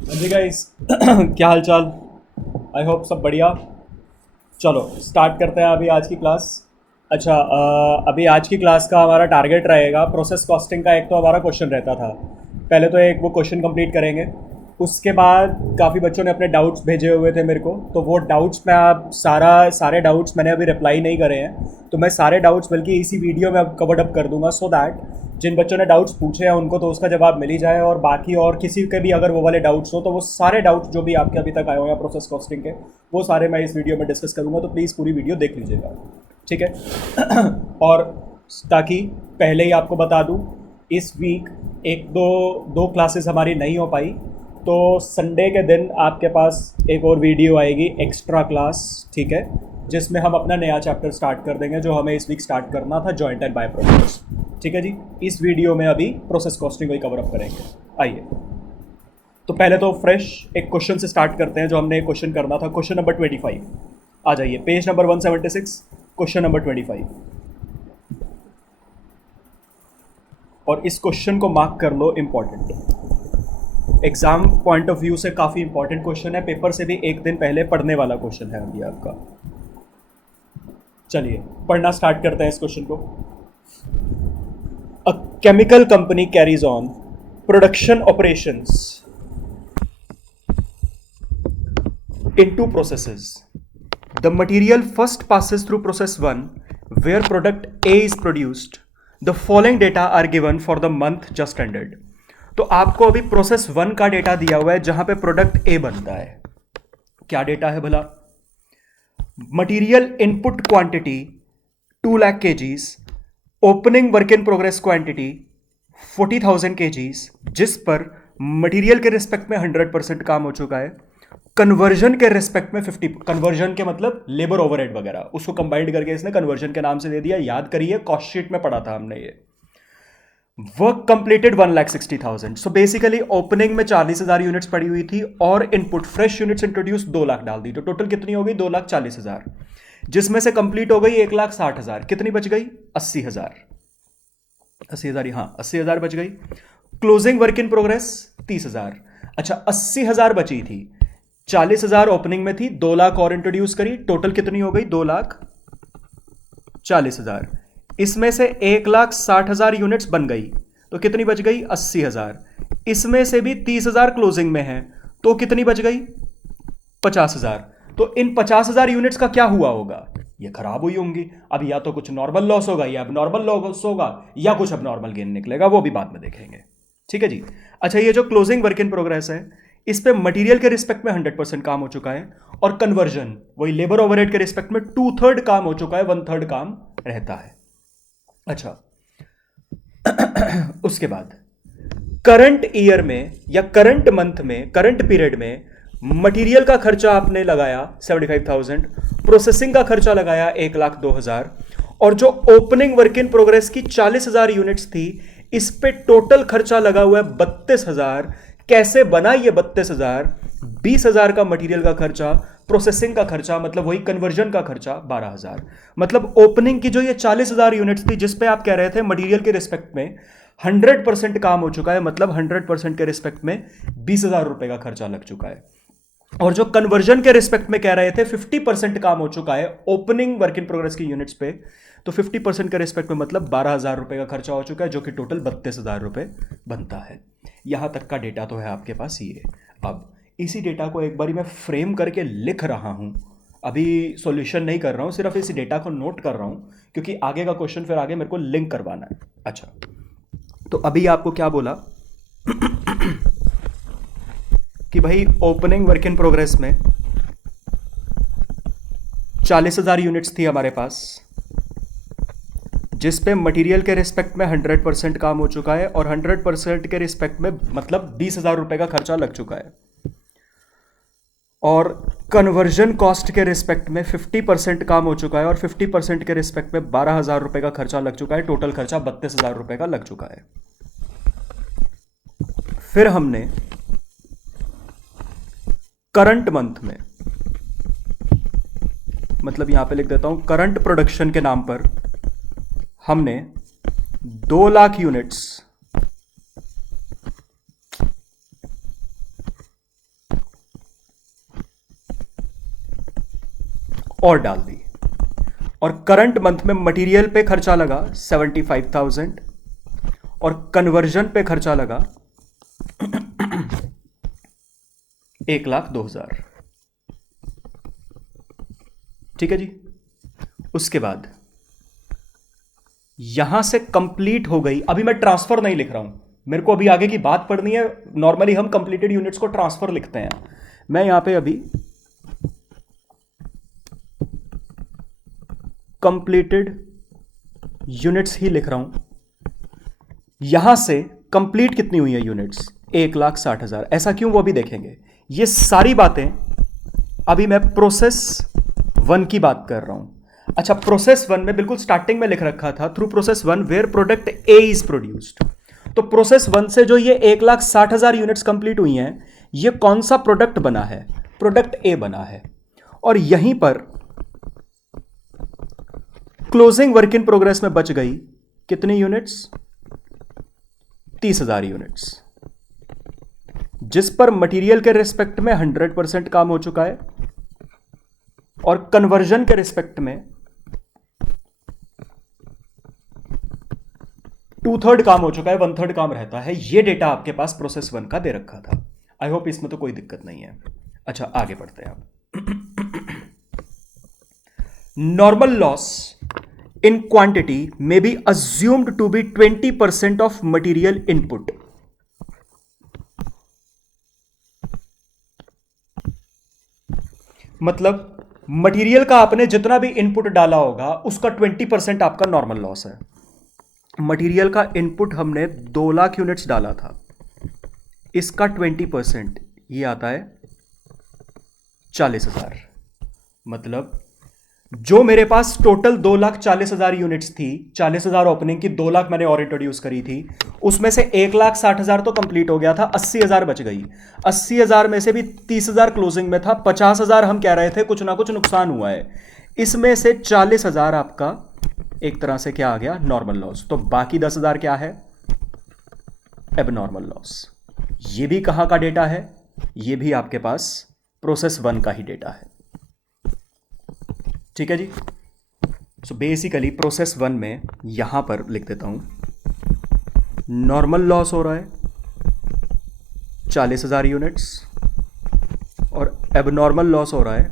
हाँ जी गाइस क्या हाल चाल। आई होप सब बढ़िया। चलो स्टार्ट करते हैं अभी आज की क्लास। अच्छा अभी आज की क्लास का हमारा टारगेट रहेगा प्रोसेस कॉस्टिंग का। एक तो हमारा क्वेश्चन रहता था, पहले तो एक वो क्वेश्चन कंप्लीट करेंगे। उसके बाद काफ़ी बच्चों ने अपने डाउट्स भेजे हुए थे मेरे को, तो वो डाउट्स में आप सारे डाउट्स मैंने अभी रिप्लाई नहीं करे हैं, तो मैं सारे डाउट्स बल्कि इसी वीडियो में अब कवर अप कर दूंगा, सो दैट जिन बच्चों ने डाउट्स पूछे हैं उनको तो उसका जवाब मिल ही जाए, और बाकी और किसी के भी अगर वो वाले डाउट्स हो तो वो सारे डाउट्स जो भी आपके अभी तक आए हुए हैं प्रोसेस कॉस्टिंग के, वो सारे मैं इस वीडियो में डिस्कस करूंगा। तो प्लीज़ पूरी वीडियो देख लीजिएगा, ठीक है। और ताकि पहले ही आपको बता दूं, इस वीक एक दो दो क्लासेस हमारी नहीं हो पाई, तो संडे के दिन आपके पास एक और वीडियो आएगी एक्स्ट्रा क्लास, ठीक है, जिसमें हम अपना नया चैप्टर स्टार्ट कर देंगे जो हमें इस वीक स्टार्ट करना था, जॉइंट एंड बाय प्रोडक्ट्स। ठीक है जी। इस वीडियो में अभी प्रोसेस कॉस्टिंग को ही कवर अप करेंगे। आइए, तो पहले तो फ्रेश एक क्वेश्चन से स्टार्ट करते हैं जो हमने क्वेश्चन करना था, क्वेश्चन नंबर 25। आ जाइए, पेज नंबर 176, क्वेश्चन नंबर 25। और इस क्वेश्चन को मार्क कर लो, important, exam point of view से काफ़ी इंपॉर्टेंट क्वेश्चन है, पेपर से भी एक दिन पहले पढ़ने वाला क्वेश्चन है अभी आपका। चलिए पढ़ना स्टार्ट करते हैं इस क्वेश्चन को। A chemical company carries on production operations in two processes. The material first passes through process 1 where product A is produced. The following data are given for the month just ended. तो आपको अभी process 1 का data दिया हुआ है जहां पे product ए बनता है। क्या डेटा है भला? Material input quantity 2 lakh KGs, opening work in progress quantity 40,000 KGs, जिस पर मटेरियल के रिस्पेक्ट में 100% काम हो चुका है, कन्वर्जन के रिस्पेक्ट में 50, कन्वर्जन के मतलब लेबर ओवरहेड वगैरह, उसको कंबाइंड करके इसने कन्वर्जन के नाम से दे दिया। याद करिए, कॉस्ट शीट में पढ़ा था हमने ये। Work completed 1,60,000। So basically opening में 40,000 यूनिट्स पड़ी हुई थी और input fresh units introduce 2 lakh डाल दी, तो टोटल कितनी हो गई? 2,40,000, जिसमें से कंप्लीट हो गई 1,60,000। कितनी बच गई? 80,000। 80,000, हाँ 80,000 बच गई। Closing work in progress 30,000। अच्छा, 80,000 बची थी, 40,000 ओपनिंग में थी, 2 लाख और इंट्रोड्यूस करी, टोटल कितनी हो गई? 2,40,000। इसमें से 1,60,000 यूनिट्स बन गई, तो कितनी बच गई? 80,000। इसमें से भी 30,000 क्लोजिंग में है, तो कितनी बच गई? 50,000। तो इन 50,000 यूनिट्स का क्या हुआ होगा? ये खराब हुई होंगी। अब या तो कुछ नॉर्मल लॉस होगा, या अब नॉर्मल लॉस होगा, या कुछ अब नॉर्मल गेन निकलेगा, वो भी बाद में देखेंगे। ठीक है जी। अच्छा, ये जो क्लोजिंग वर्क इन प्रोग्रेस है, इस पे मटेरियल के रिस्पेक्ट में 100% काम हो चुका है, और कन्वर्जन वही लेबर ओवरहेड के रिस्पेक्ट में 2/3 काम हो चुका है, 1/3 काम रहता है। अच्छा, उसके बाद करंट ईयर में या करंट मंथ में, करंट पीरियड में मटेरियल का खर्चा आपने लगाया 75,000, प्रोसेसिंग का खर्चा लगाया 1,02,000, और जो ओपनिंग वर्क इन प्रोग्रेस की 40,000 यूनिट्स थी, इस पे टोटल खर्चा लगा हुआ है 32,000। कैसे बना ये 32,000? 20,000 का मटेरियल का खर्चा, प्रोसेसिंग का खर्चा मतलब वही कन्वर्जन का खर्चा 12,000। मतलब ओपनिंग की जो ये 40,000 यूनिट्स थी, जिसपे आप कह रहे थे मटेरियल के रिस्पेक्ट में 100% काम हो चुका है, मतलब 100% के रिस्पेक्ट में 20,000 रुपए का खर्चा लग चुका है। और जो कन्वर्जन के रिस्पेक्ट में कह रहे थे 50% काम हो चुका है ओपनिंग वर्क इन प्रोग्रेस की यूनिट्स पे, तो 50% के रिस्पेक्ट में मतलब 12,000 रुपए का खर्चा हो चुका है, जो कि टोटल 32,000 रुपए बनता है। यहां तक का डेटा तो है आपके पास ये। अब इसी डेटा को एक बारी मैं फ्रेम करके लिख रहा हूं, अभी सॉल्यूशन नहीं कर रहा हूं, सिर्फ इसी डेटा को नोट कर रहा हूं, क्योंकि आगे का क्वेश्चन फिर आगे मेरे को लिंक करवाना है। अच्छा, तो अभी आपको क्या बोला कि भाई ओपनिंग वर्क इन प्रोग्रेस में 40,000 यूनिट्स थी हमारे पास, जिस पे मटेरियल के रिस्पेक्ट में 100% काम हो चुका है, और 100% के रिस्पेक्ट में मतलब 20,000 रुपए का खर्चा लग चुका है, और कन्वर्जन कॉस्ट के रिस्पेक्ट में 50% काम हो चुका है, और 50% के रिस्पेक्ट में 12,000 रुपए का खर्चा लग चुका है, टोटल खर्चा 32,000 रुपए का लग चुका है। फिर हमने करंट मंथ में, मतलब यहां पे लिख देता हूं, करंट प्रोडक्शन के नाम पर हमने 2 लाख यूनिट्स और डाल दी, और करंट मंथ में मटेरियल पे खर्चा लगा 75,000 और कन्वर्जन पे खर्चा लगा 1,02,000। ठीक है जी। उसके बाद यहां से कंप्लीट हो गई। अभी मैं ट्रांसफर नहीं लिख रहा हूं, मेरे को अभी आगे की बात पढ़नी है। नॉर्मली हम कंप्लीटेड यूनिट्स को ट्रांसफर लिखते हैं, मैं यहां पे अभी कंप्लीटेड यूनिट्स ही लिख रहा हूं। यहां से कंप्लीट कितनी हुई है यूनिट्स? 1,60,000। ऐसा क्यों, वो अभी देखेंगे। ये सारी बातें अभी मैं प्रोसेस 1 की बात कर रहा हूं। अच्छा, प्रोसेस 1 में बिल्कुल स्टार्टिंग में लिख रखा था through process 1 where product A is produced. तो प्रोसेस 1 से जो ये 1,60,000 यूनिट्स कंप्लीट हुई हैं, ये कौन सा प्रोडक्ट बना है? प्रोडक्ट ए बना है। और यहीं पर क्लोजिंग वर्क इन प्रोग्रेस में बच गई कितनी यूनिट्स? 30,000 यूनिट्स, जिस पर मटेरियल के रिस्पेक्ट में 100% काम हो चुका है और कन्वर्जन के रिस्पेक्ट में 2/3 काम हो चुका है, 1/3 काम रहता है। यह डेटा आपके पास प्रोसेस 1 का दे रखा था। आई होप इसमें तो कोई दिक्कत नहीं है। अच्छा, आगे बढ़ते हैं आप। Normal loss in quantity may be assumed to be 20% of material input. मतलब मटेरियल का आपने जितना भी इनपुट डाला होगा उसका 20% आपका नॉर्मल लॉस है। मटेरियल का इनपुट हमने 2 लाख यूनिट्स डाला था, इसका 20% ये आता है 40,000। मतलब जो मेरे पास टोटल 2,40,000 यूनिट्स थी, 40,000 ओपनिंग की, 2 लाख मैंने और इंट्रोड्यूस करी थी, उसमें से 1,60,000 तो कंप्लीट हो गया था, 80,000 बच गई। 80,000 में से भी 30,000 क्लोजिंग में था, 50,000 हम कह रहे थे कुछ ना कुछ नुकसान हुआ है। इसमें से 40,000 आपका एक तरह से क्या आ गया? Normal loss. तो बाकी 10,000 क्या है? Abnormal loss. ये भी कहां का डेटा है? ये भी आपके पास प्रोसेस 1 का ही डेटा है। ठीक है जी। सो बेसिकली प्रोसेस 1 में यहां पर लिख देता हूं, नॉर्मल लॉस हो रहा है 40,000 यूनिट्स और एबनॉर्मल लॉस हो रहा है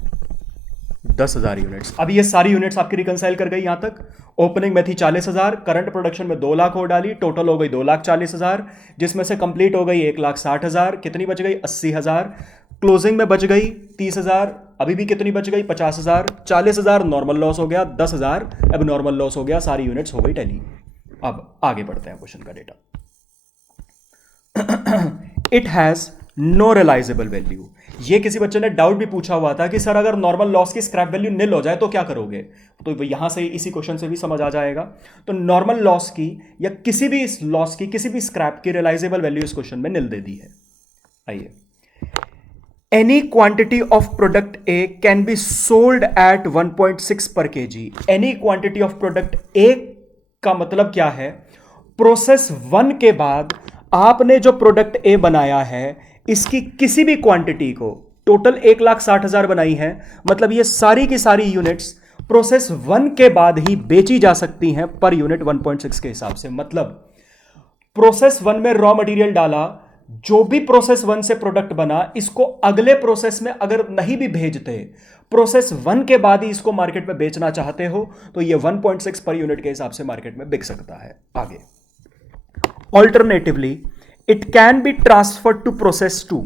10,000 यूनिट्स। अब ये सारी यूनिट्स आपकी रिकंसाइल कर गई। यहां तक ओपनिंग में थी 40,000, करंट प्रोडक्शन में 2 लाख और डाली, टोटल हो गई 2,40,000, जिसमें से कंप्लीट हो गई 1,60,000। कितनी बच गई? 80,000। क्लोजिंग में बच गई 30,000। अभी भी कितनी बच गई? 50,000। 40,000 नॉर्मल लॉस हो गया, 10,000 अब नॉर्मल लॉस हो गया, सारी यूनिट्स हो गई टैली। अब आगे बढ़ते हैं क्वेश्चन का data. It has no realisable value. ये किसी बच्चे ने डाउट भी पूछा हुआ था कि सर अगर नॉर्मल लॉस की स्क्रैप वैल्यू निल हो जाए तो क्या करोगे? तो यहां से इसी क्वेश्चन से भी समझ आ जाएगा। तो नॉर्मल लॉस की या किसी भी लॉस की, किसी भी स्क्रैप की रियलाइजेबल वैल्यू इस क्वेश्चन में निल दे दी है। आइए, any quantity of product A can be sold at 1.6 per kg. any quantity of product A का मतलब क्या है? प्रोसेस 1 के बाद आपने जो प्रोडक्ट A बनाया है, इसकी किसी भी क्वांटिटी को, टोटल 1,60,000 बनाई है, मतलब ये सारी की सारी यूनिट्स प्रोसेस 1 के बाद ही बेची जा सकती हैं पर यूनिट 1.6 के हिसाब से। मतलब प्रोसेस 1 में रॉ मटेरियल डाला, जो भी प्रोसेस 1 से प्रोडक्ट बना, इसको अगले प्रोसेस में अगर नहीं भी भेजते, प्रोसेस 1 के बाद ही इसको मार्केट में बेचना चाहते हो, तो ये 1.6 पर यूनिट के हिसाब से मार्केट में बिक सकता है। आगे, alternatively it can be transferred to process 2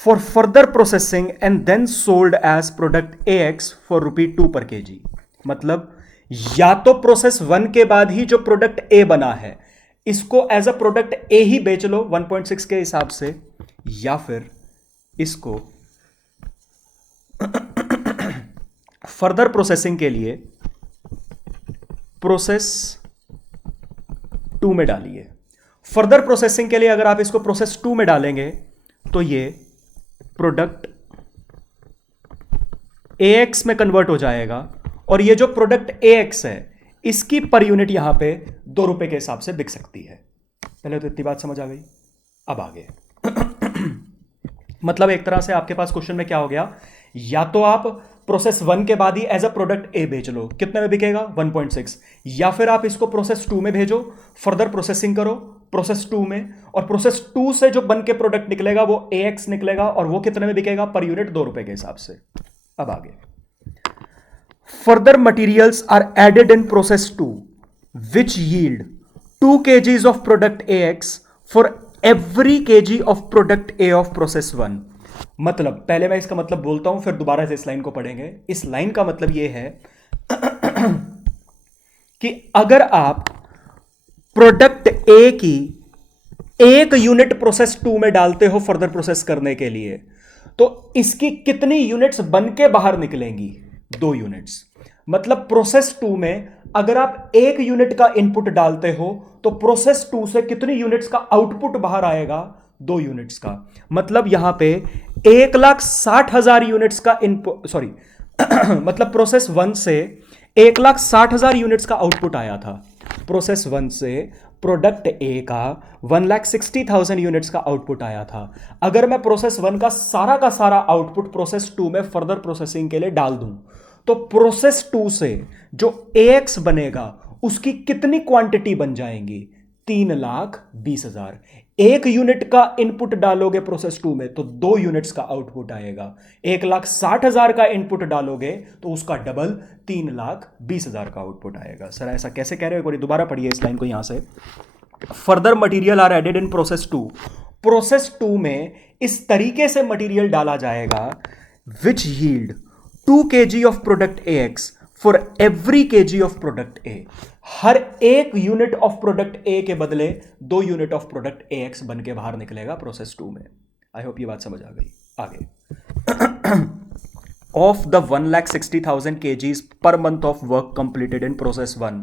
for further processing and then sold as product AX for ₹2 per kg। मतलब या तो प्रोसेस 1 के बाद ही जो प्रोडक्ट A बना है, इसको एज अ प्रोडक्ट A ही बेच लो 1.6 के हिसाब से, या फिर इसको फर्दर प्रोसेसिंग के लिए प्रोसेस 2 में डालिए। फर्दर प्रोसेसिंग के लिए अगर आप इसको प्रोसेस 2 में डालेंगे तो ये प्रोडक्ट AX में कन्वर्ट हो जाएगा, और ये जो प्रोडक्ट AX है इसकी पर यूनिट यहां पे ₹2 के हिसाब से बिक सकती है। पहले तो इतनी बात समझ आ गई। अब आगे मतलब एक तरह से आपके पास क्वेश्चन में क्या हो गया? या तो आप प्रोसेस 1 के बाद ही एज अ प्रोडक्ट ए भेज लो, कितने में बिकेगा 1.6, या फिर आप इसको प्रोसेस 2 में भेजो, फर्दर प्रोसेसिंग करो प्रोसेस 2 में, और प्रोसेस 2 से जो बन के प्रोडक्ट निकलेगा वो AX निकलेगा, और वो कितने में बिकेगा पर यूनिट 2 रुपए के हिसाब से। अब आगे, further materials are added in process 2 which yield 2 kgs of product AX for every kg of product A of process 1। मतलब पहले मैं इसका मतलब बोलता हूं, फिर दोबारा से इस लाइन को पढ़ेंगे। इस लाइन का मतलब यह है कि अगर आप प्रोडक्ट ए की 1 यूनिट प्रोसेस 2 में डालते हो फर्दर प्रोसेस करने के लिए, तो इसकी कितनी यूनिट्स बन के बाहर निकलेंगी? 2 यूनिट्स। मतलब प्रोसेस 2 में अगर आप 1 यूनिट का इनपुट डालते हो तो प्रोसेस 2 से कितनी यूनिट्स का आउटपुट बाहर आएगा? 2 यूनिट्स का। मतलब यहां पे 1,60,000 यूनिट्स का इनपुट, सॉरी मतलब प्रोसेस 1 से 1,60,000 यूनिट्स का आउटपुट आया था। प्रोसेस 1 से प्रोडक्ट ए का 1,60,000 यूनिट्स का आउटपुट आया था। अगर मैं प्रोसेस 1 का सारा आउटपुट प्रोसेस 2 में फर्दर प्रोसेसिंग के लिए डाल दूं, तो प्रोसेस 2 से जो AX बनेगा उसकी कितनी क्वांटिटी बन जाएंगी? 3,20,000। 1 यूनिट का इनपुट डालोगे प्रोसेस 2 में तो 2 यूनिट्स का आउटपुट आएगा। 1,60,000 का इनपुट डालोगे तो उसका डबल 3,20,000 का आउटपुट आएगा। सर ऐसा कैसे कह रहे हो? दोबारा पढ़िए इस लाइन को यहां से। Further material are added in process 2। Process 2 में इस तरीके से मटेरियल डाला जाएगा which yield 2 kg of product AX for every kg of product A। हर 1 यूनिट ऑफ प्रोडक्ट A के बदले 2 यूनिट ऑफ प्रोडक्ट AX बन के बाहर निकलेगा प्रोसेस 2 में। आई होप ये बात समझ आ गई। आगे, of the 1,60,000 kgs per month of work completed in process 1,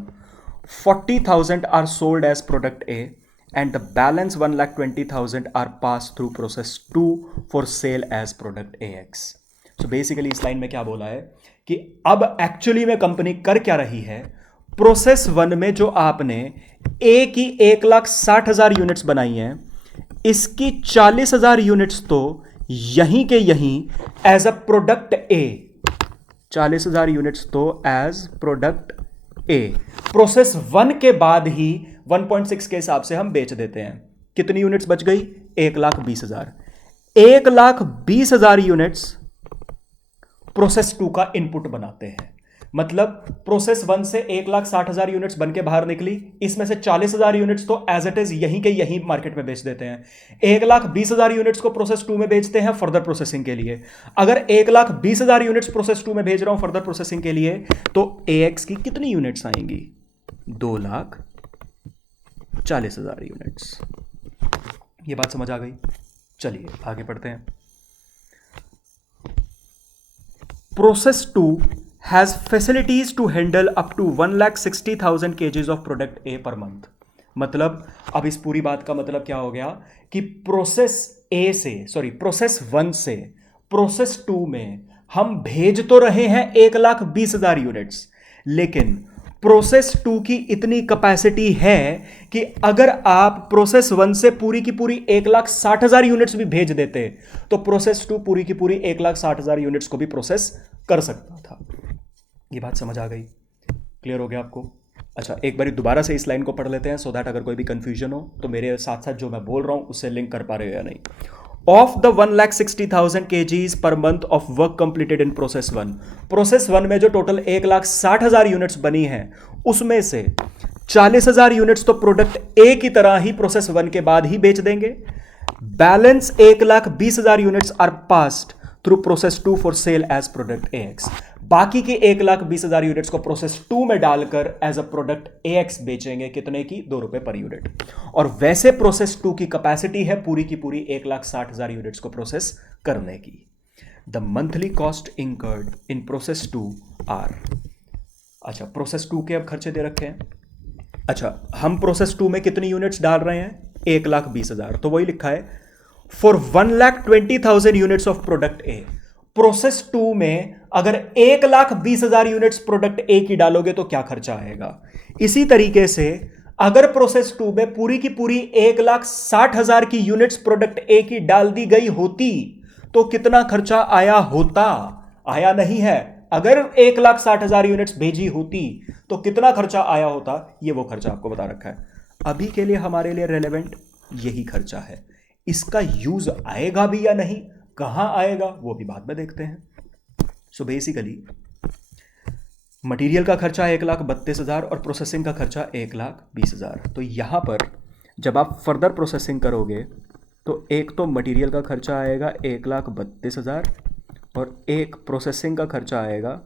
40,000 are sold as product A and the balance 1,20,000 are passed through process 2 for sale as product AX। So basically इस line में क्या बोला है कि अब एक्चुअली में company कर क्या रही है? प्रोसेस 1 में जो आपने ए की 1,60,000 यूनिट्स बनाई हैं, इसकी 40,000 यूनिट्स तो यहीं के यहीं as a product A, 40,000 units तो एज प्रोडक्ट ए प्रोसेस 1 के बाद ही 1.6 के हिसाब से हम बेच देते हैं। कितनी यूनिट्स बच गई? 1,20,000। 1,20,000 यूनिट्स प्रोसेस 2 का इनपुट बनाते हैं। मतलब प्रोसेस 1 से 1,60,000 यूनिट्स बन के बाहर निकली, इसमें से 40,000 यूनिट्स तो एज इट इज यहीं के यहीं मार्केट में बेच देते हैं। 1,20,000 यूनिट्स को प्रोसेस 2 में बेचते हैं फर्दर प्रोसेसिंग के लिए। अगर 1,20,000 यूनिट्स प्रोसेस 2 में भेज रहा हूं फर्दर प्रोसेसिंग के लिए, तो AX की कितनी यूनिट्स आएंगी? 2,40,000 यूनिट्स। ये बात समझ आ गई? चलिए आगे बढ़ते हैं। Process 2 has facilities to handle up to 1,60,000 kgs of product A per month। मतलब अब इस पूरी बात का मतलब क्या हो गया कि प्रोसेस 1 से प्रोसेस 2 में हम भेज तो रहे हैं 1,20,000 यूनिट्स, लेकिन प्रोसेस 2 की इतनी कैपेसिटी है कि अगर आप प्रोसेस 1 से पूरी की पूरी 1,60,000 यूनिट्स भी भेज देते तो प्रोसेस 2 पूरी की पूरी 1,60,000 यूनिट्स को भी प्रोसेस कर सकता था। ये बात समझ आ गई? क्लियर हो गया आपको? अच्छा, एक बार दोबारा से इस लाइन को पढ़ लेते हैं सो दैट अगर कोई भी कंफ्यूजन हो तो मेरे साथ साथ जो मैं बोल रहा हूं उससे लिंक कर पा रहे हो या नहीं। Of the 1,60,000 kgs per month of work completed in process 1। Process 1 में जो टोटल 1,60,000 यूनिट्स बनी है उसमें से 40,000 यूनिट्स तो प्रोडक्ट ए की तरह ही प्रोसेस 1 के बाद ही बेच देंगे। Balance 1,20,000 units are passed through process 2 for sale as product AX। बाकी की 1,20,000 यूनिट्स को प्रोसेस 2 में डालकर एज अ प्रोडक्ट AX बेचेंगे। कितने की? 2 रुपए पर यूनिट। और वैसे प्रोसेस 2 की कैपेसिटी है पूरी की पूरी 1,60,000 यूनिट्स को प्रोसेस करने की। The monthly cost incurred in process 2 are. अच्छा, प्रोसेस 2 के अब खर्चे दे रखे हैं। अच्छा, हम प्रोसेस 2 में कितनी यूनिट्स डाल रहे हैं? 1,20,000। तो वही लिखा है for 1,20,000 units of product A. Process 2 में अगर 1,20,000 यूनिट्स प्रोडक्ट ए की डालोगे तो क्या खर्चा आएगा? इसी तरीके से अगर प्रोसेस 2 में पूरी की पूरी 1,60,000 की यूनिट्स प्रोडक्ट ए की डाल दी गई होती तो कितना खर्चा आया होता? आया नहीं है, अगर 1,60,000 यूनिट्स भेजी होती तो कितना खर्चा आया होता, ये वो खर्चा आपको बता रखा है। अभी के लिए हमारे लिए रेलेवेंट यही खर्चा है। इसका यूज आएगा भी या नहीं, कहां आएगा, वो भी बाद में देखते हैं। सो बेसिकली मटेरियल का खर्चा 1,32,000 और प्रोसेसिंग का खर्चा 1,20,000। तो यहां पर जब आप फर्दर प्रोसेसिंग करोगे तो एक तो मटेरियल का खर्चा आएगा 1,32,000 और एक प्रोसेसिंग का खर्चा आएगा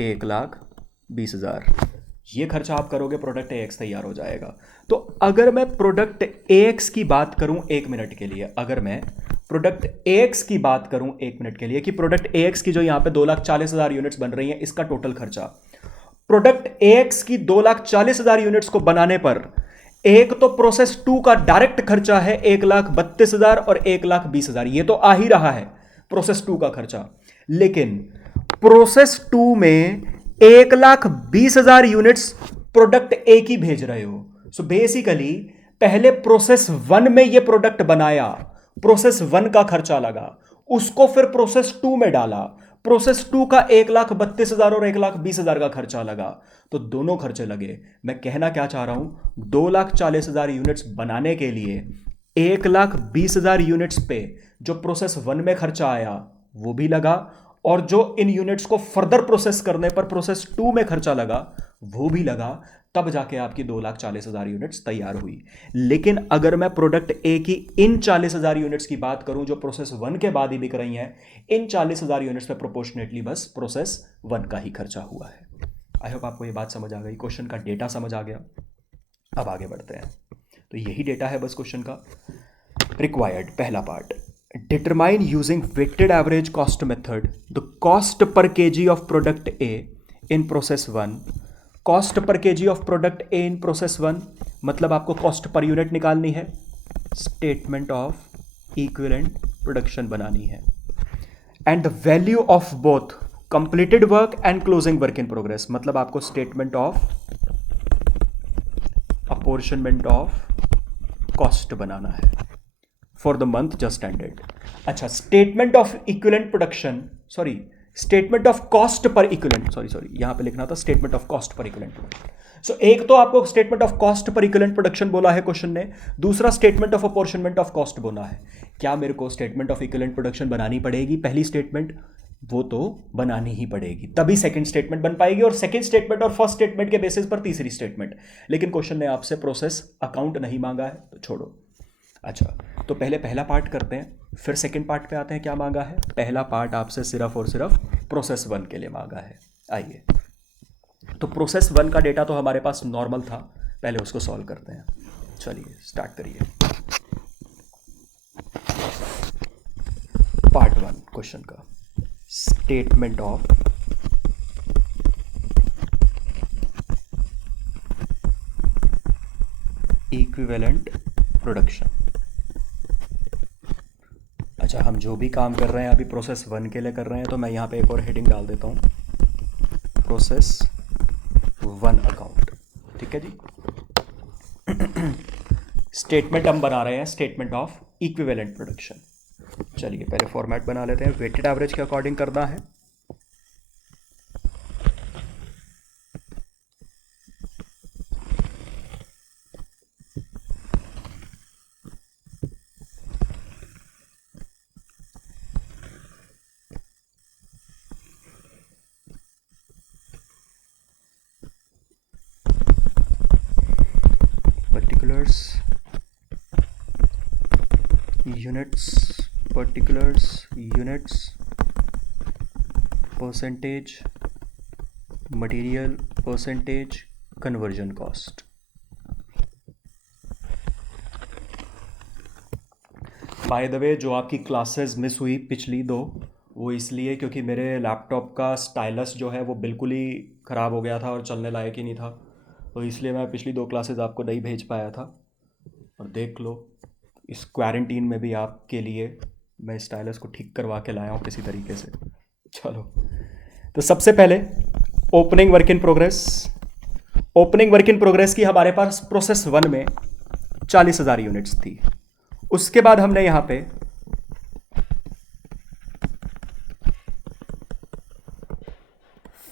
1,20,000। ये खर्चा आप करोगे, प्रोडक्ट AX तैयार हो जाएगा। तो अगर मैं प्रोडक्ट AX की बात करूं 1 मिनट के लिए, अगर मैं प्रोडक्ट AX की बात करूं 1 मिनट के लिए कि प्रोडक्ट AX की जो यहां पे 2,40,000 यूनिट्स बन रही हैं, इसका टोटल खर्चा, प्रोडक्ट AX की 2,40,000 यूनिट्स को बनाने पर एक तो प्रोसेस 2 का डायरेक्ट खर्चा है 1,32,000 और 1,20,000, ये तो आ ही रहा है प्रोसेस 2 का खर्चा। लेकिन प्रोसेस 2 में 1,20,000 यूनिट्स प्रोडक्ट ए की भेज रहे हो। सो बेसिकली पहले प्रोसेस 1 में ये प्रोडक्ट बनाया, प्रोसेस 1 का खर्चा लगा, उसको फिर प्रोसेस 2 में डाला, प्रोसेस 2 का 1,32,000 और 1,20,000 का खर्चा लगा, तो दोनों खर्चे लगे। मैं कहना क्या चाह रहा हूं, 2,40,000 यूनिट्स बनाने के लिए 1,20,000 यूनिट्स पे जो प्रोसेस 1 में खर्चा आया वो भी लगा, और जो इन यूनिट्स को फर्दर प्रोसेस करने पर प्रोसेस 2 में खर्चा लगा वो भी लगा, तब जाके आपकी 2,40,000 यूनिट्स तैयार हुई। लेकिन अगर मैं प्रोडक्ट ए की इन 40,000 यूनिट्स की बात करूं जो प्रोसेस 1 के बाद ही बिक रही हैं, इन 40,000 यूनिट्स पे प्रोपोर्शनेटली बस प्रोसेस 1 का ही खर्चा हुआ है। आई होप आपको ये बात समझ आ गई, क्वेश्चन का डेटा समझ आ गया। अब आगे बढ़ते हैं। तो यही डेटा है बस क्वेश्चन का। रिक्वायर्ड पहला part, determine using weighted average cost method the cost per kg of product A in process 1। Cost per kg of product A in process 1 मतलब आपको कॉस्ट पर यूनिट निकालनी है, स्टेटमेंट ऑफ इक्विवेलेंट प्रोडक्शन बनानी है, and the value of both completed work and closing work in progress मतलब आपको statement of apportionment of cost बनाना है for the month just ended. अच्छा, statement of equivalent production, sorry statement of cost per equivalent, sorry यहां पे लिखना था statement of cost per equivalent. So एक तो आपको statement of cost per equivalent production बोला है क्वेश्चन ने, दूसरा statement of apportionment of cost बोला है। क्या मेरे को स्टेटमेंट ऑफ इक्विवेलेंट प्रोडक्शन बनानी पड़ेगी? पहली स्टेटमेंट वो तो बनानी ही पड़ेगी, तभी सेकंड स्टेटमेंट बन पाएगी, और सेकंड स्टेटमेंट और फर्स्ट स्टेटमेंट के बेसिस पर तीसरी स्टेटमेंट। लेकिन क्वेश्चन ने आपसे प्रोसेस अकाउंट नहीं मांगा है, तो छोड़ो। अच्छा, तो पहले पहला पार्ट करते हैं, फिर सेकंड पार्ट पे आते हैं। क्या मांगा है? पहला पार्ट आपसे सिर्फ और सिर्फ प्रोसेस 1 के लिए मांगा है। आइए, तो प्रोसेस 1 का डेटा तो हमारे पास नॉर्मल था, पहले उसको सॉल्व करते हैं। चलिए स्टार्ट करिए। पार्ट 1 क्वेश्चन का, स्टेटमेंट ऑफ इक्विवेलेंट प्रोडक्शन। अच्छा, हम जो भी काम कर रहे हैं अभी प्रोसेस 1 के लिए कर रहे हैं, तो मैं यहाँ पे एक और हेडिंग डाल देता हूँ, प्रोसेस 1 अकाउंट। ठीक है जी। स्टेटमेंट हम बना रहे हैं, स्टेटमेंट ऑफ इक्विवेलेंट प्रोडक्शन। चलिए पहले फॉर्मेट बना लेते हैं, वेटेड एवरेज के अकॉर्डिंग करना है। particulars units percentage material percentage conversion cost। By the way, जो आपकी क्लासेस मिस हुई पिछली 2, वो इसलिए क्योंकि मेरे लैपटॉप का स्टाइलस जो है वो बिल्कुल ही ख़राब हो गया था और चलने लायक ही नहीं था, तो इसलिए मैं पिछली 2 क्लासेस आपको नहीं भेज पाया था। और देख लो, इस क्वारंटीन में भी आपके लिए मैं स्टाइलस को ठीक करवा के लाया हूँ किसी तरीके से। चलो, तो सबसे पहले opening work in progress. Opening work in progress की हमारे पास प्रोसेस 1 में 40,000 यूनिट्स थी। उसके बाद हमने यहां पे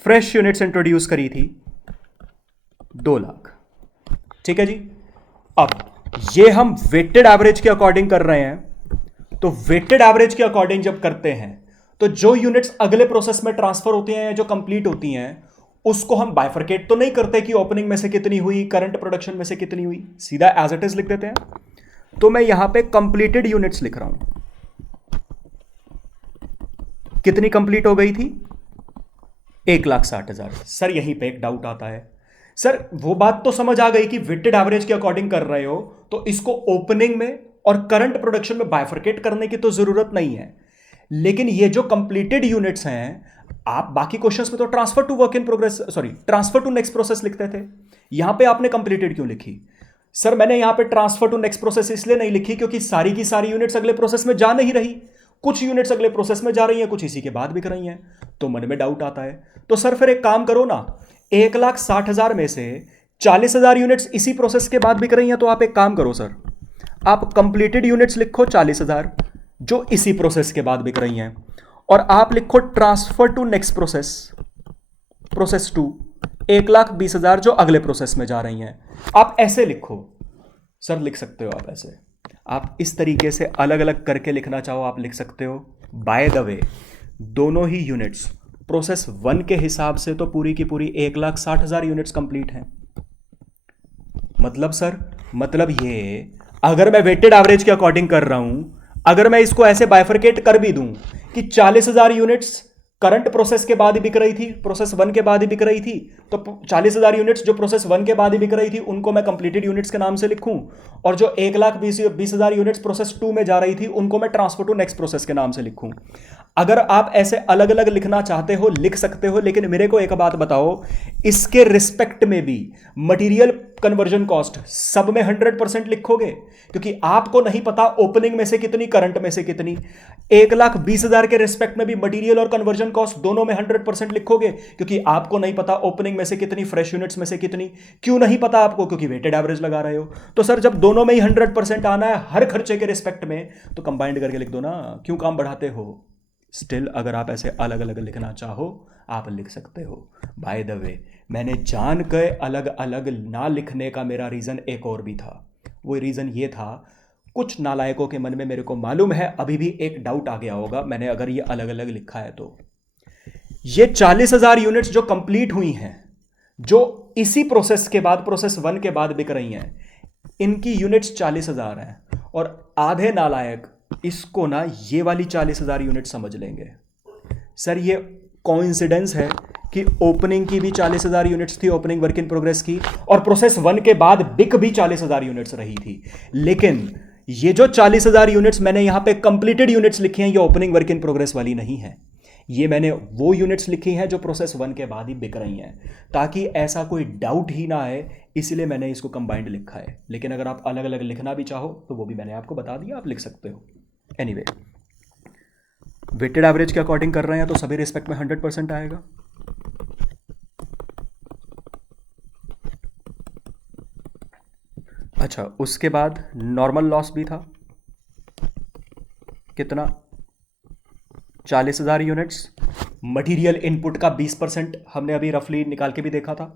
फ्रेश यूनिट्स इंट्रोड्यूस करी थी 2 लाख। ठीक है जी। अब ये हम वेटेड एवरेज के अकॉर्डिंग कर रहे हैं, तो वेटेड एवरेज के अकॉर्डिंग जब करते हैं तो जो यूनिट्स अगले प्रोसेस में ट्रांसफर होती हैं या जो कंप्लीट होती हैं उसको हम बाइफरकेट तो नहीं करते कि ओपनिंग में से कितनी हुई, करंट प्रोडक्शन में से कितनी हुई, सीधा एज इट इज लिख देते हैं। तो मैं यहां पे कंप्लीटेड यूनिट्स लिख रहा हूं। कितनी कंप्लीट हो गई थी? 1,60,000। सर यहीं पे एक डाउट आता है, सर वो बात तो समझ आ गई कि वेटेड एवरेज के अकॉर्डिंग कर रहे हो तो इसको ओपनिंग में और करंट प्रोडक्शन में बाइफरकेट करने की तो जरूरत नहीं है, लेकिन ये जो कंप्लीटेड यूनिट्स हैं आप बाकी क्वेश्चंस में तो transfer to work in progress, sorry transfer to next process लिखते थे, यहां पे आपने कंप्लीटेड क्यों लिखी? सर मैंने यहां पे ट्रांसफर टू नेक्स्ट प्रोसेस इसलिए नहीं लिखी क्योंकि सारी की सारी यूनिट्स अगले प्रोसेस में जा नहीं रही, कुछ यूनिट्स अगले प्रोसेस में जा रही हैं, कुछ इसी के बाद बिक रही हैं, तो मन में डाउट आता है। तो सर फिर एक काम करो ना, 1,60,000 में से 40,000 यूनिट्स इसी प्रोसेस के बाद बिक रही हैं, तो आप एक काम करो सर, आप कंप्लीटेड यूनिट्स लिखो 40,000 जो इसी प्रोसेस के बाद बिक रही हैं, और आप लिखो transfer to next process, process 2 1,20,000 जो अगले प्रोसेस में जा रही हैं। आप ऐसे लिखो सर, लिख सकते हो आप ऐसे, आप इस तरीके से अलग अलग करके लिखना चाहो आप लिख सकते हो। बाय द वे दोनों ही यूनिट्स प्रोसेस 1 के हिसाब से तो पूरी की पूरी 1,60,000 यूनिट्स कंप्लीट हैं। मतलब सर, मतलब ये अगर मैं वेटेड एवरेज के अकॉर्डिंग कर रहा हूं, अगर मैं इसको ऐसे बाइफरकेट कर भी दूं कि 40,000 यूनिट्स करंट प्रोसेस के बाद ही बिक रही थी, प्रोसेस 1 के बाद ही बिक रही थी, तो 40,000 यूनिट्स जो प्रोसेस 1 के बाद ही बिक रही थी उनको मैं कंप्लीटेड यूनिट्स के नाम से लिखूं, और जो 1,20,000 यूनिट्स प्रोसेस 2 में जा रही थी उनको मैं ट्रांसफर टू नेक्स्ट प्रोसेस के नाम से लिखूं। अगर आप ऐसे अलग अलग लिखना चाहते हो लिख सकते हो, लेकिन मेरे को एक बात बताओ, इसके रिस्पेक्ट में भी मटेरियल कन्वर्जन कॉस्ट सब में 100% लिखोगे? क्योंकि आपको नहीं पता ओपनिंग में से कितनी, करंट में से कितनी। 1,20,000 के रिस्पेक्ट में भी मटेरियल और कन्वर्जन कॉस्ट दोनों में 100% लिखोगे, क्योंकि आपको नहीं पता ओपनिंग में से कितनी, फ्रेश यूनिट्स में से कितनी। क्यों नहीं पता आपको? क्योंकि वेटेड एवरेज लगा रहे हो। तो सर जब दोनों में ही 100% आना है हर खर्चे के रिस्पेक्ट में, तो कंबाइंड करके लिख दो ना, क्यों काम बढ़ाते हो? स्टिल अगर आप ऐसे अलग अलग लिखना चाहो आप लिख सकते हो। बाय द वे मैंने जान के अलग अलग ना लिखने का मेरा रीज़न एक और भी था। वो रीज़न ये था, कुछ नालायकों के मन में मेरे को मालूम है अभी भी एक डाउट आ गया होगा मैंने अगर ये अलग अलग लिखा है तो, ये 40,000 यूनिट्स जो कंप्लीट हुई हैं, जो इसी प्रोसेस के बाद, प्रोसेस 1 के बाद बिक रही हैं, इनकी यूनिट्स 40,000 हैं, और आधे नालायक इसको ना ये वाली 40,000 यूनिट समझ लेंगे। सर ये कोइंसिडेंस है कि ओपनिंग की भी 40,000 यूनिट्स थी, ओपनिंग वर्क इन प्रोग्रेस की, और प्रोसेस 1 के बाद बिक भी 40,000 यूनिट्स रही थी। लेकिन ये जो 40,000 यूनिट्स मैंने यहां पे कंप्लीटेड यूनिट्स लिखी हैं, ये ओपनिंग वर्क इन प्रोग्रेस वाली नहीं है, ये मैंने वो यूनिट्स लिखी हैं जो प्रोसेस 1 के बाद ही बिक रही हैं, ताकि ऐसा कोई डाउट ही ना आए, इसलिए मैंने इसको कंबाइंड लिखा है। लेकिन अगर आप अलग अलग लिखना भी चाहो तो वो भी मैंने आपको बता दिया, आप लिख सकते हो। एनीवे वेटेड एवरेज के अकॉर्डिंग कर रहे हैं तो सभी रिस्पेक्ट में 100% आएगा। अच्छा, उसके बाद नॉर्मल लॉस भी था, कितना? 40,000 यूनिट्स। मटेरियल इनपुट का 20% हमने अभी रफली निकाल के भी देखा था।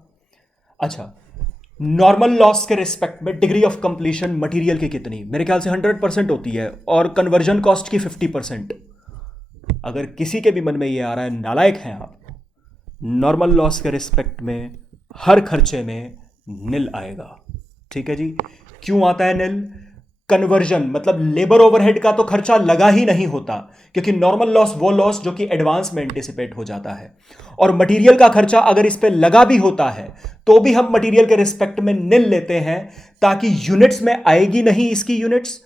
अच्छा, नॉर्मल लॉस के रिस्पेक्ट में डिग्री ऑफ कंप्लीशन मटेरियल की कितनी? मेरे ख्याल से 100% होती है, और कन्वर्जन कॉस्ट की 50%। अगर किसी के भी मन में ये आ रहा है नालायक हैं आप, नॉर्मल लॉस के रिस्पेक्ट में हर खर्चे में निल आएगा। ठीक है जी। क्यों आता है निल? कन्वर्जन मतलब लेबर ओवरहेड का तो खर्चा लगा ही नहीं होता, क्योंकि नॉर्मल लॉस वो लॉस जो कि एडवांस में एंटिसिपेट हो जाता है, और मटेरियल का खर्चा अगर इस पे लगा भी होता है तो भी हम मटेरियल के रिस्पेक्ट में निल लेते हैं, ताकि यूनिट्स में आएगी नहीं इसकी यूनिट्स,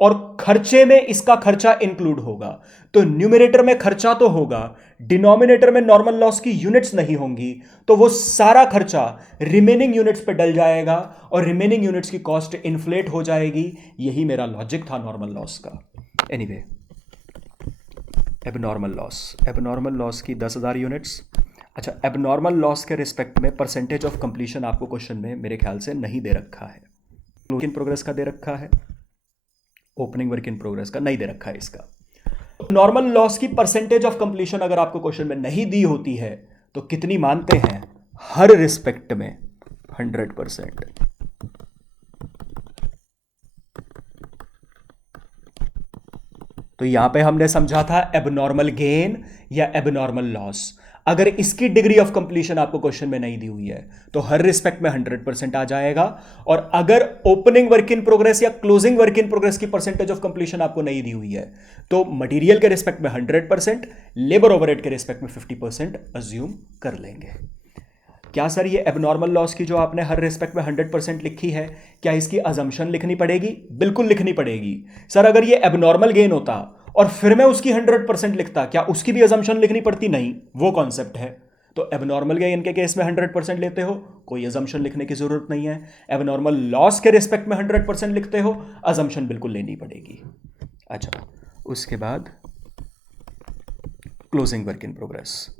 और खर्चे में इसका खर्चा इंक्लूड होगा। तो न्यूमरेटर में खर्चा तो होगा, डिनोमिनेटर में नॉर्मल लॉस की यूनिट्स नहीं होंगी, तो वो सारा खर्चा रिमेनिंग यूनिट्स पे डल जाएगा और रिमेनिंग यूनिट्स की कॉस्ट इन्फ्लेट हो जाएगी। यही मेरा लॉजिक था नॉर्मल लॉस का। एनीवे, एबनॉर्मल लॉस की 10,000 यूनिट्स। अच्छा, एबनॉर्मल लॉस के रिस्पेक्ट में परसेंटेज ऑफ कंप्लीशन आपको क्वेश्चन में मेरे ख्याल से नहीं दे रखा है। वर्क इन प्रोग्रेस का दे रखा है, ओपनिंग वर्क इन प्रोग्रेस का नहीं दे रखा है इसका। नॉर्मल लॉस की परसेंटेज ऑफ कंप्लीशन अगर आपको क्वेश्चन में नहीं दी होती है तो कितनी मानते हैं? हर रिस्पेक्ट में 100%। तो यहां पे हमने समझा था एबनॉर्मल गेन या एबनॉर्मल लॉस। अगर इसकी डिग्री ऑफ कंप्लीशन आपको क्वेश्चन में नहीं दी हुई है तो हर रिस्पेक्ट में 100% आ जाएगा। और अगर ओपनिंग वर्क इन प्रोग्रेस या क्लोजिंग वर्क इन प्रोग्रेस की परसेंटेज ऑफ कंप्लीशन आपको नहीं दी हुई है तो मटेरियल के रिस्पेक्ट में 100%, लेबर ओवरहेड के रिस्पेक्ट में 50% अज्यूम कर लेंगे। क्या सर ये एबनॉर्मल लॉस की जो आपने हर रिस्पेक्ट में 100% लिखी है, क्या इसकी अजम्पशन लिखनी पड़ेगी? बिल्कुल लिखनी पड़ेगी। सर अगर ये एबनॉर्मल गेन होता और फिर मैं उसकी 100% लिखता, क्या उसकी भी अजम्पशन लिखनी पड़ती? नहीं, वो कॉन्सेप्ट है। तो एबनॉर्मल गेन के केस में 100% लेते हो, कोई अजम्पशन लिखने की जरूरत नहीं है। एबनॉर्मल लॉस के रिस्पेक्ट में 100% लिखते हो, अजम्पशन बिल्कुल लेनी पड़ेगी। अच्छा, उसके बाद closing work in progress.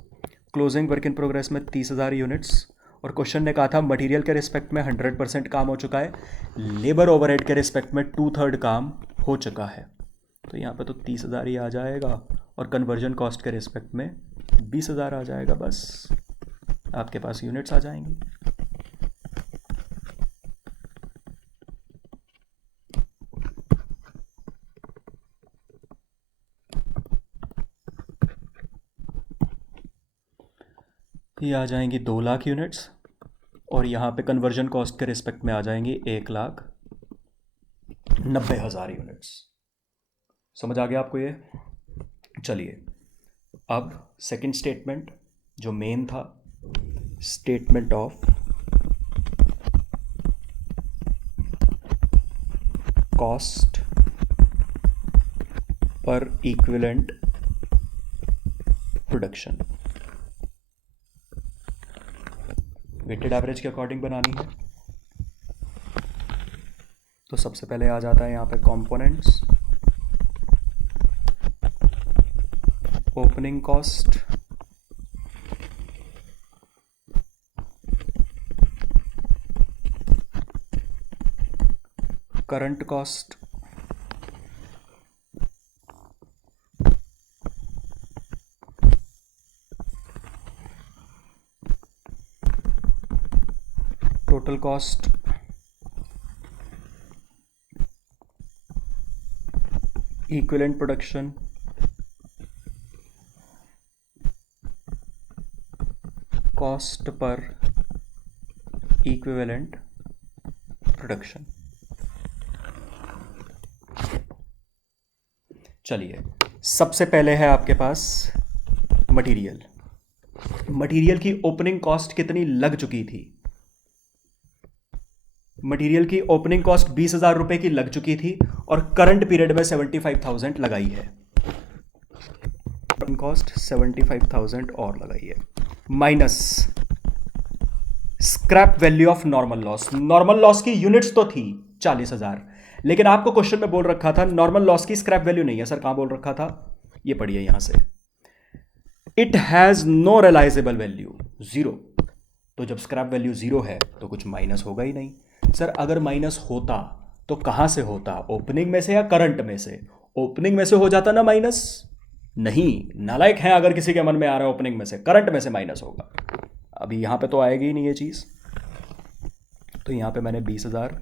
Closing work in progress में 30,000 यूनिट्स, और क्वेश्चन ने कहा था मटेरियल के रिस्पेक्ट में 100% काम हो चुका है, लेबर ओवरहेड के रिस्पेक्ट में 2/3 काम हो चुका है। तो यहाँ पे तो 30,000 ही आ जाएगा, और कन्वर्जन कॉस्ट के रिस्पेक्ट में 20,000 आ जाएगा। बस आपके पास यूनिट्स आ जाएंगी। ये आ जाएंगी 2 लाख यूनिट्स, और यहाँ पे कन्वर्जन कॉस्ट के रिस्पेक्ट में आ जाएंगी 1,90,000 यूनिट्स। समझ आ गया आपको ये? चलिए अब सेकंड स्टेटमेंट जो मेन था, statement of cost per equivalent production, weighted average के अकॉर्डिंग बनानी है। तो सबसे पहले आ जाता है यहाँ पे components, opening cost, current cost, total cost, equivalent production, cost per equivalent production. चलिए सबसे पहले है आपके पास मटेरियल। मटेरियल की ओपनिंग कॉस्ट कितनी लग चुकी थी? मटेरियल की ओपनिंग कॉस्ट 20,000 रुपए की लग चुकी थी, और करंट पीरियड में 75,000 लगाई है। कॉस्ट 75,000 और लगाई है, minus scrap value of normal loss. Normal loss की यूनिट्स तो थी 40,000, लेकिन आपको क्वेश्चन में बोल रखा था नॉर्मल लॉस की स्क्रैप वैल्यू नहीं है। सर कहां बोल रखा था? ये पढ़िए यहां से, it has no realisable value 0। तो जब स्क्रैप वैल्यू 0 है तो कुछ माइनस होगा ही नहीं। सर अगर माइनस होता तो कहां से होता? ओपनिंग में से या करंट में से? ओपनिंग में से हो जाता ना माइनस? नहीं, नालायक है अगर किसी के मन में आ रहा है ओपनिंग में से, करंट में से माइनस होगा। अभी यहां पे तो आएगी ही नहीं ये चीज। तो यहां पे मैंने 20,000,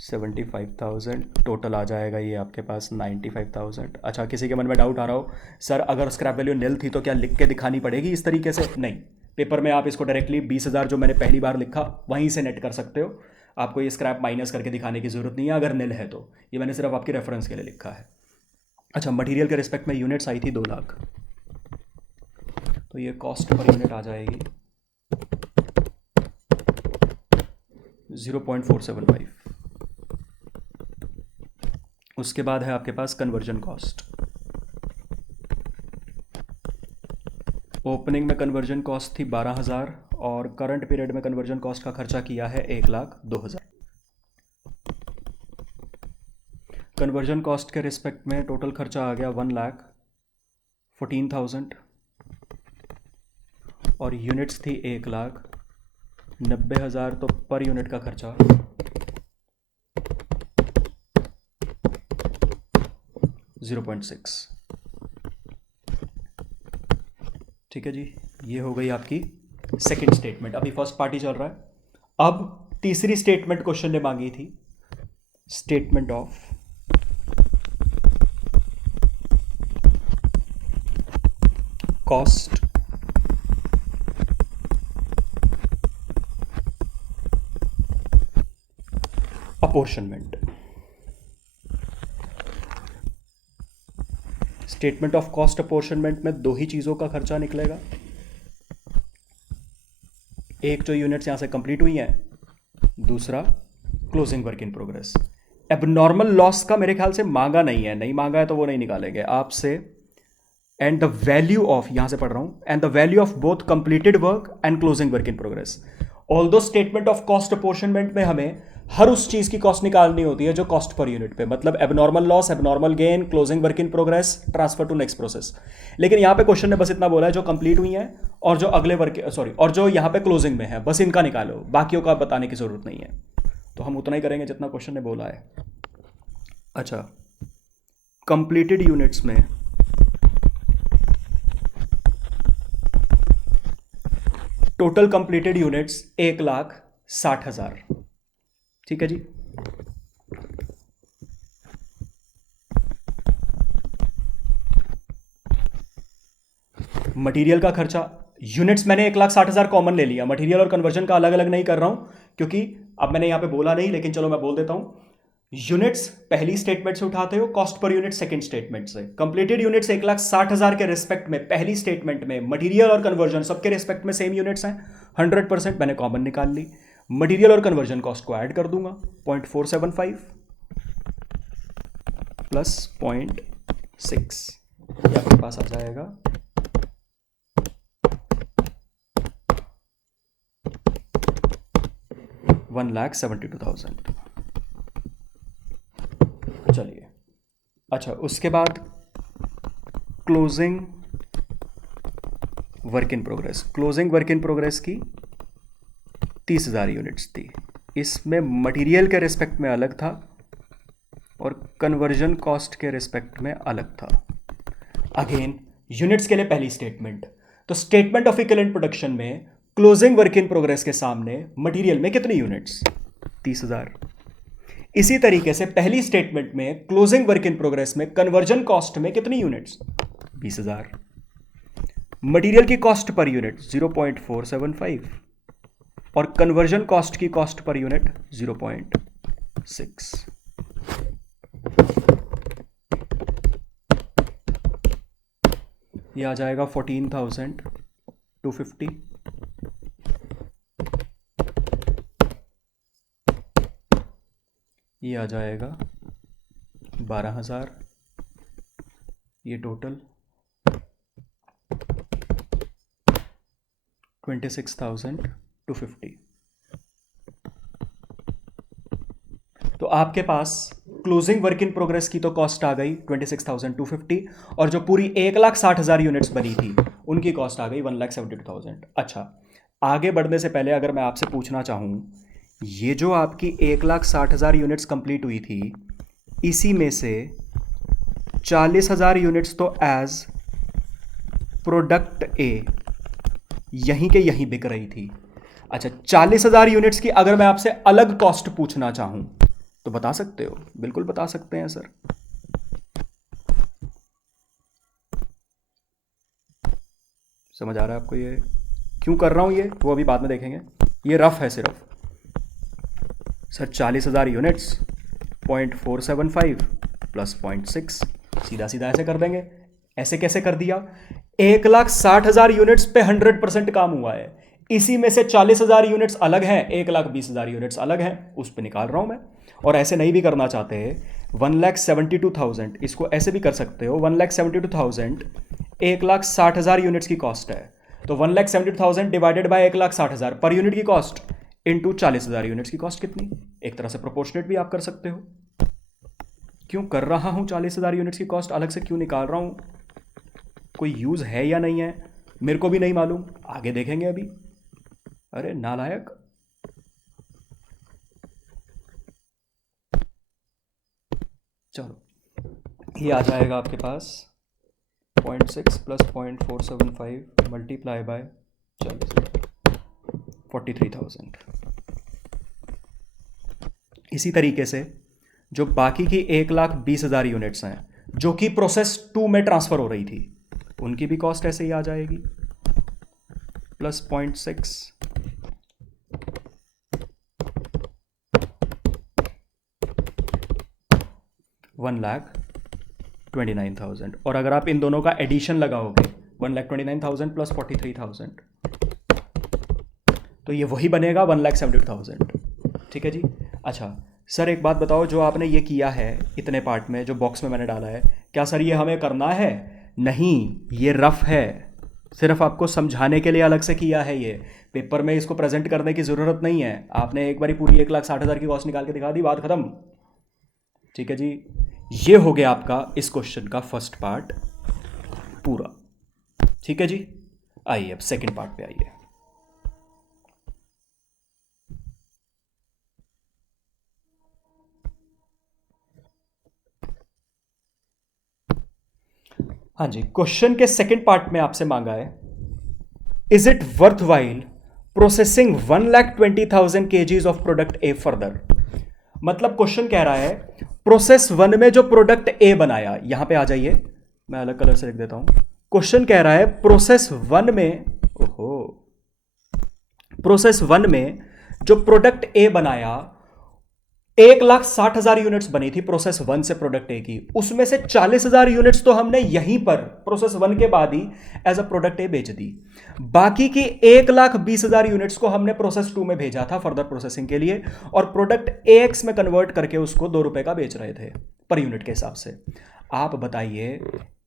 75,000, टोटल आ जाएगा ये आपके पास 95,000। अच्छा, किसी के मन में डाउट आ रहा हो सर अगर स्क्रैप वैल्यू निल थी तो क्या लिख के दिखानी पड़ेगी इस तरीके से? नहीं, पेपर में आप इसको डायरेक्टली 20,000 जो मैंने पहली बार लिखा वहीं से नेट कर सकते हो। आपको ये स्क्रैप माइनस करके दिखाने की जरूरत नहीं है अगर निल है तो। ये मैंने सिर्फ आपके रेफरेंस के लिए लिखा है। अच्छा, मटेरियल के रिस्पेक्ट में यूनिट्स आई थी 2 लाख, तो ये कॉस्ट पर यूनिट आ जाएगी 0.475। उसके बाद है आपके पास कन्वर्जन कॉस्ट। ओपनिंग में कन्वर्जन कॉस्ट थी 12,000, और करंट पीरियड में कन्वर्जन कॉस्ट का खर्चा किया है 1,02,000। कन्वर्जन कॉस्ट के रिस्पेक्ट में टोटल खर्चा आ गया 1,14,000, और यूनिट्स थी 1,90,000। तो पर यूनिट का खर्चा 0.6। ठीक है जी, ये हो गई आपकी सेकंड स्टेटमेंट। अभी फर्स्ट पार्टी चल रहा है। अब तीसरी स्टेटमेंट क्वेश्चन ने मांगी थी, statement of cost apportionment. Statement of cost apportionment में दो ही चीजों का खर्चा निकलेगा, एक जो यूनिट्स यहां से कंप्लीट हुई हैं, दूसरा closing work in progress. Abnormal loss का मेरे ख्याल से मांगा नहीं है, नहीं मांगा है तो वो नहीं निकालेंगे आपसे। एंड द वैल्यू ऑफ, यहां से पढ़ रहा हूं, and the value of both completed work and closing work in progress. Although statement of cost apportionment में हमें हर उस चीज की कॉस्ट निकालनी होती है जो कॉस्ट पर यूनिट पे, मतलब abnormal loss, abnormal gain, closing work in progress, transfer to next process. लेकिन यहां पे क्वेश्चन ने बस इतना बोला है जो कंप्लीट हुई है और जो अगले वर्क, सॉरी, और जो यहां पे क्लोजिंग में है, बस इनका निकालो, बाकियों का बताने की जरूरत नहीं है। तो हम उतना ही करेंगे जितना क्वेश्चन ने बोला है। अच्छा, कंप्लीटेड यूनिट्स में टोटल कंप्लीटेड यूनिट्स 1,60,000। ठीक है जी। मटेरियल का खर्चा, यूनिट्स मैंने 1,60,000 कॉमन ले लिया, मटेरियल और कन्वर्जन का अलग अलग नहीं कर रहा हूं क्योंकि अब मैंने यहां पे बोला नहीं, लेकिन चलो मैं बोल देता हूं। यूनिट्स पहली स्टेटमेंट से उठाते हो, cost per unit second statement से। कंप्लीटेड यूनिट्स 1,60,000 के रिस्पेक्ट में पहली स्टेटमेंट में, मटेरियल और कन्वर्जन सबके रिस्पेक्ट में सेम यूनिट्स हैं, 100% मैंने कॉमन निकाल ली। मटेरियल और कन्वर्जन कॉस्ट को ऐड कर दूंगा, 0.475 प्लस 0.6, ये आपके पास आ जाएगा 1,72,000। चलिए, अच्छा, उसके बाद closing work in progress. Closing work in progress की 30,000 यूनिट्स थी। इसमें मटेरियल के रिस्पेक्ट में अलग था और कन्वर्जन कॉस्ट के रिस्पेक्ट में अलग था। अगेन यूनिट्स के लिए पहली स्टेटमेंट, तो स्टेटमेंट ऑफ इक्विवेलेंट प्रोडक्शन में क्लोजिंग वर्क इन प्रोग्रेस के सामने मटेरियल में कितनी यूनिट्स, 30,000। इसी तरीके से पहली स्टेटमेंट में क्लोजिंग वर्क इन प्रोग्रेस में कन्वर्जन कॉस्ट में कितनी यूनिट्स, 20,000। मटेरियल की कॉस्ट पर यूनिट 0.475 और कन्वर्जन कॉस्ट की कॉस्ट पर यूनिट 0.6। ये आ जाएगा 14,250। ये आ जाएगा 12,000। ये टोटल 26,250। तो आपके पास क्लोजिंग वर्क इन प्रोग्रेस की तो कॉस्ट आ गई 26,250 और जो पूरी 1,60,000 यूनिट्स बनी थी उनकी कॉस्ट आ गई 1,72,000। अच्छा, आगे बढ़ने से पहले अगर मैं आपसे पूछना चाहूं, ये जो आपकी 1,60,000 यूनिट्स कंप्लीट हुई थी, इसी में से 40,000 यूनिट्स तो एज प्रोडक्ट ए यहीं के यहीं बिक रही थी। अच्छा, 40,000 यूनिट्स की अगर मैं आपसे अलग कॉस्ट पूछना चाहूं तो बता सकते हो? बिल्कुल बता सकते हैं सर। समझ आ रहा है आपको ये क्यों कर रहा हूं? ये वो अभी बाद में देखेंगे, ये रफ है सिर्फ। सर 40,000 यूनिट्स 0.475 प्लस 0.6, सीधा सीधा ऐसे कर देंगे। ऐसे कैसे कर दिया? 1,60,000 यूनिट्स पे 100% काम हुआ है, इसी में से 40,000 यूनिट्स अलग हैं, 1,20,000 यूनिट्स अलग हैं, उस पर निकाल रहा हूं मैं। और ऐसे नहीं भी करना चाहते 1,72,000, इसको ऐसे भी कर सकते हो 1,72,000 1,60,000 यूनिट्स की कॉस्ट है, तो 1,72,000 डिवाइडेड बाय 1,60,000 पर यूनिट की कॉस्ट इनटू 40,000 यूनिट्स की कॉस्ट कितनी? एक तरह से प्रोपोर्शनेट भी आप कर सकते हो। क्यों कर रहा हूं 40,000 यूनिट्स की कॉस्ट अलग से क्यों निकाल रहा हूं? कोई यूज है या नहीं है मेरे को भी नहीं मालूम, आगे देखेंगे अभी। अरे नालायक, चलो ये आ जाएगा आपके पास 0.6 प्लस 0.475 मल्टीप्लाई बाय 43,000। इसी तरीके से जो बाकी की 1,20,000 यूनिट्स हैं जो कि प्रोसेस 2 में ट्रांसफर हो रही थी, उनकी भी कॉस्ट ऐसे ही आ जाएगी, प्लस 0.6 1,29,000। और अगर आप इन दोनों का एडिशन लगाओगे 1,29,000 प्लस 43,000 तो ये वही बनेगा 1,70,000। ठीक है जी। अच्छा सर एक बात बताओ, जो आपने ये किया है इतने पार्ट में, जो बॉक्स में मैंने डाला है, क्या सर ये हमें करना है? नहीं, ये रफ है, सिर्फ आपको समझाने के लिए अलग से किया है। ये पेपर में इसको प्रेजेंट करने की ज़रूरत नहीं है। आपने एक बारी पूरी 1,60,000 की कॉस्ट निकाल के दिखा दी, बात खत्म। ठीक है जी, ये हो गया आपका इस क्वेश्चन का फर्स्ट पार्ट पूरा। ठीक है जी, आइए अब सेकंड पार्ट पे आइए। हाँ जी, क्वेश्चन के सेकंड पार्ट में आपसे मांगा है, is it worth while processing 1,20,000 kgs of product A further. मतलब क्वेश्चन कह रहा है प्रोसेस 1 में जो प्रोडक्ट ए बनाया, यहां पे आ जाइए, मैं अलग कलर से लिख देता हूं। क्वेश्चन कह रहा है प्रोसेस 1 में, प्रोसेस 1 में जो प्रोडक्ट ए बनाया 1,60,000 यूनिट्स बनी थी प्रोसेस 1 से प्रोडक्ट ए की, उसमें से 40,000 यूनिट्स तो हमने यहीं पर प्रोसेस 1 के बाद ही एज अ प्रोडक्ट ए बेच दी। बाकी की 1,20,000 यूनिट्स को हमने प्रोसेस 2 में भेजा था फर्दर प्रोसेसिंग के लिए, और प्रोडक्ट एएक्स में कन्वर्ट करके उसको 2 रुपए का बेच रहे थे पर यूनिट के हिसाब से। आप बताइए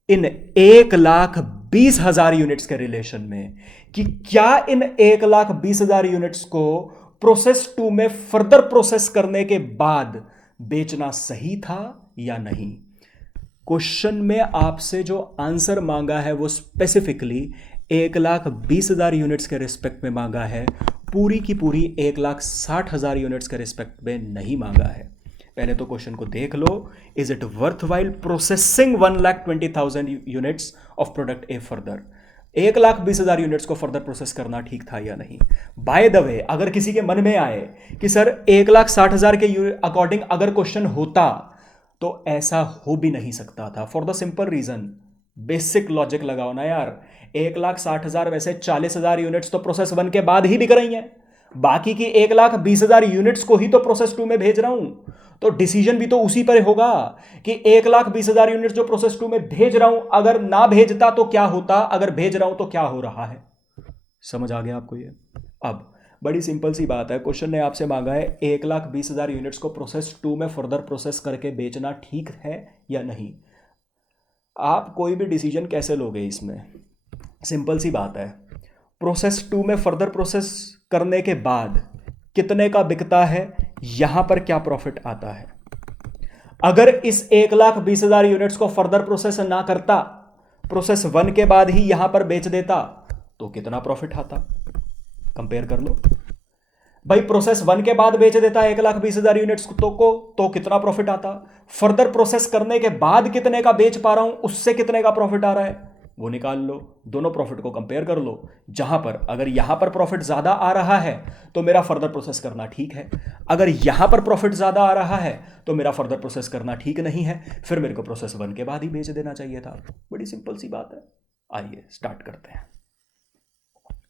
इन 1,20,000 यूनिट्स के रिलेशन में कि क्या इन 1,20,000 यूनिट्स को प्रोसेस 2 में फर्दर प्रोसेस करने के बाद बेचना सही था या नहीं। क्वेश्चन में आपसे जो आंसर मांगा है वो स्पेसिफिकली 1,20,000 यूनिट्स के रिस्पेक्ट में मांगा है, पूरी की पूरी 1,60,000 यूनिट्स के रिस्पेक्ट में नहीं मांगा है। पहले तो क्वेश्चन को देख लो, is it worth while processing 1,20,000 units of product A further. 1,20,000 units को फर्दर प्रोसेस करना ठीक था या नहीं। बाय द वे, अगर किसी के मन में आए कि सर 1,60,000 के अकॉर्डिंग अगर क्वेश्चन होता तो ऐसा हो भी नहीं सकता था, for the simple reason, basic logic लगाओ ना यार। 1,60,000 वैसे 40,000 यूनिट्स तो प्रोसेस 1 के बाद ही बिक रही हैं, बाकी की 1,20,000 यूनिट्स को ही तो प्रोसेस 2 में भेज रहा हूं, तो डिसीजन भी तो उसी पर होगा कि 1,20,000 यूनिट्स जो प्रोसेस 2 में भेज रहा हूं, अगर ना भेजता तो क्या होता, अगर भेज रहा हूं तो क्या हो रहा है। समझ आ गया आपको ये? अब बड़ी सिंपल सी बात है, क्वेश्चन ने आपसे मांगा है 1,20,000 यूनिट्स को प्रोसेस 2 में फर्दर प्रोसेस करके बेचना ठीक है या नहीं। आप कोई भी डिसीजन कैसे लोगे इसमें? सिंपल सी बात है, प्रोसेस 2 में फर्दर प्रोसेस करने के बाद कितने का बिकता है, यहां पर क्या प्रॉफिट आता है। अगर इस 1,20,000 यूनिट्स को फर्दर प्रोसेस ना करता, प्रोसेस 1 के बाद ही यहां पर बेच देता, तो कितना प्रॉफिट आता? कंपेयर कर लो भाई, प्रोसेस 1 के बाद बेच देता 1,20,000 यूनिट्स तो कितना प्रॉफिट आता, फर्दर प्रोसेस करने के बाद कितने का बेच पा रहा हूं, उससे कितने का प्रॉफिट आ रहा है, वो निकाल लो, दोनों प्रॉफिट को कंपेयर कर लो। जहां पर अगर यहां पर प्रॉफिट ज्यादा आ रहा है तो मेरा फर्दर प्रोसेस करना ठीक है, अगर यहां पर प्रॉफिट ज्यादा आ रहा है तो मेरा फर्दर प्रोसेस करना ठीक नहीं है, फिर मेरे को प्रोसेस 1 के बाद ही बेच देना चाहिए था। बड़ी सिंपल सी बात है। आइए स्टार्ट करते हैं।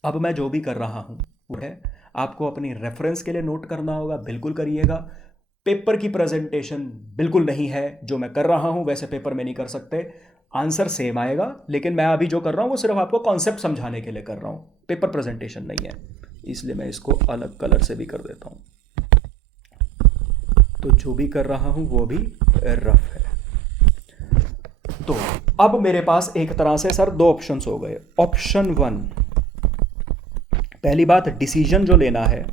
अब मैं जो भी कर रहा हूं वो है, आपको अपनी रेफरेंस के लिए नोट करना होगा, बिल्कुल करिएगा। पेपर की प्रेजेंटेशन बिल्कुल नहीं है, जो मैं कर रहा हूं वैसे पेपर में नहीं कर सकते, आंसर सेम आएगा, लेकिन मैं अभी जो कर रहा हूं वो सिर्फ आपको कॉन्सेप्ट समझाने के लिए कर रहा हूं, पेपर प्रेजेंटेशन नहीं है, इसलिए मैं इसको अलग कलर से भी कर देता हूं। तो जो भी कर रहा हूं वो भी रफ है। तो अब मेरे पास एक तरह से सर 2 ऑप्शंस हो गए। ऑप्शन 1, पहली बात, डिसीजन जो लेना है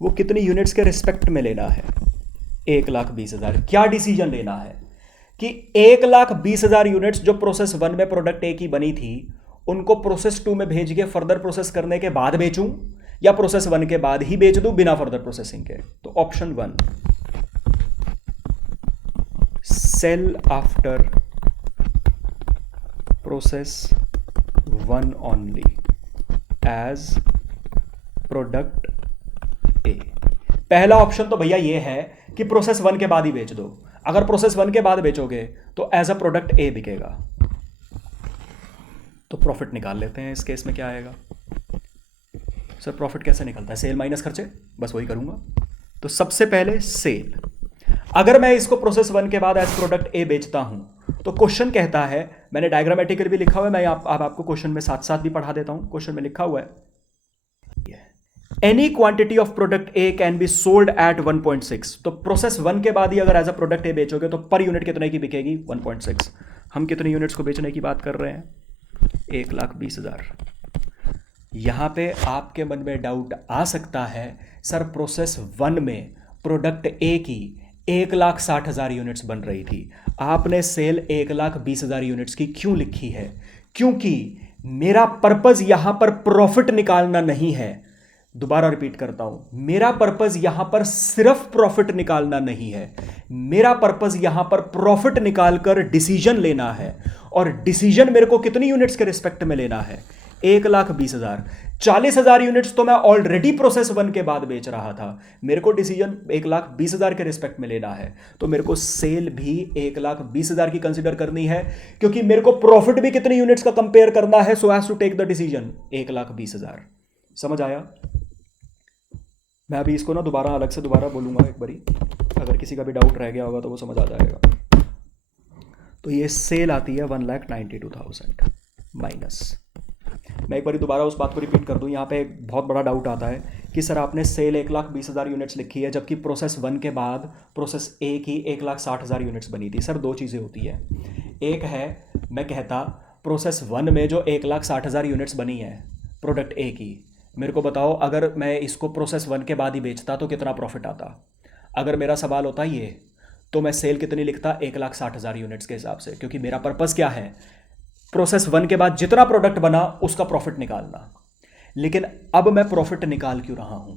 वो कितनी यूनिट्स के रिस्पेक्ट में लेना है, 1,20,000। क्या डिसीजन लेना है कि 1,20,000 यूनिट्स जो प्रोसेस 1 में प्रोडक्ट ए की बनी थी उनको प्रोसेस 2 में भेज के फर्दर प्रोसेस करने के बाद बेचूं, या प्रोसेस 1 के बाद ही बेच दूं बिना फर्दर प्रोसेसिंग के। तो option 1, sell after process one only as product A. पहला ऑप्शन तो भैया ये है कि प्रोसेस वन के बाद ही बेच दो। अगर प्रोसेस वन के बाद बेचोगे तो एज अ प्रोडक्ट ए बिकेगा। तो प्रॉफिट निकाल लेते हैं। इस केस में क्या आएगा सर? प्रॉफिट कैसे निकलता है? सेल माइनस खर्चे, बस वही करूंगा। तो सबसे पहले सेल, अगर मैं इसको प्रोसेस वन के बाद एज प्रोडक्ट ए बेचता हूं तो क्वेश्चन कहता है, मैंने डायग्रामेटिकली भी लिखा हुआ है, मैं आपको क्वेश्चन में साथ साथ भी पढ़ा देता हूं। क्वेश्चन में लिखा हुआ है any quantity of product A can be sold at 1.6। तो प्रोसेस वन के बाद ही अगर एज अ प्रोडक्ट ए बेचोगे तो पर यूनिट कितने की बिकेगी? 1.6। हम कितने यूनिट्स को बेचने की बात कर रहे हैं? 1,20,000। यहां पे आपके मन में डाउट आ सकता है, सर प्रोसेस वन में प्रोडक्ट ए की 1,60,000 यूनिट्स बन रही थी, आपने सेल 1,20,000 यूनिट्स की क्यों लिखी है? क्योंकि मेरा पर्पज यहां पर प्रॉफिट निकालना नहीं है। दोबारा रिपीट करता हूं, मेरा पर्पज यहां पर सिर्फ प्रॉफिट निकालना नहीं है, मेरा पर्पज यहां पर प्रॉफिट निकालकर डिसीजन लेना है। और डिसीजन मेरे को कितनी यूनिट्स के रिस्पेक्ट में लेना है? 1,20,000। 40,000 यूनिट्स तो मैं ऑलरेडी प्रोसेस वन के बाद बेच रहा था, मेरे को डिसीजन 1,20,000 के रिस्पेक्ट में लेना है। तो मेरे को सेल भी 1,20,000 की कंसिडर करनी है, क्योंकि मेरे को प्रॉफिट भी कितनी यूनिट्स का कंपेयर करना है। So has to take the decision 1,20,000। समझ आया? मैं अभी इसको ना दोबारा अलग से दोबारा बोलूंगा एक बारी, अगर किसी का भी डाउट रह गया होगा तो वो समझ आ जाएगा। तो ये सेल आती है 1,92,000 माइनस। मैं एक बार दोबारा उस बात को रिपीट कर दूं, यहाँ पे एक बहुत बड़ा डाउट आता है कि सर आपने सेल 1,20,000 यूनिट्स लिखी है, जबकि प्रोसेस वन के बाद प्रोसेस ए की 1,60,000 यूनिट्स बनी थी। सर दो चीज़ें होती है, एक है मैं कहता प्रोसेस वन में जो 1,60,000 यूनिट्स बनी है प्रोडक्ट ए की, मेरे को बताओ अगर मैं इसको प्रोसेस वन के बाद ही बेचता तो कितना प्रॉफिट आता? अगर मेरा सवाल होता ये तो मैं सेल कितनी लिखता? 1,60,000 यूनिट्स के हिसाब से, क्योंकि मेरा पर्पस क्या है? प्रोसेस वन के बाद जितना प्रोडक्ट बना उसका प्रॉफिट निकालना। लेकिन अब मैं प्रॉफिट निकाल क्यों रहा हूं?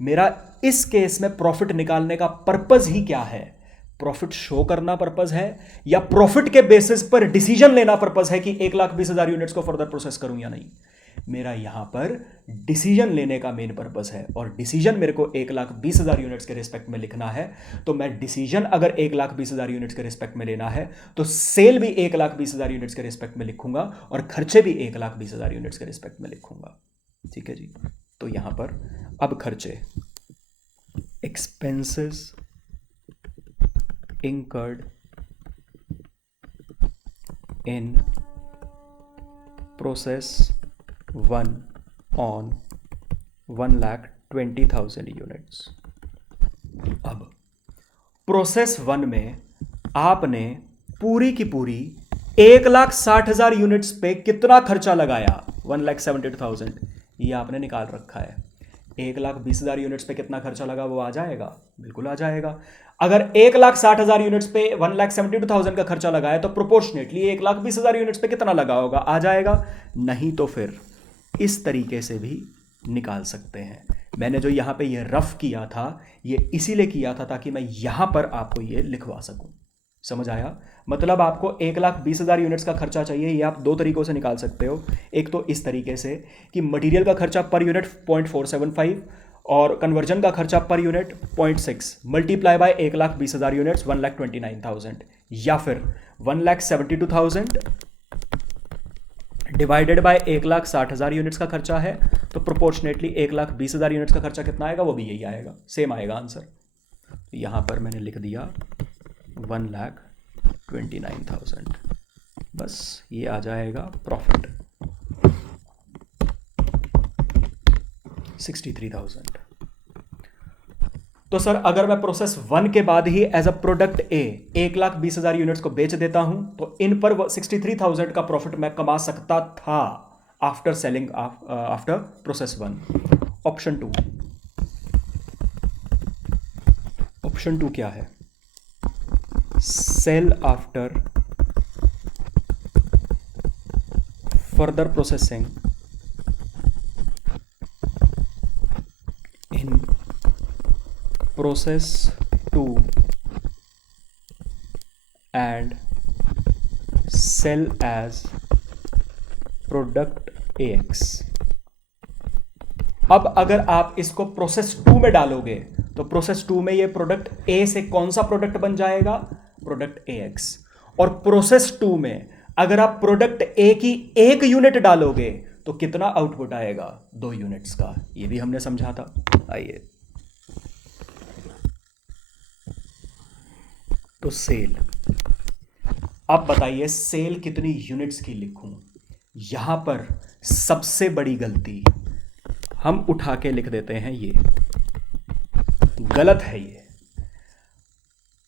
मेरा इस केस में प्रॉफिट निकालने का पर्पस ही क्या है? प्रॉफिट शो करना पर्पस है, या प्रॉफिट के बेसिस पर डिसीजन लेना पर्पस है कि 1,20,000 यूनिट्स को फर्दर प्रोसेस करूं या नहीं? मेरा यहां पर डिसीजन लेने का मेन पर्पस है, और डिसीजन मेरे को 1,20,000 यूनिट्स के रिस्पेक्ट में लिखना है। तो मैं डिसीजन अगर 1,20,000 यूनिट्स के रिस्पेक्ट में लेना है तो सेल भी 1,20,000 यूनिट्स के रिस्पेक्ट में लिखूंगा, और खर्चे भी 1,20,000 यूनिट्स के रिस्पेक्ट में लिखूंगा। ठीक है जी। तो यहां पर अब खर्चे, expenses incurred in process 1 on 1,20,000 units. अब प्रोसेस वन में आपने पूरी की पूरी 1,60,000 यूनिट्स पे कितना खर्चा लगाया? 1,70,000 ये आपने निकाल रखा है। 1,20,000 यूनिट्स पे कितना खर्चा लगा वो आ जाएगा? बिल्कुल आ जाएगा। अगर 1,60,000 यूनिट्स पे 1,72,000 का खर्चा लगाया तो प्रोपोर्शनेटली 1,20,000 यूनिट्स पे कितना लगा होगा? आ जाएगा। नहीं तो फिर इस तरीके से भी निकाल सकते हैं। मैंने जो यहां पे ये रफ किया था ये इसीलिए किया था ताकि मैं यहां पर आपको ये लिखवा सकूं। समझ आया? मतलब आपको 1,20,000 यूनिट्स का खर्चा चाहिए, ये आप दो तरीकों से निकाल सकते हो। एक तो इस तरीके से कि मटेरियल का खर्चा पर यूनिट 0.475 और कन्वर्जन का खर्चा per unit 0.6 multiply by 1,20,000 units 1,29,000, या फिर 1,72,000 डिवाइडेड बाय 1,60,000 यूनिट्स का खर्चा है तो प्रोपोर्शनेटली 1,20,000 यूनिट्स का खर्चा कितना आएगा? वो भी यही आएगा, सेम आएगा आंसर। यहां पर मैंने लिख दिया 1,29,000, बस ये आ जाएगा प्रॉफिट 63,000। तो सर अगर मैं प्रोसेस वन के बाद ही as a product A 1,20,000 units को बेच देता हूं तो इन पर 63,000 का प्रॉफिट मैं कमा सकता था after selling after process one. Option two क्या है? Sell after further processing in process 2 and sell as product A X. अब अगर आप इसको प्रोसेस 2 में डालोगे तो प्रोसेस 2 में ये प्रोडक्ट ए से कौन सा प्रोडक्ट बन जाएगा, प्रोडक्ट ए एक्स। और प्रोसेस 2 में अगर आप प्रोडक्ट ए की 1 यूनिट डालोगे तो कितना आउटपुट आएगा, 2 यूनिट्स का। ये भी हमने समझा था। आइए, तो सेल, अब बताइए सेल कितनी यूनिट्स की लिखूं। यहां पर सबसे बड़ी गलती हम उठा के लिख देते हैं, ये गलत है। ये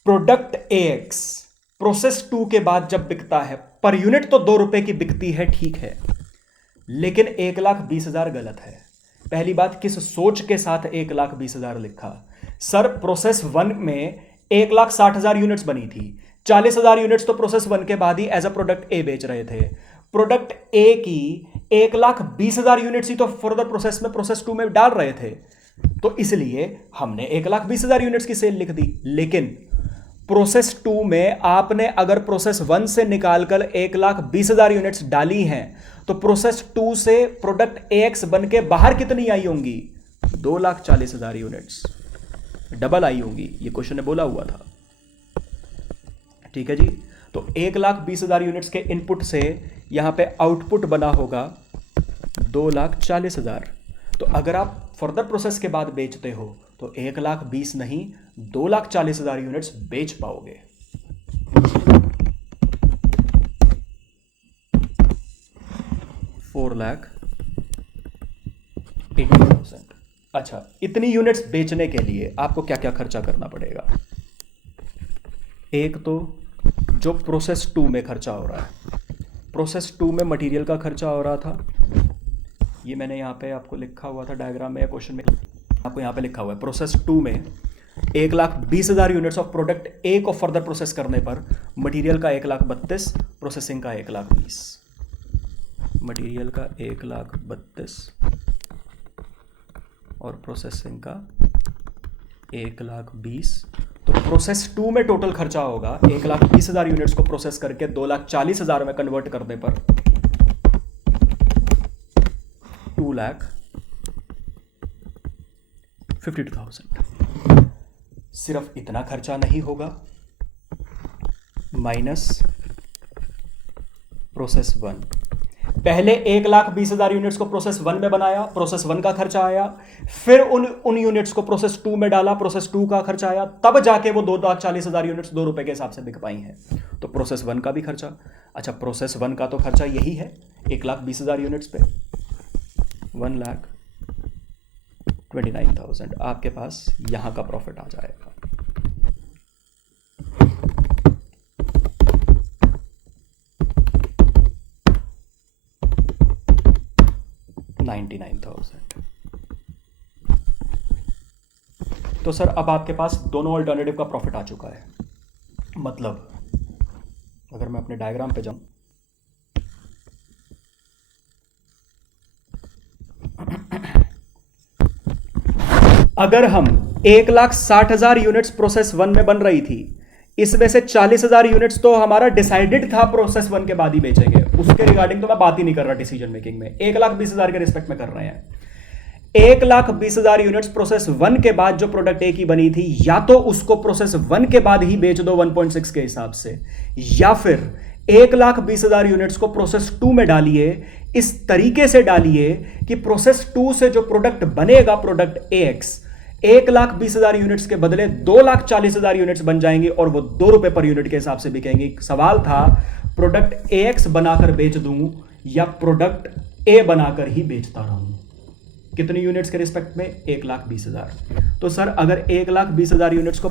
प्रोडक्ट ए एक्स प्रोसेस 2 के बाद जब बिकता है पर यूनिट तो 2 रुपए की बिकती है, ठीक है, लेकिन 1,20,000 गलत है। पहली बात, किस सोच के साथ 1,20,000 लिखा? सर प्रोसेस 1 में 1,60,000 यूनिट्स बनी थी, 40,000 यूनिट्स तो प्रोसेस 1 के बाद ही एज अ प्रोडक्ट ए बेच रहे थे। प्रोडक्ट ए की 1,20,000 यूनिट्स ही तो फर्दर प्रोसेस में प्रोसेस 2 में डाल रहे थे, तो इसलिए हमने 1,20,000 यूनिट्स की सेल लिख दी। लेकिन प्रोसेस 2 में आपने अगर प्रोसेस 1 से निकालकर 1,20,000 यूनिट्स डाली हैं तो प्रोसेस 2 से प्रोडक्ट ए एक्स बन के बाहर कितनी आई होंगी, 2,40,000 यूनिट्स, डबल आई होंगी। ये क्वेश्चन ने बोला हुआ था, ठीक है जी। तो 1,20,000 यूनिट्स के इनपुट से यहां पे आउटपुट बना होगा 2,40,000। तो अगर आप फर्दर प्रोसेस के बाद बेचते हो तो 1,20,000 नहीं 2,40,000 यूनिट्स बेच पाओगे। $4,80,000। अच्छा, इतनी यूनिट्स बेचने के लिए आपको क्या क्या खर्चा करना पड़ेगा? एक तो जो प्रोसेस 2 में खर्चा हो रहा है, प्रोसेस 2 में मटेरियल का खर्चा हो रहा था, ये मैंने यहाँ पे आपको लिखा हुआ था डायग्राम में या क्वेश्चन में, आपको यहाँ पे लिखा हुआ है। प्रोसेस 2 में 1,20,000 यूनिट्स ऑफ प्रोडक्ट ए को फर्दर प्रोसेस करने पर मटेरियल का 1,32,000, प्रोसेसिंग का 1,20,000, मटेरियल का 1,32,000 और प्रोसेसिंग का 1,20,000। तो प्रोसेस 2 में टोटल खर्चा होगा 1,20,000 यूनिट्स को प्रोसेस करके 2,40,000 में कन्वर्ट करने पर 2,52,000। सिर्फ इतना खर्चा नहीं होगा, माइनस प्रोसेस 1। पहले 1,20,000 यूनिट्स को प्रोसेस 1 में बनाया, प्रोसेस 1 का खर्चा आया, फिर उन यूनिट्स को प्रोसेस 2 में डाला, प्रोसेस 2 का खर्चा आया, तब जाके वो 2,40,000 यूनिट्स 2 रुपए के हिसाब से बिक पाई हैं। तो प्रोसेस 1 का भी खर्चा, अच्छा प्रोसेस 1 का तो खर्चा यही है 1,20,000 यूनिट्स पे, 1,29,000 आपके पास यहां का प्रॉफिट आ जाएगा। तो सर अब आपके पास दोनों ऑल्टरनेटिव का प्रॉफिट आ चुका है। मतलब अगर मैं अपने डायग्राम पे जाऊं, अगर हम 1,60,000 यूनिट्स प्रोसेस 1 में बन रही थी, इसमें से 40,000 यूनिट्स तो हमारा डिसाइडेड था प्रोसेस 1 के बाद ही बेचेंगे, उसके रिगार्डिंग तो मैं बात ही नहीं कर रहा डिसीजन मेकिंग में, 1,20,000 के रिस्पेक्ट में कर रहे हैं। 1,20,000 यूनिट्स प्रोसेस 1 के बाद जो प्रोडक्ट ए की बनी थी, या तो उसको प्रोसेस 1 के बाद ही बेच दो 1.6 के हिसाब से, या फिर 1,20,000 यूनिट्स को प्रोसेस 2 में डालिए, इस तरीके से डालिए कि प्रोसेस 2 से जो प्रोडक्ट बनेगा प्रोडक्ट ए एक्स, 1,20,000 यूनिट्स के बदले 2,40,000 यूनिट्स बन जाएंगे और वो 2 रुपए पर यूनिट के हिसाब से बिकेंगे। सवाल था प्रोडक्ट ए एक्स बनाकर बेच दूं या प्रोडक्ट ए बनाकर ही बेचता रहूं। कितनी यूनिट्स के रिस्पेक्ट में? 1,20,000। तो सर अगर 1,20,000 यूनिट्स को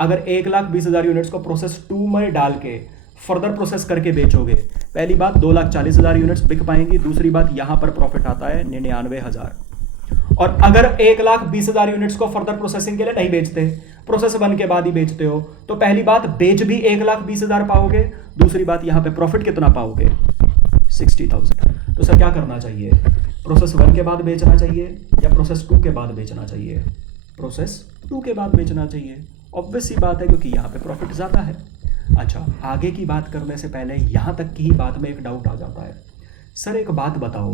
अगर 1,20,000 यूनिट्स को प्रोसेस 2 में डाल के फर्दर प्रोसेस करके बेचोगे, पहली बात 2,40,000 यूनिट्स बिक पाएंगी, दूसरी बात यहां पर प्रॉफिट आता है 99,000। और अगर 1,20,000 यूनिट्स को फर्दर प्रोसेसिंग के लिए नहीं बेचते, प्रोसेस 1 के बाद ही बेचते हो, तो पहली बात बेच भी 1,20,000 पाओगे, दूसरी बात यहां पे प्रॉफिट कितना पाओगे? 60,000। तो सर क्या करना चाहिए? प्रोसेस 1 के बाद बेचना चाहिए या प्रोसेस 2 के बाद बेचना चाहिए? प्रोसेस 2 के बाद बेचना चाहिए। ऑब्वियस सी बात है, क्योंकि यहां पे प्रॉफिट ज्यादा है। अच्छा, आगे की बात करने से पहले यहां तक की ही बात में एक डाउट आ जाता है। सर एक बात बताओ,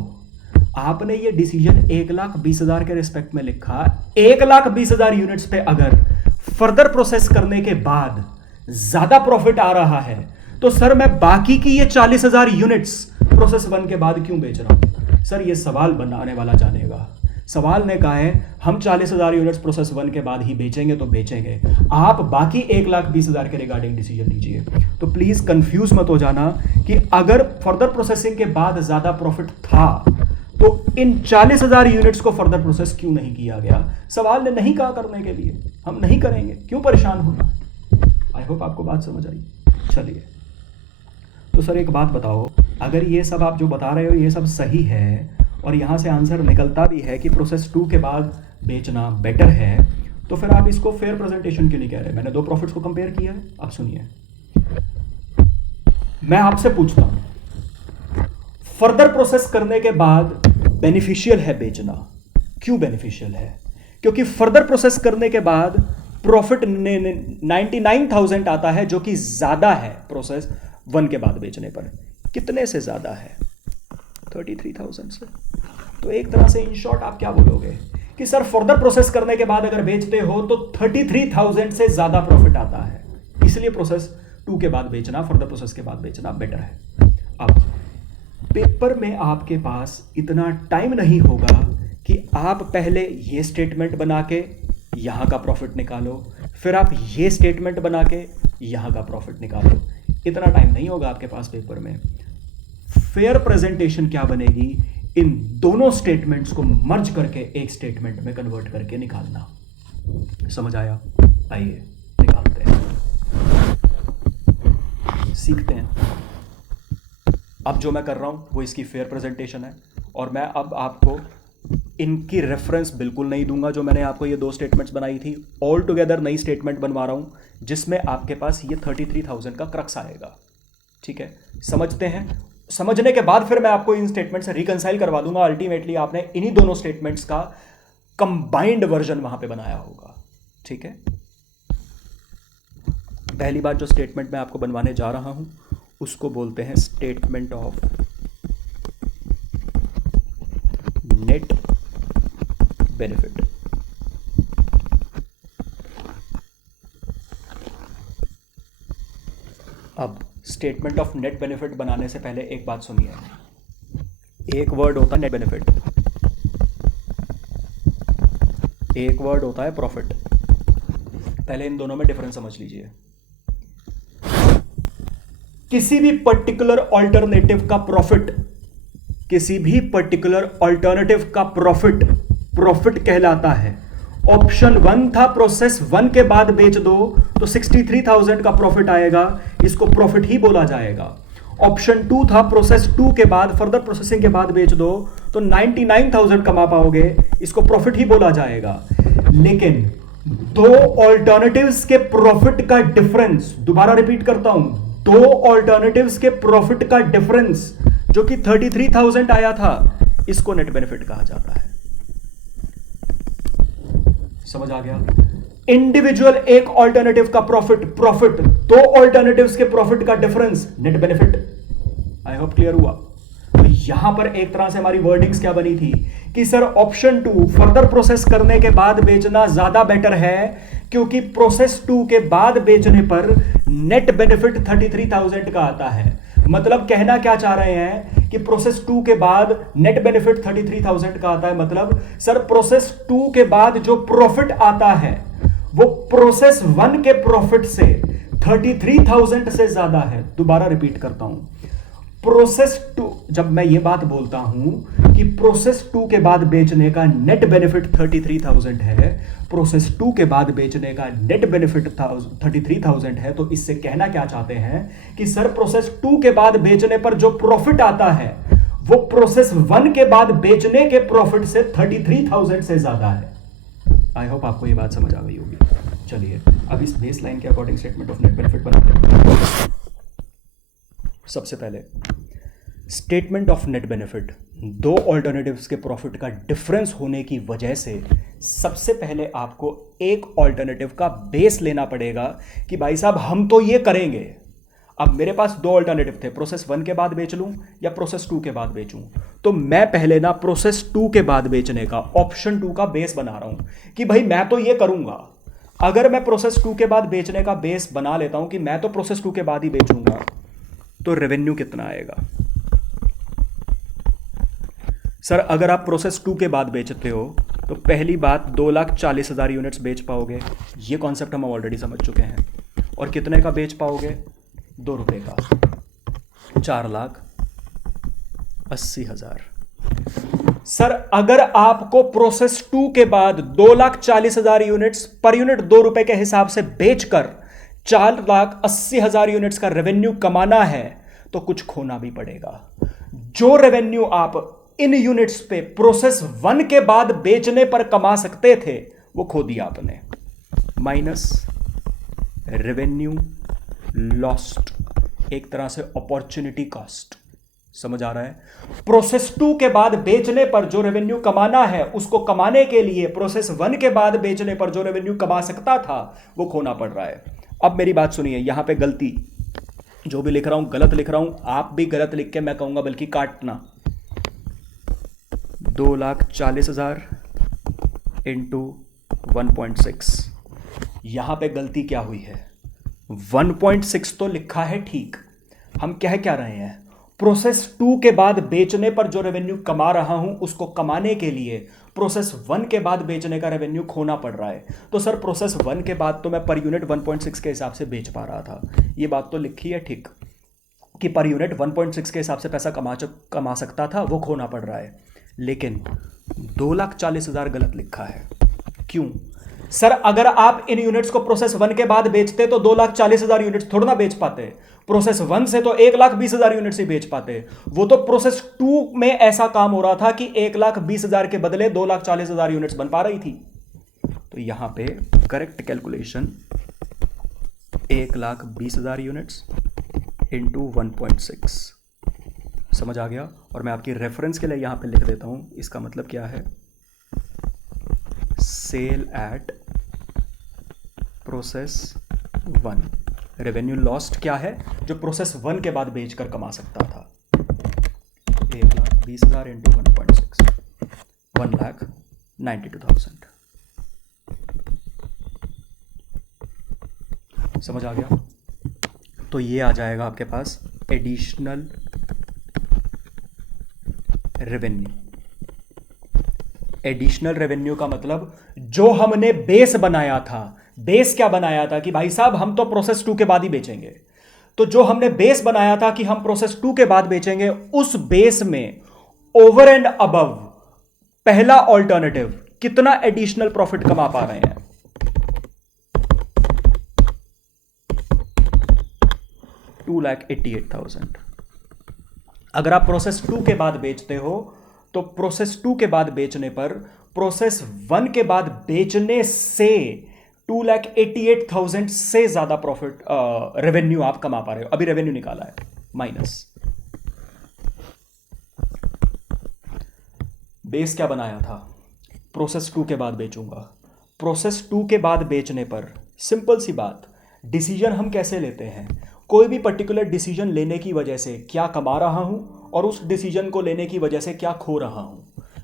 आपने ये डिसीजन 1,20,000 के रिस्पेक्ट में लिखा, 1,20,000 यूनिट्स पे अगर फर्दर प्रोसेस करने के बाद ज्यादा प्रॉफिट आ रहा है तो सर मैं बाकी की ये 40,000 यूनिट्स प्रोसेस 1 के बाद क्यों बेच रहा हूं? सर ये सवाल बनाने वाला जानेगा। सवाल ने कहा है हम 40,000 यूनिट्स प्रोसेस 1 के बाद ही बेचेंगे तो बेचेंगे, आप बाकी 1,20,000 के रिगार्डिंग डिसीजन लीजिए। तो प्लीज कंफ्यूज मत हो जाना कि अगर फर्दर प्रोसेसिंग के बाद ज्यादा प्रॉफिट था तो इन 40,000 यूनिट्स को फर्दर प्रोसेस क्यों नहीं किया गया। सवाल ने नहीं कहा करने के लिए, हम नहीं करेंगे, क्यों परेशान होना। आई होप आपको बात समझ आई। चलिए, तो सर एक बात बताओ, अगर ये सब आप जो बता रहे हो ये सब सही है और यहाँ से आंसर निकलता भी है कि प्रोसेस 2 के बाद बेचना बेटर है, तो फिर आप इसको फेयर प्रेजेंटेशन क्यों नहीं कह रहे। मैंने दो प्रॉफिट्स को कंपेयर किया है। अब सुनिए, मैं आपसे पूछता हूं, फर्दर प्रोसेस करने के बाद बेनिफिशियल है बेचना, क्यों बेनिफिशियल है? क्योंकि फर्दर प्रोसेस करने के बाद प्रॉफिट 99,000 आता है, जो कि ज्यादा है प्रोसेस 1 के बाद बेचने पर। कितने से ज्यादा है? 33,000 से। तो एक तरह से इन शॉर्ट आप क्या बोलोगे कि सर फर्दर प्रोसेस करने के बाद अगर बेचते हो तो 33,000 से ज्यादा प्रॉफिट आता है, इसलिए प्रोसेस 2 के बाद बेचना, फर्दर प्रोसेस के बाद बेचना बेटर है। अब पेपर में आपके पास इतना टाइम नहीं होगा कि आप पहले ये स्टेटमेंट बना के यहां का प्रॉफिट निकालो, फिर आप ये स्टेटमेंट बना के यहां का प्रॉफिट निकालो। इतना टाइम नहीं होगा आपके पास पेपर में। फेयर प्रेजेंटेशन क्या बनेगी, इन दोनों स्टेटमेंट्स को मर्ज करके एक स्टेटमेंट में कन्वर्ट करके निकालना। समझ आया? आइए निकालते हैं, सीखते हैं। अब जो मैं कर रहा हूं वो इसकी फेयर प्रेजेंटेशन है और मैं अब आपको इनकी रेफरेंस बिल्कुल नहीं दूंगा। जो मैंने आपको ये दो स्टेटमेंट्स बनाई थी, ऑल टुगेदर नई स्टेटमेंट बनवा रहा हूं जिसमें आपके पास ये 33,000 का क्रक्स आएगा। ठीक है, समझते हैं। समझने के बाद फिर मैं आपको इन स्टेटमेंट से रिकंसाइल करवा दूंगा। अल्टीमेटली आपने इन्हीं दोनों स्टेटमेंट्स का कंबाइंड वर्जन वहां पे बनाया होगा। ठीक है, पहली बात जो स्टेटमेंट मैं आपको बनवाने जा रहा हूं उसको बोलते हैं स्टेटमेंट ऑफ नेट बेनिफिट। अब स्टेटमेंट ऑफ नेट बेनिफिट बनाने से पहले एक बात सुनिए। एक वर्ड होता है नेट बेनिफिट, एक वर्ड होता है प्रॉफिट। पहले इन दोनों में डिफरेंस समझ लीजिए। किसी भी पर्टिकुलर ऑल्टरनेटिव का प्रॉफिट, किसी भी पर्टिकुलर ऑल्टरनेटिव का प्रॉफिट प्रॉफिट कहलाता है। ऑप्शन 1 था प्रोसेस 1 के बाद बेच दो तो 63,000 का प्रॉफिट आएगा, इसको प्रॉफिट ही बोला जाएगा। ऑप्शन 2 था प्रोसेस 2 के बाद फर्दर प्रोसेसिंग के बाद बेच दो तो 99,000 कमा पाओगे, इसको प्रॉफिट ही बोला जाएगा। लेकिन दो ऑल्टरनेटिव्स के प्रॉफिट का डिफरेंस, दोबारा रिपीट करता हूं, दो ऑल्टरनेटिव्स के प्रॉफिट का डिफरेंस जो कि 33,000 आया था, इसको नेट बेनिफिट कहा जाता है। समझ आ गया? इंडिविजुअल एक ऑल्टरनेटिव का प्रॉफिट दो ऑल्टरनेटिव्स के प्रॉफिट का difference net benefit. I hope clear हुआ। तो यहां पर एक तरह से हमारी वर्डिंग्स क्या बनी थी कि सर ऑप्शन 2 फर्दर प्रोसेस करने के बाद बेचना ज्यादा बेटर है, क्योंकि प्रोसेस 2 के बाद बेचने पर नेट बेनिफिट 33,000 का आता है। मतलब कहना क्या चाह रहे हैं कि प्रोसेस 2 के बाद नेट बेनिफिट 33,000 का आता है। मतलब सर प्रोसेस 2 के बाद जो प्रॉफिट आता है वो प्रोसेस 1 के प्रॉफिट से 33,000 से ज्यादा है। दोबारा रिपीट करता हूं, प्रोसेस 2, जब मैं ये बात बोलता हूं कि प्रोसेस 2 के बाद बेचने का नेट बेनिफिट 33,000 है, प्रोसेस 2 के बाद बेचने का नेट बेनिफिट 33,000 है, तो इससे कहना क्या चाहते हैं कि सर प्रोसेस 2 के बाद बेचने पर जो प्रॉफिट आता है वो प्रोसेस 1 के बाद बेचने के प्रॉफिट से 33,000 से ज्यादा है। आई होप आपको ये बात समझ आ गई होगी। चलिए अब इस बेस लाइन के according statement of net benefit बनाते हैं। सबसे पहले स्टेटमेंट ऑफ नेट बेनिफिट, दो ऑल्टरनेटिव्स के प्रॉफिट का डिफरेंस होने की वजह से सबसे पहले आपको एक ऑल्टरनेटिव का बेस लेना पड़ेगा कि भाई साहब हम तो ये करेंगे, अब मेरे पास दो ऑल्टरनेटिव थे, प्रोसेस 1 के बाद बेच लूं या प्रोसेस 2 के बाद बेचूं। तो मैं पहले ना प्रोसेस 2 के बाद बेचने का ऑप्शन 2 का बेस बना रहा हूं कि भाई मैं तो ये करूंगा, अगर मैं प्रोसेस 2 के बाद बेचने का बेस बना लेता हूं कि मैं तो प्रोसेस 2 के बाद ही बेचूंगा, तो रेवेन्यू कितना आएगा। सर अगर आप प्रोसेस 2 के बाद बेचते हो तो पहली बात 2,40,000 यूनिट्स बेच पाओगे, ये कॉन्सेप्ट हम ऑलरेडी समझ चुके हैं। और कितने का बेच पाओगे, 2 रुपए का, 4,80,000। सर अगर आपको प्रोसेस 2 के बाद 2,40,000 यूनिट्स पर यूनिट 2 रुपए के हिसाब से बेचकर 4,80,000 यूनिट्स का रेवेन्यू कमाना है तो कुछ खोना भी पड़ेगा। जो रेवेन्यू आप इन यूनिट्स पे प्रोसेस 1 के बाद बेचने पर कमा सकते थे वो खो दिया आपने, माइनस रेवेन्यू लॉस्ट, एक तरह से अपॉर्चुनिटी कॉस्ट। समझ आ रहा है। प्रोसेस 2 के बाद बेचने पर जो रेवेन्यू कमाना है उसको कमाने के लिए प्रोसेस 1 के बाद बेचने पर जो रेवेन्यू कमा सकता था वो खोना पड़ रहा है। अब मेरी बात सुनिए, यहां पे गलती जो भी लिख रहा हूं गलत लिख रहा हूं, आप भी गलत लिख के मैं कहूंगा बल्कि काटना। 2,40,000 इंटू 1.6, यहां पे गलती क्या हुई है, 1.6 तो लिखा है ठीक, हम कह क्या रहे हैं, प्रोसेस 2 के बाद बेचने पर जो रेवेन्यू कमा रहा हूं उसको कमाने के लिए प्रोसेस 1 के बाद बेचने का रेवेन्यू खोना पड़ रहा है। तो सर प्रोसेस 1 के बाद तो मैं पर यूनिट 1.6 के हिसाब से बेच पा रहा था, ये बात तो लिखी है ठीक कि पर यूनिट 1.6 के हिसाब से पैसा कमा सकता था, वो खोना पड़ रहा है। लेकिन 2,40,000 गलत लिखा है। क्यों सर, अगर आप इन यूनिट्स को प्रोसेस 1 के बाद बेचते तो 2,40,000 यूनिट्स थोड़ा ना बेच पाते, प्रोसेस 1 से तो 1,20,000 यूनिट्स ही बेच पाते। वो तो प्रोसेस 2 में ऐसा काम हो रहा था कि 1,20,000 के बदले 2,40,000 यूनिट्स बन पा रही थी। तो यहां पे करेक्ट कैलकुलेशन 1,20,000 यूनिट्स इंटू 1.6, समझ आ गया। और मैं आपकी रेफरेंस के लिए यहां पे लिख देता हूं, इसका मतलब क्या है, sell at process 1, revenue lost क्या है जो प्रोसेस 1 के बाद बेचकर कमा सकता था, 1,20,000 इंटू 1.6, 1,92,000। समझ आ गया। तो ये आ जाएगा आपके पास एडिशनल रेवेन्यू। एडिशनल रेवेन्यू का मतलब जो हमने बेस बनाया था, बेस क्या बनाया था कि भाई साहब हम तो प्रोसेस 2 के बाद ही बेचेंगे, तो जो हमने बेस बनाया था कि हम प्रोसेस 2 के बाद बेचेंगे, उस बेस में ओवर एंड अबव पहला ऑल्टरनेटिव कितना एडिशनल प्रॉफिट कमा पा रहे हैं, 2,88,000। अगर आप प्रोसेस 2 के बाद बेचते हो तो प्रोसेस 2 के बाद बेचने पर प्रोसेस 1 के बाद बेचने से 2,88,000 से ज्यादा प्रॉफिट रेवेन्यू आप कमा पा रहे हो। अभी रेवेन्यू निकाला है, माइनस बेस क्या बनाया था, प्रोसेस 2 के बाद बेचूंगा। प्रोसेस 2 के बाद बेचने पर सिंपल सी बात, डिसीजन हम कैसे लेते हैं, कोई भी पर्टिकुलर डिसीजन लेने की वजह से क्या कमा रहा हूं और उस डिसीजन को लेने की वजह से क्या खो रहा हूं,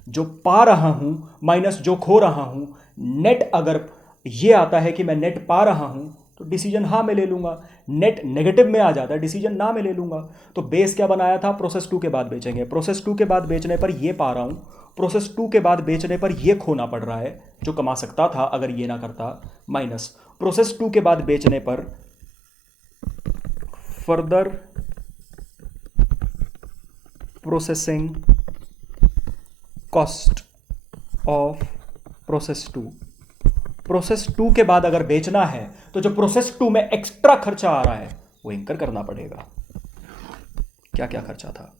जो पा रहा हूं माइनस जो खो रहा हूं, नेट अगर ये आता है कि मैं नेट पा रहा हूं तो डिसीजन हाँ में ले लूंगा, नेट नेगेटिव में आ जाता है डिसीजन ना में ले लूंगा। तो बेस क्या बनाया था, प्रोसेस 2 के बाद बेचेंगे, प्रोसेस 2 के बाद बेचने पर ये पा रहा हूं, प्रोसेस 2 के बाद बेचने पर ये खोना पड़ रहा है जो कमा सकता था अगर ये ना करता, माइनस प्रोसेस 2 के बाद बेचने पर further processing cost of process 2। Process 2 के बाद अगर बेचना है तो जो प्रोसेस 2 में एक्स्ट्रा खर्चा आ रहा है वो इंकर करना पड़ेगा। क्या क्या खर्चा था,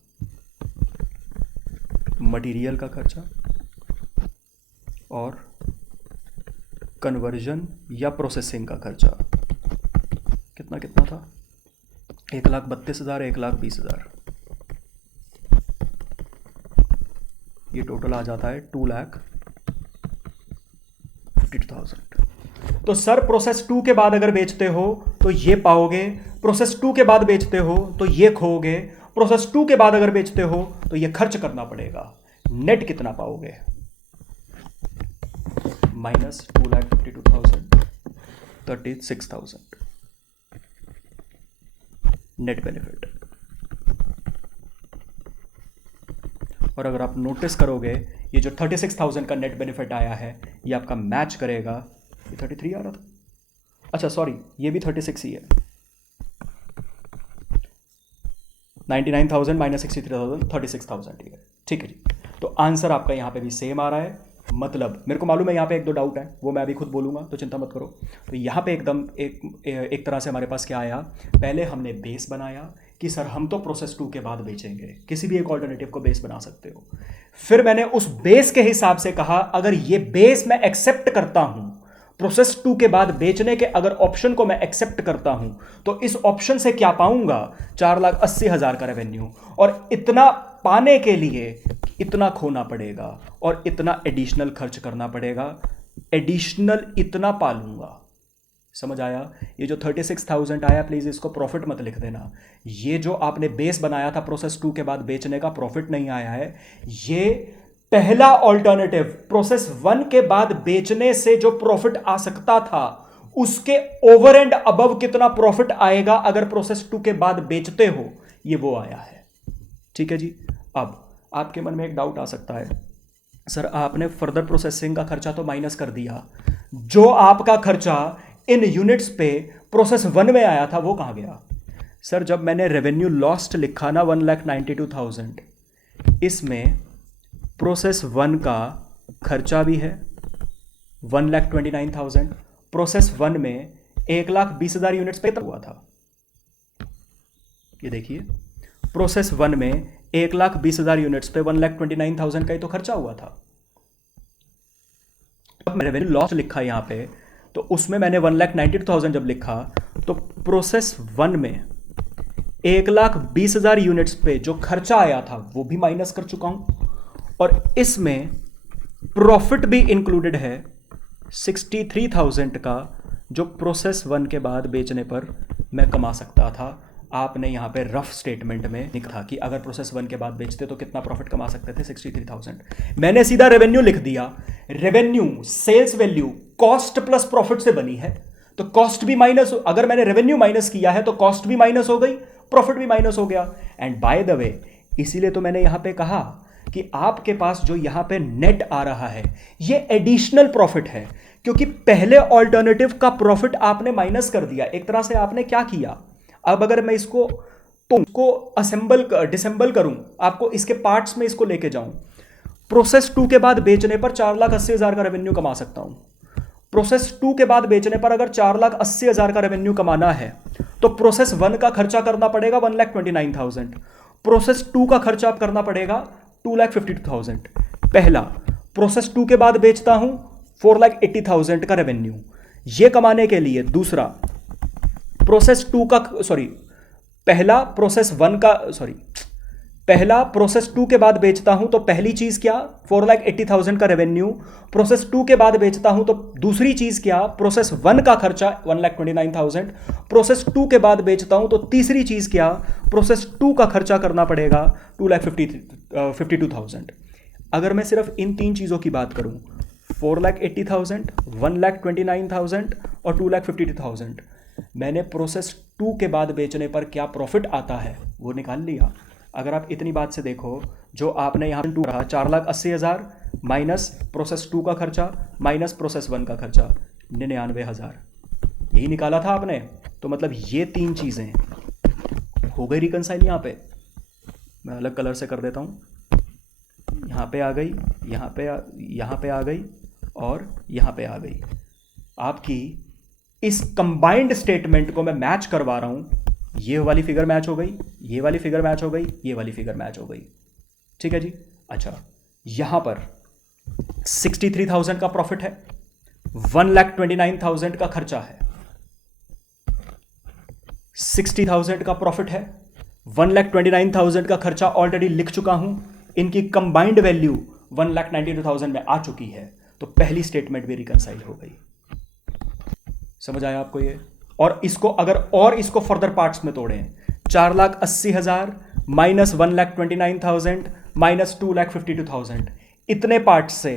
मटेरियल का खर्चा और कन्वर्जन या प्रोसेसिंग का खर्चा, कितना कितना था, 1,32,000, 1,20,000, ये टोटल आ जाता है 2,52,000। तो सर प्रोसेस 2 के बाद अगर बेचते हो तो ये पाओगे, प्रोसेस 2 के बाद बेचते हो तो ये खोओगे, प्रोसेस 2 के बाद अगर बेचते हो तो ये खर्च करना पड़ेगा। नेट कितना पाओगे? Minus 2,52,000, 36,000 net benefit. और अगर आप नोटिस करोगे ये जो 36,000 का नेट बेनिफिट आया है ये आपका मैच करेगा, ये 33 आ रहा था, अच्छा सॉरी ये भी 36 ही है, 99,000 माइनस 63,000, 36,000 ही है। ठीक है जी, तो आंसर आपका यहाँ पे भी सेम आ रहा है। मतलब मेरे को मालूम है यहाँ पे एक दो डाउट है, वो मैं अभी खुद बोलूँगा, तो चिंता मत करो। तो यहाँ पे एकदम एक तरह से हमारे पास क्या आया, पहले हमने बेस बनाया कि सर हम तो प्रोसेस 2 के बाद बेचेंगे, किसी भी एक ऑल्टरनेटिव को बेस बना सकते हो। फिर मैंने उस बेस के हिसाब से कहा अगर ये बेस मैं एक्सेप्ट करता हूं, प्रोसेस 2 के बाद बेचने के अगर ऑप्शन को मैं एक्सेप्ट करता हूं तो इस ऑप्शन से क्या पाऊंगा, 4,80,000 का रेवेन्यू, और इतना पाने के लिए इतना खोना पड़ेगा और इतना एडिशनल खर्च करना पड़ेगा, एडिशनल इतना पालूंगा। समझ आया? ये जो 36,000 आया प्लीज इसको प्रॉफिट मत लिख देना, ये जो आपने बेस बनाया था प्रोसेस 2 के बाद बेचने का, प्रॉफिट नहीं आया है। ये पहला ऑल्टरनेटिव प्रोसेस 1 के बाद बेचने से जो प्रॉफिट आ सकता था उसके ओवर एंड अबव कितना प्रॉफिट आएगा अगर प्रोसेस 2 के बाद बेचते हो, ये वो आया है। ठीक है जी। अब आपके मन में एक डाउट आ सकता है, सर आपने फर्दर प्रोसेसिंग का खर्चा तो माइनस कर दिया, जो आपका खर्चा इन यूनिट्स पे प्रोसेस 1 में आया था वो कहां गया? सर जब मैंने रेवेन्यू लॉस्ट लिखा ना 1,92,000, इसमें प्रोसेस 1 का खर्चा भी है 1,29,000, प्रोसेस 1 में 1,20,000 यूनिट्स पे हुआ था। ये देखिए प्रोसेस 1 में 1,20,000 यूनिट्स पे 1,29,000 का ही तो खर्चा हुआ था। अब रेवेन्यू लॉस लिखा यहां पे, तो उसमें मैंने 1,92,000 जब लिखा तो प्रोसेस 1 में 1,20,000 यूनिट्स पे जो खर्चा आया था वो भी माइनस कर चुका हूं, और इसमें प्रॉफिट भी इंक्लूडेड है 63,000 का, जो प्रोसेस 1 के बाद बेचने पर मैं कमा सकता था। आपने यहाँ पे रफ स्टेटमेंट में लिखा कि अगर प्रोसेस 1 के बाद बेचते तो कितना प्रॉफिट कमा सकते थे, 63,000। मैंने सीधा रेवेन्यू लिख दिया, revenue sales value cost plus profit से बनी है, तो कॉस्ट भी माइनस, अगर मैंने रेवेन्यू माइनस किया है तो कॉस्ट भी माइनस हो गई, प्रॉफिट भी माइनस हो गया। एंड बाय द वे इसीलिए तो मैंने यहां पे कहा कि आपके पास जो यहां पे नेट आ रहा है ये एडिशनल प्रॉफिट है, क्योंकि पहले ऑल्टरनेटिव का प्रॉफिट आपने माइनस कर दिया। एक तरह से आपने क्या किया, अब अगर मैं इसको डिसेंबल करूं, आपको इसके पार्ट्स में इसको लेके जाऊं, प्रोसेस 2 के बाद बेचने पर 4,80,000 का रेवेन्यू कमा सकता हूं। प्रोसेस 2 के बाद बेचने पर अगर 4,80,000 का रेवेन्यू कमाना है तो प्रोसेस 1 का खर्चा करना पड़ेगा 1,29,000, प्रोसेस 2 का खर्चा आप करना पड़ेगा 2,52,000। पहला, प्रोसेस 2 के बाद बेचता हूं 4,80,000 का रेवेन्यू, ये कमाने के लिए। दूसरा, प्रोसेस 2 का पहला प्रोसेस 2 के बाद बेचता हूं तो पहली चीज क्या, 4,80,000 का रेवेन्यू। प्रोसेस 2 के बाद बेचता हूं तो दूसरी चीज क्या, प्रोसेस 1 का खर्चा 1,29,000। प्रोसेस 2 के बाद बेचता हूं तो तीसरी चीज क्या, प्रोसेस 2 का खर्चा करना पड़ेगा 2,52,000। अगर मैं सिर्फ इन तीन चीजों की बात करूं, 4,80,000, 1,29,000 और 2,52,000, मैंने प्रोसेस 2 के बाद बेचने पर क्या प्रॉफिट आता है वो निकाल लिया। अगर आप इतनी बात से देखो, जो आपने यहां पर 2 रहा 4,80,000 माइनस प्रोसेस 2 का खर्चा माइनस प्रोसेस 1 का खर्चा 99,000, यही निकाला था आपने। तो मतलब ये तीन चीजें हो गई रिकंसाइल। यहां पे मैं अलग कलर से कर देता हूं, यहां पे आ गई, यहां पे आ गई और यहां पे आ गई। आपकी इस कंबाइंड स्टेटमेंट को मैं मैच करवा रहा हूं, ये वाली फिगर मैच हो गई, ये वाली फिगर मैच हो गई, ये वाली फिगर मैच हो गई। ठीक है जी। अच्छा, यहां पर 63,000 का प्रॉफिट है, 1,29,000 का खर्चा है, 60,000 का प्रॉफिट है, 1,29,000 का खर्चा ऑलरेडी लिख चुका हूं, इनकी कंबाइंड वैल्यू 1,92,000 में आ चुकी है, तो पहली स्टेटमेंट भी रिकंसाइल हो गई। समझ आया आपको ये? और इसको अगर और इसको फर्दर पार्ट्स में तोड़ें, 4,80,000 माइनस 1,29,000 माइनस 2,52,000, इतने पार्ट्स से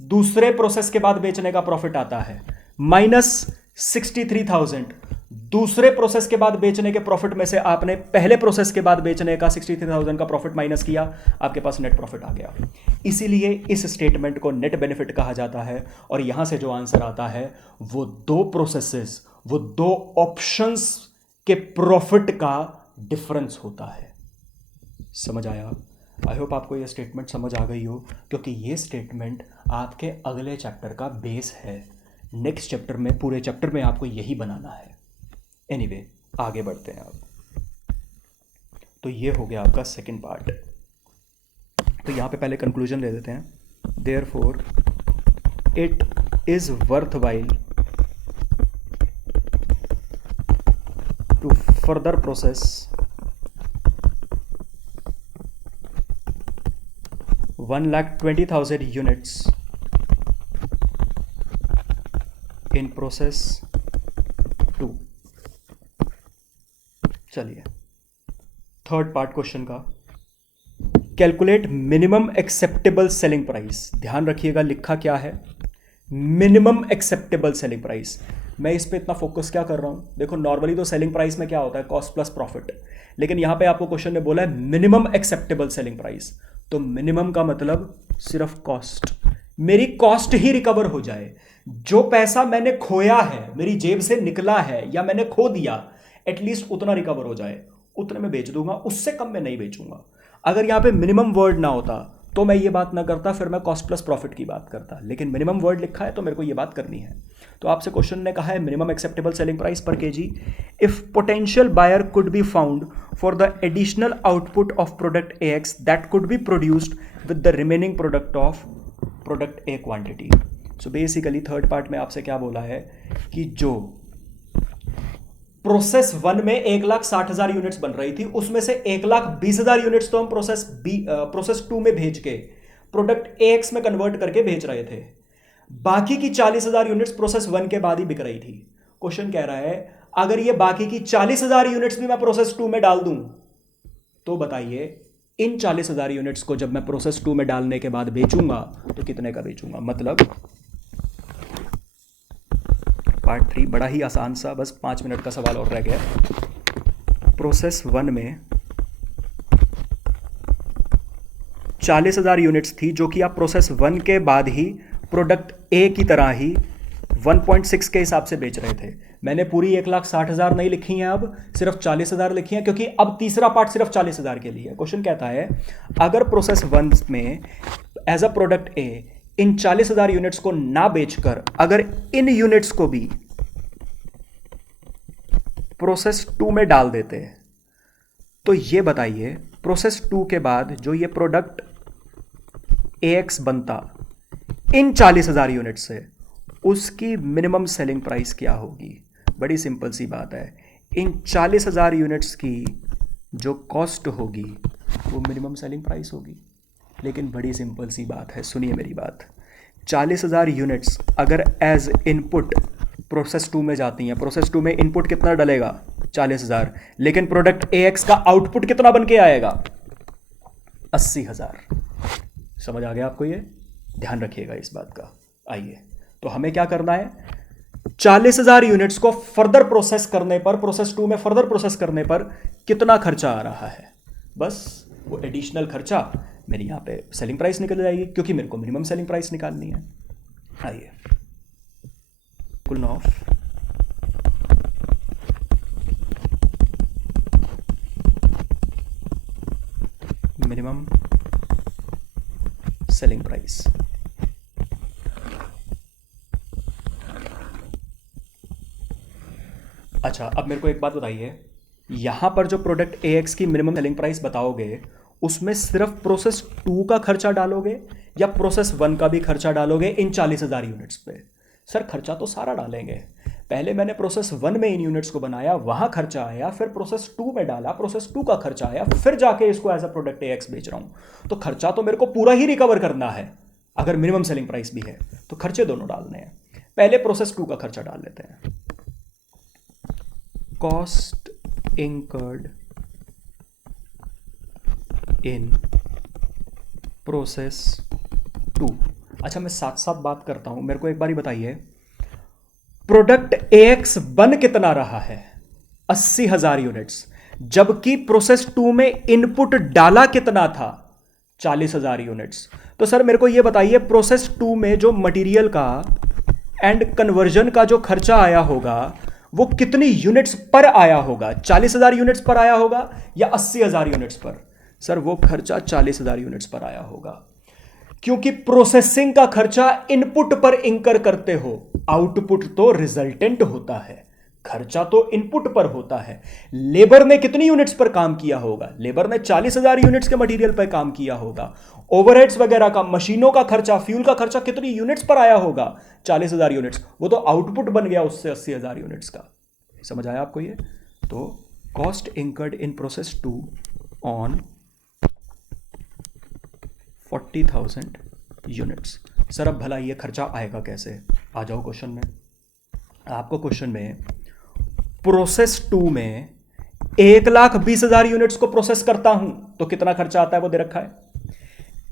दूसरे प्रोसेस के बाद बेचने का प्रॉफिट आता है माइनस 63,000। दूसरे प्रोसेस के बाद बेचने के प्रॉफिट में से आपने पहले प्रोसेस के बाद बेचने का 63,000 का प्रॉफिट माइनस किया, आपके पास नेट प्रॉफिट आ गया। इसीलिए इस स्टेटमेंट को नेट बेनिफिट कहा जाता है। और यहां से जो आंसर आता है वो दो प्रोसेसेस, वो दो ऑप्शंस के प्रॉफिट का डिफरेंस होता है। समझ आया? आई होप आपको यह स्टेटमेंट समझ आ गई हो, क्योंकि ये स्टेटमेंट आपके अगले चैप्टर का बेस है। नेक्स्ट चैप्टर में, पूरे चैप्टर में आपको यही बनाना है। एनीवे, आगे बढ़ते हैं अब। तो ये हो गया आपका सेकंड पार्ट। तो यहां पे पहले कंक्लूजन ले देते हैं। Therefore it is worth while to further process 1,20,000 units in process 2। चलिए थर्ड पार्ट क्वेश्चन का, calculate minimum acceptable selling price. ध्यान रखिएगा लिखा क्या है, मिनिमम एक्सेप्टेबल सेलिंग प्राइस। मैं इस पे इतना फोकस क्या कर रहा हूं, देखो नॉर्मली तो सेलिंग प्राइस में क्या होता है, कॉस्ट प्लस प्रॉफिट, लेकिन यहां पे आपको क्वेश्चन ने बोला है मिनिमम एक्सेप्टेबल सेलिंग प्राइस। तो मिनिमम का मतलब सिर्फ कॉस्ट, मेरी कॉस्ट ही रिकवर हो जाए। जो पैसा मैंने खोया है, मेरी जेब से निकला है या मैंने खो दिया, एटलीस्ट उतना रिकवर हो जाए, उतने में बेच दूंगा, उससे कम में नहीं बेचूंगा। अगर यहां पे मिनिमम वर्ड ना होता तो मैं ये बात ना करता, फिर मैं कॉस्ट प्लस प्रॉफिट की बात करता, लेकिन मिनिमम वर्ड लिखा है तो मेरे को ये बात करनी है। तो आपसे क्वेश्चन ने कहा है minimum acceptable selling price per kg if potential buyer could be found for the additional output of product AX that could be produced with the remaining product of product A quantity. So basically third part में आपसे क्या बोला है कि जो process 1 में 1,60,000 units बन रही थी, उसमें से 1,20,000 यूनिट्स तो हम प्रोसेस 2 में भेज के प्रोडक्ट AX में कन्वर्ट करके भेज रहे थे। बाकी की 40,000 यूनिट्स प्रोसेस 1 के बाद ही बिक रही थी। क्वेश्चन कह रहा है अगर ये बाकी की 40,000 यूनिट्स भी मैं प्रोसेस 2 में डाल दूं, तो बताइए इन 40,000 यूनिट्स को जब मैं प्रोसेस 2 में डालने के बाद बेचूंगा तो कितने का बेचूंगा। मतलब पार्ट 3 बड़ा ही आसान सा, बस 5 मिनट का सवाल और रह गया। प्रोसेस 1 में 40,000 यूनिट्स थी, जो कि आप प्रोसेस 1 के बाद ही प्रोडक्ट A की तरह ही 1.6 के हिसाब से बेच रहे थे। मैंने पूरी 1,60,000 नहीं लिखी हैं, अब सिर्फ 40,000 लिखी हैं, क्योंकि अब तीसरा पार्ट सिर्फ 40,000 के लिए। क्वेश्चन कहता है अगर प्रोसेस 1 में as a product A in 40,000 units को ना बेचकर अगर इन यूनिट्स को भी प्रोसेस 2 में डाल देते हैं, तो ये बताइए प्रोसेस 2 के बाद जो ये प्रोडक्ट AX बनता इन 40,000 यूनिट से, उसकी मिनिमम सेलिंग प्राइस क्या होगी। बड़ी सिंपल सी बात है, इन 40,000 यूनिट्स की जो कॉस्ट होगी वो मिनिमम सेलिंग प्राइस होगी। लेकिन बड़ी सिंपल सी बात है, सुनिए मेरी बात। 40,000 यूनिट्स अगर एज इनपुट प्रोसेस 2 में जाती हैं, प्रोसेस 2 में इनपुट कितना डलेगा 40,000, लेकिन प्रोडक्ट AX का आउटपुट कितना बन के आएगा 80,000। समझ आ गया आपको? ये ध्यान रखिएगा इस बात का। आइए, तो हमें क्या करना है, 40,000 यूनिट्स को फर्दर प्रोसेस करने पर, प्रोसेस 2 में फर्दर प्रोसेस करने पर कितना खर्चा आ रहा है, बस वो एडिशनल खर्चा मेरी यहाँ पे सेलिंग प्राइस निकल जाएगी, क्योंकि मेरे को मिनिमम सेलिंग प्राइस निकालनी है। आइए, कुल ऑफ मिनिमम सेलिंग प्राइस। अच्छा, अब मेरे को एक बात बताइए, यहां पर जो प्रोडक्ट AX की मिनिमम सेलिंग प्राइस बताओगे, उसमें सिर्फ प्रोसेस 2 का खर्चा डालोगे या प्रोसेस 1 का भी खर्चा डालोगे इन 40,000 यूनिट्स पे? सर खर्चा तो सारा डालेंगे। पहले मैंने प्रोसेस 1 में इन यूनिट्स को बनाया, वहां खर्चा आया, फिर प्रोसेस 2 में डाला, प्रोसेस 2 का खर्चा आया, फिर जाके इसको एज अ प्रोडक्ट AX बेच रहा हूं। तो खर्चा तो मेरे को पूरा ही रिकवर करना है। अगर मिनिमम सेलिंग प्राइस भी है तो खर्चे दोनों डालने हैं। पहले प्रोसेस 2 का खर्चा डाल लेते हैं। Cost incurred in process 2। अच्छा, मैं साथ साथ बात करता हूं, मेरे को एक बार ही बताइए, प्रोडक्ट AX बन कितना रहा है? 80,000 यूनिट्स, जबकि प्रोसेस 2 में इनपुट डाला कितना था? 40,000 यूनिट्स। तो सर मेरे को यह बताइए, प्रोसेस 2 में जो मटेरियल का एंड कन्वर्जन का जो खर्चा आया होगा वो कितनी यूनिट्स पर आया होगा? 40,000 यूनिट्स पर आया होगा या 80,000 यूनिट्स पर? सर वो खर्चा 40,000 यूनिट्स पर आया होगा, क्योंकि प्रोसेसिंग का खर्चा इनपुट पर इंकर करते हो, आउटपुट तो रिजल्टेंट होता है, खर्चा तो इनपुट पर होता है। लेबर ने कितनी यूनिट्स पर काम किया होगा? लेबर ने 40,000 यूनिट्स के मटेरियल पर काम किया होगा। ओवरहेड्स वगैरह का, मशीनों का खर्चा, फ्यूल का खर्चा कितनी यूनिट्स पर आया होगा? 40,000 यूनिट्स। वो तो आउटपुट बन गया उससे 80,000 यूनिट्स का। समझ आया आपको ये? तो cost incurred in process 2 on 40,000 units. Sir अब भला ये खर्चा आएगा कैसे? आ जाओ क्वेश्चन में। आपको क्वेश्चन में प्रोसेस 2 में 1,20,000 यूनिट्स को प्रोसेस करता हूं तो कितना खर्चा आता है वो दे रखा है।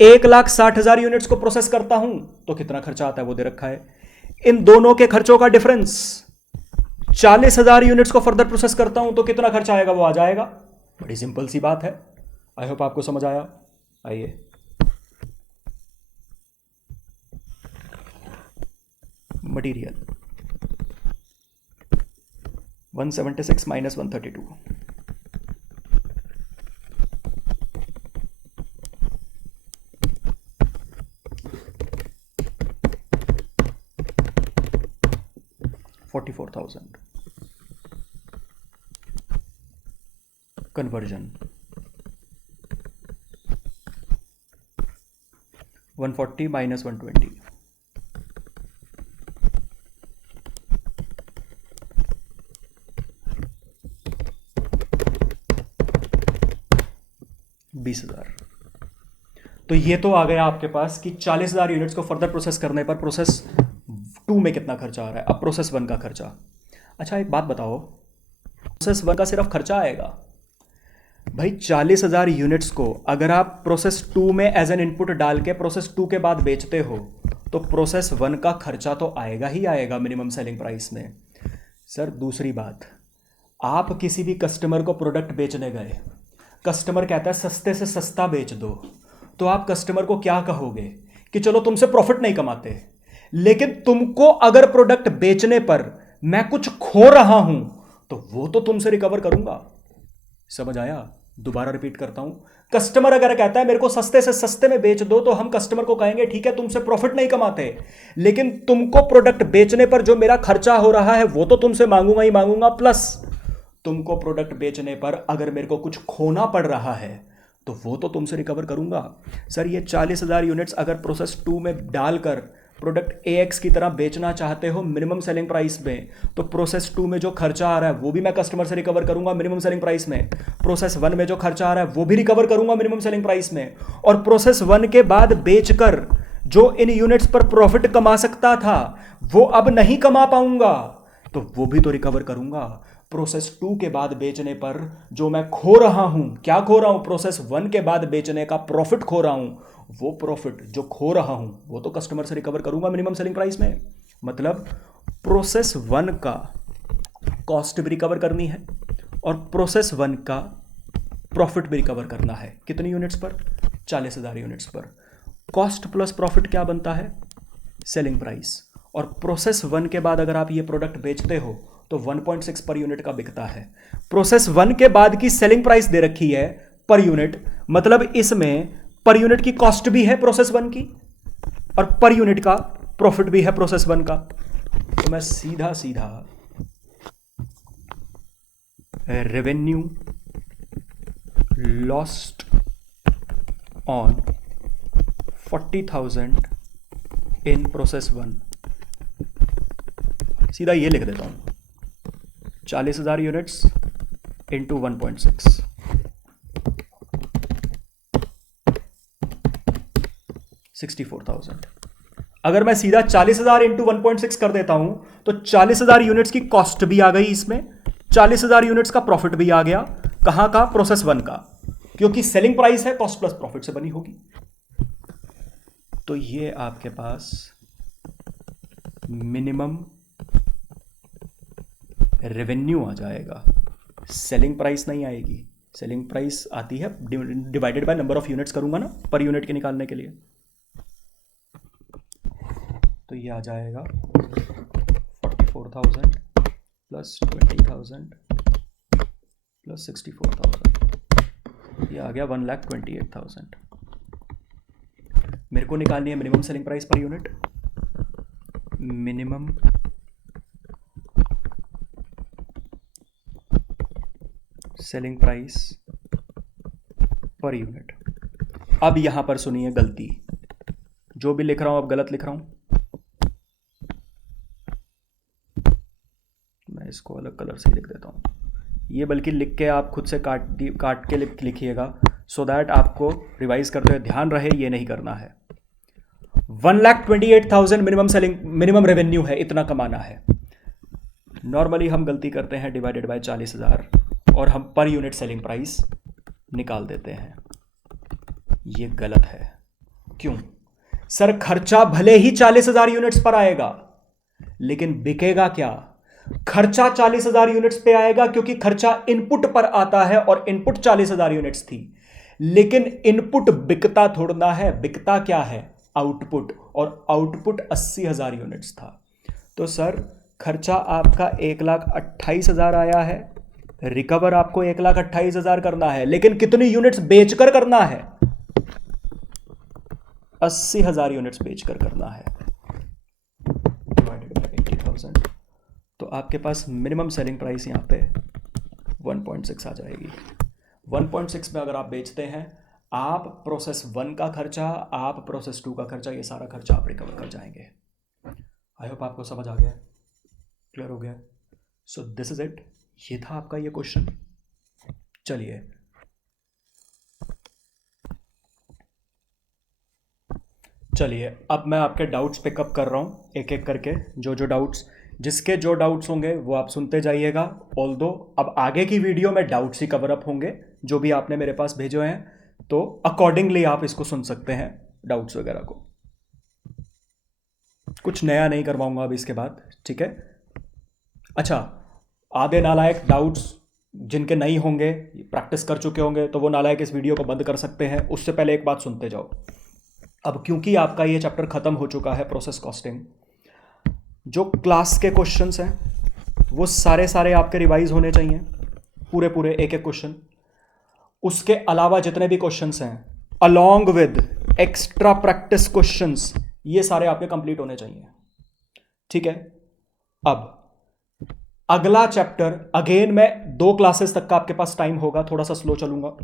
1,60,000 यूनिट्स को प्रोसेस करता हूं तो कितना खर्चा आता है वो दे रखा है। इन दोनों के खर्चों का डिफरेंस, 40,000 यूनिट्स को फर्दर प्रोसेस करता हूं तो कितना खर्चा आएगा वो आ जाएगा। बड़ी सिंपल सी बात है। आई होप आपको समझ आया। आइए, मटीरियल 176 माइनस 132, 44,000। Conversion 140 minus 120, 20,000। तो ये तो आ गया आपके पास कि 40,000 यूनिट्स को फर्दर प्रोसेस करने पर प्रोसेस 2 में कितना खर्चा आ रहा है। अब प्रोसेस 1 का खर्चा। अच्छा एक बात बताओ, प्रोसेस 1 का सिर्फ खर्चा आएगा भाई 40,000 यूनिट्स को अगर आप प्रोसेस 2 में एज एन इनपुट डाल के प्रोसेस 2 के बाद बेचते हो तो प्रोसेस 1 का खर्चा तो आएगा ही आएगा मिनिमम सेलिंग प्राइस में। सर दूसरी बात, आप किसी भी कस्टमर को प्रोडक्ट बेचने गए, कस्टमर कहता है सस्ते से सस्ता बेच दो, तो आप कस्टमर को क्या कहोगे कि चलो तुमसे प्रॉफिट नहीं कमाते, लेकिन तुमको अगर प्रोडक्ट बेचने पर मैं कुछ खो रहा हूं तो वो तो तुमसे रिकवर करूंगा। समझ आया? दोबारा रिपीट करता हूं, कस्टमर अगर कहता है मेरे को सस्ते से सस्ते में बेच दो तो हम कस्टमर को कहेंगे ठीक है तुमसे प्रॉफिट नहीं कमाते, लेकिन तुमको प्रोडक्ट बेचने पर जो मेरा खर्चा हो रहा है वो तो तुमसे मांगूंगा ही मांगूंगा, प्लस तुमको प्रोडक्ट बेचने पर अगर मेरे को कुछ खोना पड़ रहा है तो वो तो तुमसे रिकवर करूंगा। सर ये 40,000 यूनिट्स अगर प्रोसेस 2 में डालकर प्रोडक्ट AX की तरह बेचना चाहते हो मिनिमम सेलिंग प्राइस में, तो प्रोसेस 2 में जो खर्चा आ रहा है वो भी मैं कस्टमर से रिकवर करूंगा मिनिमम सेलिंग प्राइस में, प्रोसेस 1 में जो खर्चा आ रहा है वो भी रिकवर करूंगा मिनिमम सेलिंग प्राइस में, और प्रोसेस 1 के बाद बेचकर जो इन यूनिट्स पर प्रॉफिट कमा सकता था वो अब नहीं कमा पाऊंगा तो वो भी तो रिकवर करूंगा। प्रोसेस 2 के बाद बेचने पर जो मैं खो रहा हूं, क्या खो रहा हूं? प्रोसेस 1 के बाद बेचने का प्रॉफिट खो रहा हूं, वो प्रॉफिट जो खो रहा हूं वो तो कस्टमर से रिकवर करूंगा मिनिमम सेलिंग प्राइस में। मतलब प्रोसेस 1 का कॉस्ट भी रिकवर करनी है और प्रोसेस 1 का प्रॉफिट भी रिकवर करना है। कितनी यूनिट्स पर? 40,000 यूनिट्स पर। कॉस्ट प्लस प्रॉफिट क्या बनता है? Selling price. और प्रोसेस 1 के बाद अगर आप ये प्रोडक्ट बेचते हो तो 1.6 पर यूनिट का बिकता है। प्रोसेस 1 के बाद की सेलिंग प्राइस दे रखी है पर यूनिट, मतलब इसमें पर यूनिट की कॉस्ट भी है प्रोसेस 1 की और पर यूनिट का प्रॉफिट भी है प्रोसेस 1 का। तो मैं सीधा सीधा revenue lost on 40,000 in process 1 सीधा ये लिख देता हूं, 40,000 यूनिट्स इंटू 1.6, 64,000। अगर मैं सीधा 40,000 इंटू 1.6 कर देता हूं तो 40,000 यूनिट्स की कॉस्ट भी आ गई इसमें, 40,000 यूनिट्स का प्रॉफिट भी आ गया। कहां का? प्रोसेस 1 का, क्योंकि सेलिंग प्राइस है, कॉस्ट प्लस प्रॉफिट से बनी होगी। तो ये आपके पास मिनिमम रेवेन्यू आ जाएगा, सेलिंग प्राइस नहीं आएगी। सेलिंग प्राइस आती है divided by number of units करूंगा ना पर यूनिट के निकालने के लिए। तो ये आ जाएगा 44,000 प्लस 20,000 प्लस 64,000, ये आ गया 1,28,000। मेरे को निकालनी है minimum selling price per unit. Minimum selling price per unit. अब यहां पर सुनिए गलती, जो भी लिख रहा हूं अब गलत लिख रहा हूं। मैं इसको अलग कलर से लिख देता हूं, ये बल्कि लिख के आप खुद से काट के लिखिएगा, सो दैट आपको रिवाइज करते हुए ध्यान रहे ये नहीं करना है। 1,28,000 मिनिमम रेवेन्यू है, इतना कमाना है। नॉर्मली हम गलती करते हैं डिवाइडेड बाय 40,000 और हम पर यूनिट सेलिंग प्राइस निकाल देते हैं। ये गलत है। क्यों? सर खर्चा भले ही 40,000 यूनिट्स पर आएगा, लेकिन बिकेगा क्या? खर्चा 40,000 यूनिट्स पे आएगा क्योंकि खर्चा इनपुट पर आता है और इनपुट 40,000 यूनिट्स थी, लेकिन इनपुट बिकता थोड़ना है। बिकता क्या है? आउटपुट, और आउटपुट 80,000 यूनिट्स था। तो सर खर्चा आपका 1,28,000 आया है, रिकवर आपको 1,28,000 करना है, लेकिन कितनी यूनिट्स बेचकर करना है? 80,000 यूनिट्स बेचकर करना है, डिवाइडेड बाय 80,000। तो आपके पास मिनिमम सेलिंग प्राइस यहां पे 1.6 आ जाएगी। 1.6 में अगर आप बेचते हैं, आप प्रोसेस 1 का खर्चा, आप प्रोसेस 2 का खर्चा, ये सारा खर्चा आप रिकवर कर जाएंगे। आई होप आपको समझ आ गया, क्लियर हो गया। सो दिस इज इट, ये था आपका ये क्वेश्चन। चलिए अब मैं आपके डाउट्स पिकअप कर रहा हूँ एक एक करके। जिसके जो डाउट्स होंगे वो आप सुनते जाइएगा। ऑल्दो अब आगे की वीडियो में डाउट्स ही कवर अप होंगे जो भी आपने मेरे पास भेजे हैं, तो अकॉर्डिंगली आप इसको सुन सकते हैं डाउट्स वगैरह को। कुछ नया नहीं करवाऊंगा अब इसके बाद, ठीक है। अच्छा, आधे नालायक डाउट्स जिनके नहीं होंगे, प्रैक्टिस कर चुके होंगे, तो वो नालायक इस वीडियो को बंद कर सकते हैं। उससे पहले एक बात सुनते जाओ। अब क्योंकि आपका ये चैप्टर खत्म हो चुका है प्रोसेस कॉस्टिंग, जो क्लास के क्वेश्चंस हैं वो सारे आपके रिवाइज होने चाहिए, पूरे एक एक क्वेश्चन। उसके अलावा जितने भी क्वेश्चंस हैं along with extra practice questions, ये सारे आपके कंप्लीट होने चाहिए, ठीक है। अब अगला चैप्टर अगेन मैं 2 क्लासेस तक का आपके पास टाइम होगा, थोड़ा सा स्लो चलूंगा।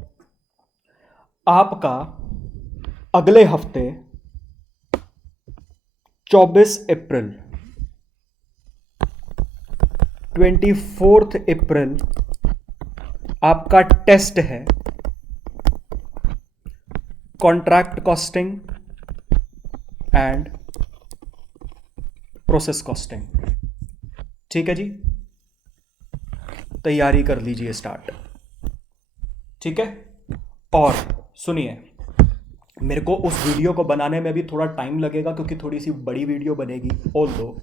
आपका अगले हफ्ते 24 अप्रैल 24 अप्रैल आपका टेस्ट है contract costing and process costing, ठीक है जी। तैयारी कर लीजिए स्टार्ट, ठीक है। और सुनिए, मेरे को उस वीडियो को बनाने में भी थोड़ा टाइम लगेगा क्योंकि थोड़ी सी बड़ी वीडियो बनेगी। ऑल्दो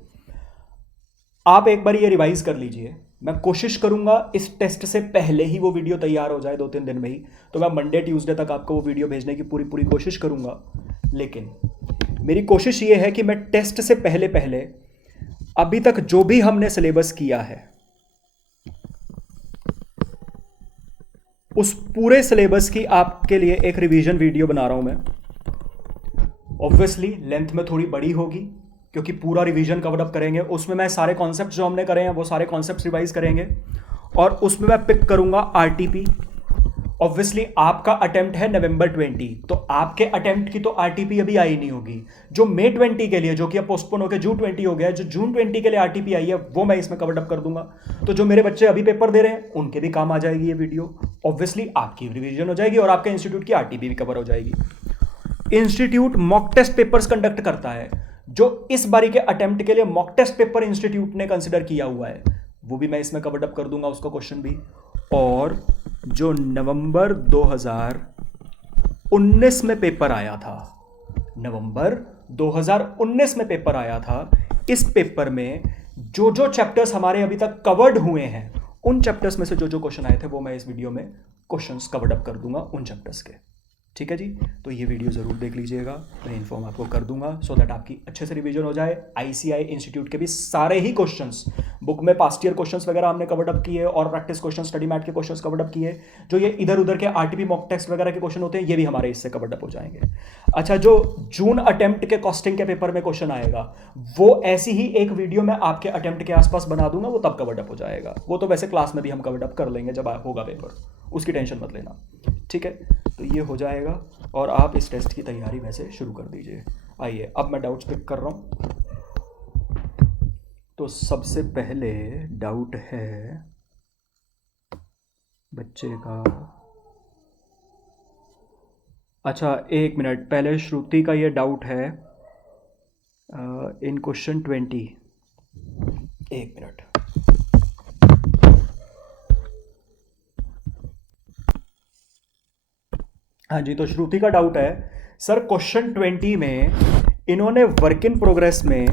आप एक बार ये रिवाइज कर लीजिए। मैं कोशिश करूंगा इस टेस्ट से पहले ही वो वीडियो तैयार हो जाए, 2-3 दिन में ही। तो मैं मंडे ट्यूसडे तक आपको वो वीडियो भेजने की पूरी कोशिश करूंगा। लेकिन मेरी कोशिश ये है कि मैं टेस्ट से पहले अभी तक जो भी हमने सिलेबस किया है उस पूरे सिलेबस की आपके लिए एक रिवीजन वीडियो बना रहा हूं मैं। ऑब्वियसली लेंथ में थोड़ी बड़ी होगी क्योंकि पूरा रिवीजन कवर अप करेंगे। उसमें मैं सारे कॉन्सेप्ट जो हमने करे हैं वो सारे कॉन्सेप्ट रिवाइज करेंगे, और उसमें मैं पिक करूंगा आरटीपी। ऑब्वियसली आपका अटेम्प्ट है नवंबर 20, तो आपके अटेम्प्ट की तो आरटीपी अभी आई नहीं होगी। जो मई 20 के लिए, जो कि अब पोस्टपोन होकर जून 20 हो गया है, जो जून 20 के लिए आरटीपी आई है वो मैं इसमें कवर अप कर दूंगा। तो जो मेरे बच्चे अभी पेपर दे रहे हैं उनके भी काम आ जाएगी ये वीडियो। ऑब्वियसली आपकी रिवीजन हो जाएगी और आपके इंस्टीट्यूट की आरटीपी भी कवर हो जाएगी। Institute mock test papers conduct करता है। जो इस बारी के अटेम्प्ट के लिए मॉक टेस्ट पेपर इंस्टीट्यूट ने कंसिडर किया हुआ है वो भी मैं इसमें कवर्ड अप कर दूंगा, उसका क्वेश्चन भी। और जो नवंबर 2019 में पेपर आया था, नवंबर 2019 में पेपर आया था, इस पेपर में जो जो चैप्टर्स हमारे अभी तक कवर्ड हुए हैं, उन चैप्टर्स में से जो जो क्वेश्चन आए थे वो मैं इस वीडियो में क्वेश्चंस कवर्ड अप कर दूंगा उन चैप्टर्स के। ठीक है जी, तो ये वीडियो ज़रूर देख लीजिएगा, मैं इन्फॉर्म आपको कर दूंगा सो दैट आपकी अच्छे से रिवीजन हो जाए। आईसीआई इंस्टीट्यूट के भी सारे ही क्वेश्चंस, बुक में पास्ट ईयर क्वेश्चंस वगैरह हमने कवर्ड अप किए और प्रैक्टिस क्वेश्चन, स्टडी मैट के क्वेश्चंस कवर्ड अप किए। जो ये इधर उधर के आरटीपी मॉक टेस्ट वगैरह के क्वेश्चन होते हैं, ये भी हमारे इससे कवर्ड अप हो जाएंगे। अच्छा, जो जून अटेम्प्ट के कॉस्टिंग के पेपर में क्वेश्चन आएगा, वो ऐसी ही एक वीडियो मैं आपके अटेम्प्ट के आसपास बना दूंगा, वो तब कवर्ड अप हो जाएगा। वो तो वैसे क्लास में भी हम कवर्ड अप कर लेंगे जब होगा पेपर, उसकी टेंशन मत लेना। ठीक है, तो ये हो जाएगा और आप इस टेस्ट की तैयारी वैसे शुरू कर दीजिए। आइए, अब मैं डाउट्स पिक कर रहा हूँ। तो सबसे पहले डाउट है बच्चे का, अच्छा एक मिनट, पहले श्रुति का ये डाउट है इन क्वेश्चन 20। एक मिनट, हाँ जी, तो श्रुति का डाउट है सर क्वेश्चन 20 में इन्होंने वर्क इन प्रोग्रेस में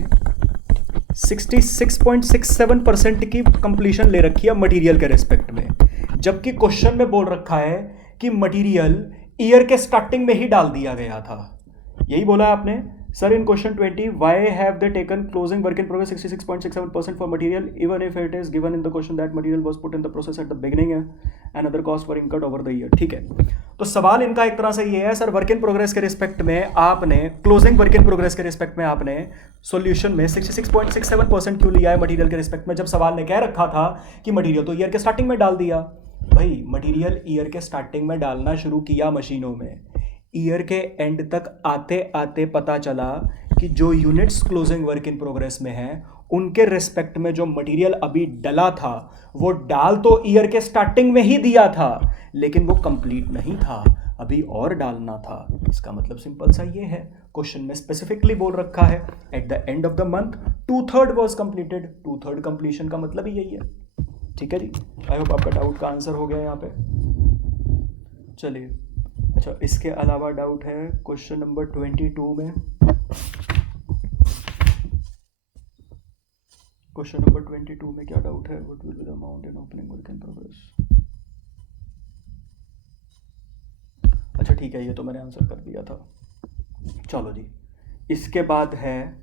66.67% की कंप्लीशन ले रखी है मटेरियल के रेस्पेक्ट में, जबकि क्वेश्चन में बोल रखा है कि मटेरियल ईयर के स्टार्टिंग में ही डाल दिया गया था। यही बोला है आपने sir in question 20, why have they taken closing work in progress 66.67% for material even if it is given in the question that material was put in the process at the beginning and other cost were incurred over the year. ठीक है, तो सवाल इनका एक तरह से ये है सर, वर्क इन प्रोग्रेस के रिस्पेक्ट में आपने, क्लोजिंग वर्क इन प्रोग्रेस के रिस्पेक्ट में आपने सॉल्यूशन में 66.67% क्यों लिया है मटेरियल के रिस्पेक्ट में, जब सवाल ने कह रखा था कि मटेरियल तो ईयर के स्टार्टिंग में डाल दिया। भाई मटेरियल ईयर के स्टार्टिंग में डालना शुरू किया मशीनों में, ईयर के एंड तक आते आते पता चला कि जो units closing work in progress में हैं उनके रिस्पेक्ट में जो मटेरियल अभी डला था वो डाल तो ईयर के स्टार्टिंग में ही दिया था, लेकिन वो कंप्लीट नहीं था, अभी और डालना था। इसका मतलब सिंपल सा ये है, क्वेश्चन में स्पेसिफिकली बोल रखा है at the end of the month 2/3 was completed, 2/3 completion का मतलब ही यही है। ठीक है जी, आई होप आपका डाउट का आंसर हो गया यहाँ पे। चलिए, अच्छा इसके अलावा डाउट है क्वेश्चन नंबर 22 में। क्वेश्चन नंबर 22 में क्या डाउट है, what will be the amount in opening work in progress. अच्छा ठीक है, ये तो मैंने आंसर कर दिया था। चलो जी, इसके बाद है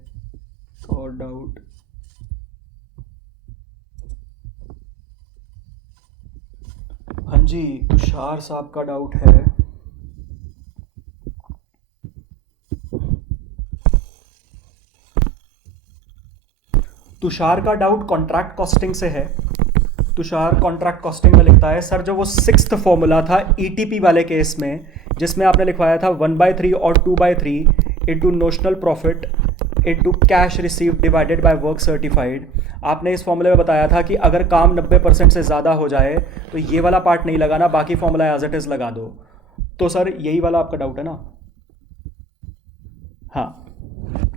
और डाउट, हाँ जी तुषार साहब का डाउट है तुषार का डाउट कॉन्ट्रैक्ट कॉस्टिंग से है। तुषार कॉन्ट्रैक्ट कॉस्टिंग में लिखता है सर, जो वो 6th फॉर्मूला था ईटीपी वाले केस में, जिसमें आपने लिखवाया था 1/3 और 2/3 into notional profit into cash receive divided by work certified, आपने इस फॉर्मूले में बताया था कि अगर काम 90% से ज़्यादा हो जाए तो ये वाला पार्ट नहीं लगाना, बाकी फॉर्मूला एज इट इज़ लगा दो। तो सर यही वाला आपका डाउट है ना? हाँ,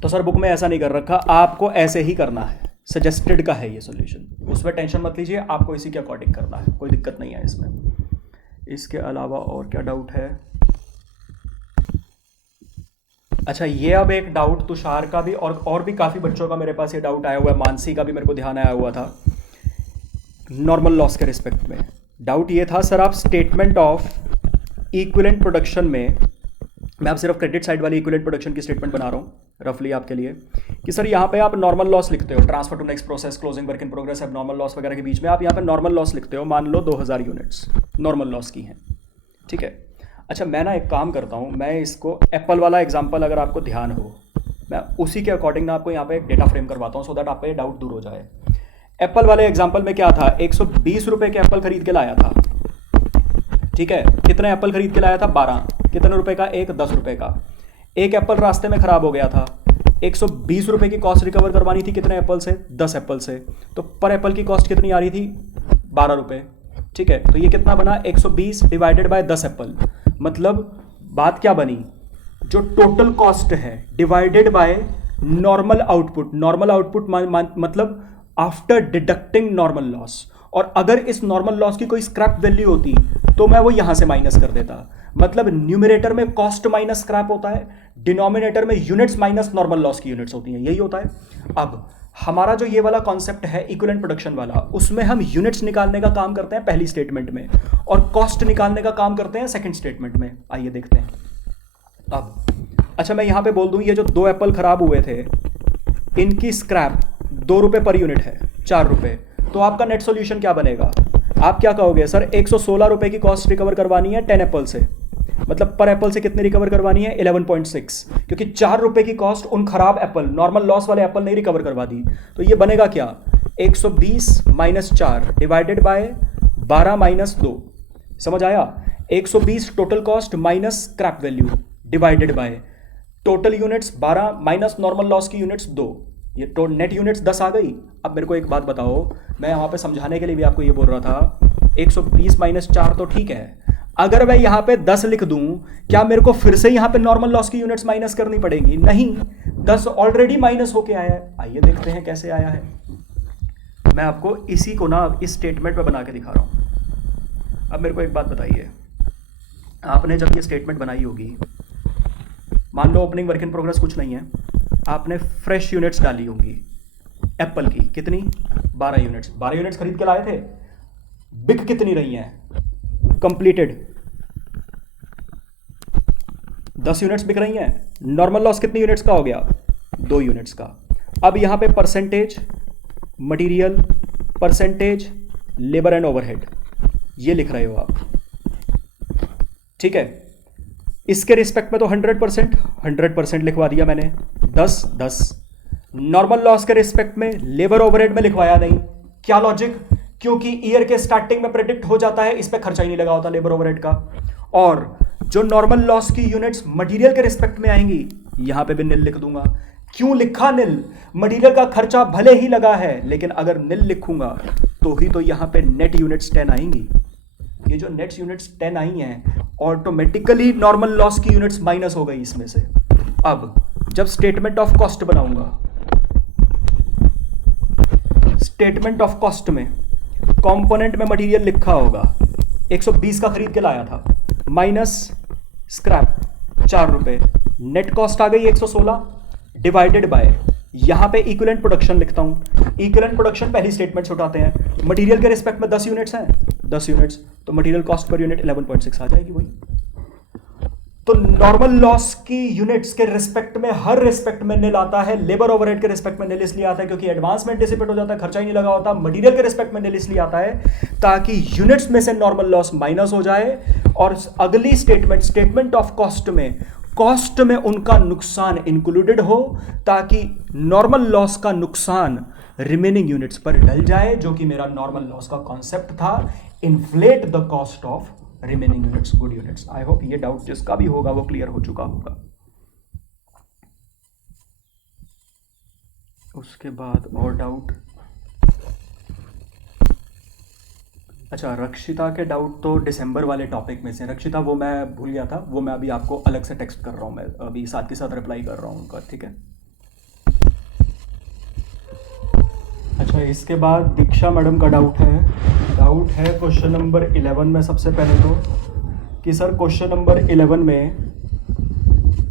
तो सर बुक में ऐसा नहीं कर रखा, आपको ऐसे ही करना है, सजेस्टेड का है ये सॉल्यूशन, उसमें टेंशन मत लीजिए, आपको इसी के अकॉर्डिंग करना है, कोई दिक्कत नहीं है इसमें। इसके अलावा और क्या डाउट है? अच्छा, ये अब एक डाउट तुषार का भी और भी काफ़ी बच्चों का मेरे पास ये डाउट आया हुआ है, मानसी का भी मेरे को ध्यान आया हुआ था नॉर्मल लॉस के रिस्पेक्ट में। डाउट ये था सर, आप स्टेटमेंट ऑफ इक्विवेलेंट प्रोडक्शन में, मैं आप सिर्फ क्रेडिट साइड वाली इक्विवेलेंट प्रोडक्शन की स्टेटमेंट बना रहा हूँ रफली आपके लिए, कि सर यहाँ पे आप नॉर्मल लॉस लिखते हो, transfer to next process, closing work in progress, अब नॉर्मल लॉस वगैरह के बीच में आप यहाँ पे नॉर्मल लॉस लिखते हो, मान लो 2000 यूनिट्स नॉर्मल लॉस की हैं। ठीक है, अच्छा मैं ना एक काम करता हूँ, मैं इसको एप्पल वाला एग्जाम्पल अगर आपको ध्यान हो, मैं उसी के अकॉर्डिंग ना आपको यहाँ पे एक डेटा फ्रेम करवाता हूँ, सो दैट आपका ये डाउट दूर हो जाए। एप्पल वाले एग्जाम्पल में क्या था, 120 रुपये के एप्पल खरीद के लाया था। ठीक है, कितने एप्पल खरीद के लाया था? 12। कितने रुपए का? एक 10 रुपये का। एक एप्पल रास्ते में खराब हो गया था, 120 रुपये की कॉस्ट रिकवर करवानी थी, कितने एप्पल से? 10 एप्पल से। तो पर एप्पल की कॉस्ट कितनी आ रही थी? 12 रुपये। ठीक है, तो ये कितना बना? 120 डिवाइडेड बाय 10 एप्पल, मतलब बात क्या बनी, जो टोटल कॉस्ट है divided by normal output. Normal output मतलब आफ्टर डिडक्टिंग नॉर्मल लॉस। और अगर इस नॉर्मल लॉस की कोई स्क्रैप वैल्यू होती तो मैं वो यहां से माइनस कर देता। मतलब न्यूमरेटर में कॉस्ट माइनस स्क्रैप होता है, डिनोमिनेटर में यूनिट्स माइनस नॉर्मल लॉस की यूनिट्स होती हैं, यही होता है। अब हमारा जो ये वाला कॉन्सेप्ट है इक्विवेलेंट प्रोडक्शन वाला, उसमें हम यूनिट्स निकालने का काम करते हैं पहली स्टेटमेंट में और कॉस्ट निकालने का काम करते हैं सेकंड स्टेटमेंट में। आइए देखते हैं। अब अच्छा, मैं यहां पे बोल दूं, ये जो 2 एप्पल खराब हुए थे इनकी स्क्रैप 2 रुपए पर यूनिट है, 4 रुपए। तो आपका नेट सॉल्यूशन क्या बनेगा? आप क्या कहोगे, सर 116 रुपए की कॉस्ट रिकवर करवानी है 10 एप्पल से, मतलब पर एप्पल से कितनी रिकवर करवानी है? 11.6, क्योंकि 4 रुपए की कॉस्ट उन खराब एप्पल, नॉर्मल लॉस वाले एप्पल नहीं रिकवर करवा दी। तो ये बनेगा क्या? 120 माइनस 4 डिवाइडेड बाय 12 माइनस 2। समझ आया? 120 total cost minus scrap value divided by total units 12 minus normal loss की यूनिट्स 2। ये तो नेट यूनिट्स 10 आ गई। अब मेरे को एक बात बताओ, मैं वहां पे समझाने के लिए भी आपको ये बोल रहा था 120 माइनस 4 तो ठीक है, अगर मैं यहां पे 10 लिख दूं, क्या मेरे को फिर से यहां पे नॉर्मल लॉस की यूनिट्स माइनस करनी पड़ेगी? नहीं, 10 ऑलरेडी माइनस होके आया है। आइए देखते हैं कैसे आया है। मैं आपको इसी को ना इस स्टेटमेंट में बना के दिखा रहा हूं। अब मेरे को एक बात बताइए, आपने जब ये स्टेटमेंट बनाई होगी, मान लो ओपनिंग वर्क इन प्रोग्रेस कुछ नहीं है, आपने फ्रेश यूनिट्स डाली होंगी एप्पल की, कितनी? 12 यूनिट्स। 12 यूनिट्स खरीद के लाए थे, बिक कितनी रही हैं? कंप्लीटेड 10 यूनिट्स बिक रही हैं। नॉर्मल लॉस कितनी यूनिट्स का हो गया? 2 यूनिट्स का। अब यहां पे percentage material, percentage labour and overhead, ये लिख रहे हो आप, ठीक है। इसके रिस्पेक्ट में तो 100% लिखवा दिया मैंने, 10 10। नॉर्मल लॉस के रिस्पेक्ट में लेबर ओवरहेड में लिखवाया नहीं। क्या लॉजिक? क्योंकि ईयर के स्टार्टिंग में प्रेडिक्ट हो जाता है, इस पे खर्चा ही नहीं लगा होता लेबर ओवरहेड का। और जो नॉर्मल लॉस की यूनिट्स मटेरियल के रिस्पेक्ट में आएंगी, यहां पे भी निल लिख दूंगा। क्यों लिखा निल? मटेरियल का खर्चा भले ही लगा है, लेकिन अगर निल लिखूंगा तो ही तो यहां पे नेट यूनिट्स 10 आएंगी। ये जो नेट यूनिट्स 10 आई हैं, ऑटोमेटिकली नॉर्मल लॉस की यूनिट्स माइनस हो गई इसमें से। अब जब स्टेटमेंट ऑफ कॉस्ट बनाऊंगा, स्टेटमेंट ऑफ कॉस्ट में कंपोनेंट में मटेरियल लिखा होगा 120 का खरीद के लाया था, माइनस स्क्रैप 4 रुपए, नेट कॉस्ट आ गई 116 डिवाइडेड बाय, यहां पे इक्विवेलेंट प्रोडक्शन लिखता हूं। इक्विवेलेंट प्रोडक्शन पहली स्टेटमेंट से उठाते हैं। मटेरियल के रिस्पेक्ट में 10 यूनिट्स हैं, 10 यूनिट्स, तो मटेरियल कॉस्ट पर यूनिट 11.6 आ जाएगी वही। तो नॉर्मल लॉस की यूनिट्स के रिस्पेक्ट में हर रिस्पेक्ट में निल आता है। लेबर ओवरहेड के रिस्पेक्ट में निल इसलिए आता है क्योंकि एडवांसमेंट डिसिपेट हो जाता है, खर्चा ही नहीं लगा होता। मटेरियल के रिस्पेक्ट में निल इसलिए आता है ताकि यूनिट्स में से नॉर्मल लॉस माइनस हो जाए, और अगली स्टेटमेंट, स्टेटमेंट ऑफ कॉस्ट में उनका नुकसान इंक्लूडेड हो, ताकि नॉर्मल लॉस का नुकसान रिमेनिंग यूनिट्स पर डल जाए, जो कि मेरा नॉर्मल लॉस का कॉन्सेप्ट था, inflate the cost of remaining units, good units. I hope ये डाउट जिसका भी होगा वो क्लियर हो चुका होगा। उसके बाद और डाउट? अच्छा, रक्षिता के डाउट तो दिसंबर वाले टॉपिक में से। रक्षिता वो मैं भूल गया था, वो मैं अभी आपको अलग से टेक्स्ट कर रहा हूँ, मैं अभी साथ के साथ रिप्लाई कर रहा हूँ उनका, ठीक है। अच्छा, इसके बाद दीक्षा मैडम का डाउट है क्वेश्चन नंबर 11 में। सबसे पहले तो कि सर क्वेश्चन नंबर 11 में,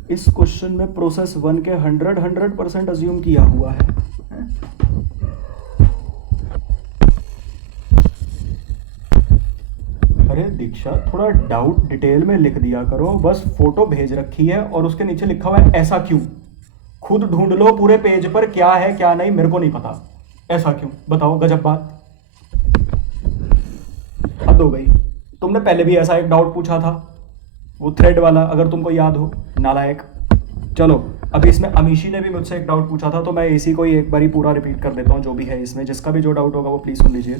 इस क्वेश्चन में प्रोसेस 1 के 100% अज्यूम किया हुआ है। अरे दीक्षा, थोड़ा डाउट डिटेल में लिख दिया करो, बस फोटो भेज रखी है और उसके नीचे लिखा हुआ है ऐसा क्यों। खुद ढूंढ लो पूरे पेज पर क्या है क्या नहीं, मेरे को नहीं पता। ऐसा क्यों बताओ, गजब बात, हद हो गई। तुमने पहले भी ऐसा एक डाउट पूछा था, वो थ्रेड वाला, अगर तुमको याद हो, नालायक। चलो, अभी इसमें अमीशी ने भी मुझसे एक डाउट पूछा था, तो मैं इसी को ही एक बारी पूरा रिपीट कर देता हूँ, जो भी है इसमें। जिसका भी जो डाउट होगा वो प्लीज सुन लीजिए।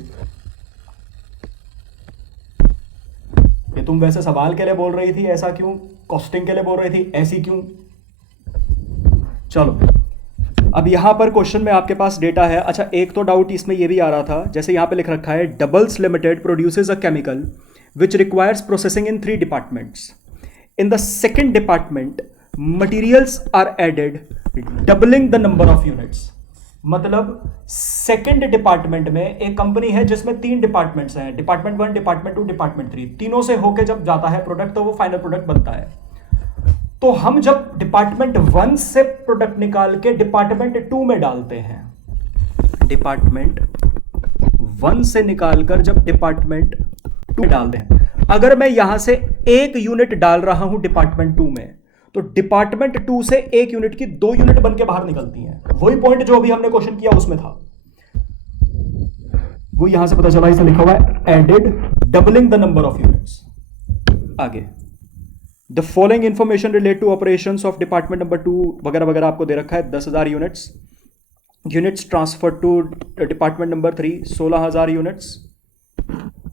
ये तुम वैसे सवाल के लिए बोल रही थी ऐसा क्यों, कॉस्टिंग के लिए बोल रही थी ऐसी क्यों। चलो, अब यहां पर क्वेश्चन में आपके पास डेटा है। अच्छा, एक तो डाउट इसमें यह भी आ रहा था, जैसे यहां पे लिख रखा है Doubles limited produces a chemical which requires processing in 3 departments. In the second department materials are added doubling the number of units. मतलब सेकंड डिपार्टमेंट में एक कंपनी है जिसमें 3 डिपार्टमेंट्स हैं, डिपार्टमेंट 1, डिपार्टमेंट 2, डिपार्टमेंट 3, तीनों से होके जब जाता है प्रोडक्ट तो वो फाइनल प्रोडक्ट बनता है। तो हम जब डिपार्टमेंट 1 से प्रोडक्ट निकाल के डिपार्टमेंट 2 में डालते हैं, डिपार्टमेंट 1 से निकालकर जब डिपार्टमेंट 2 में डालते हैं, अगर मैं यहां से 1 यूनिट डाल रहा हूं डिपार्टमेंट 2 में, तो डिपार्टमेंट 2 से 1 यूनिट की 2 यूनिट बन के बाहर निकलती हैं। वही पॉइंट जो अभी हमने क्वेश्चन किया उसमें था, वो यहां से पता चला, इसे लिखा हुआ है added doubling the number of units. आगे the following information relate to operations of department number 2 वगैरह वगैरह आपको दे रखा है। 10,000 units transfer to department number 3 16,000 units,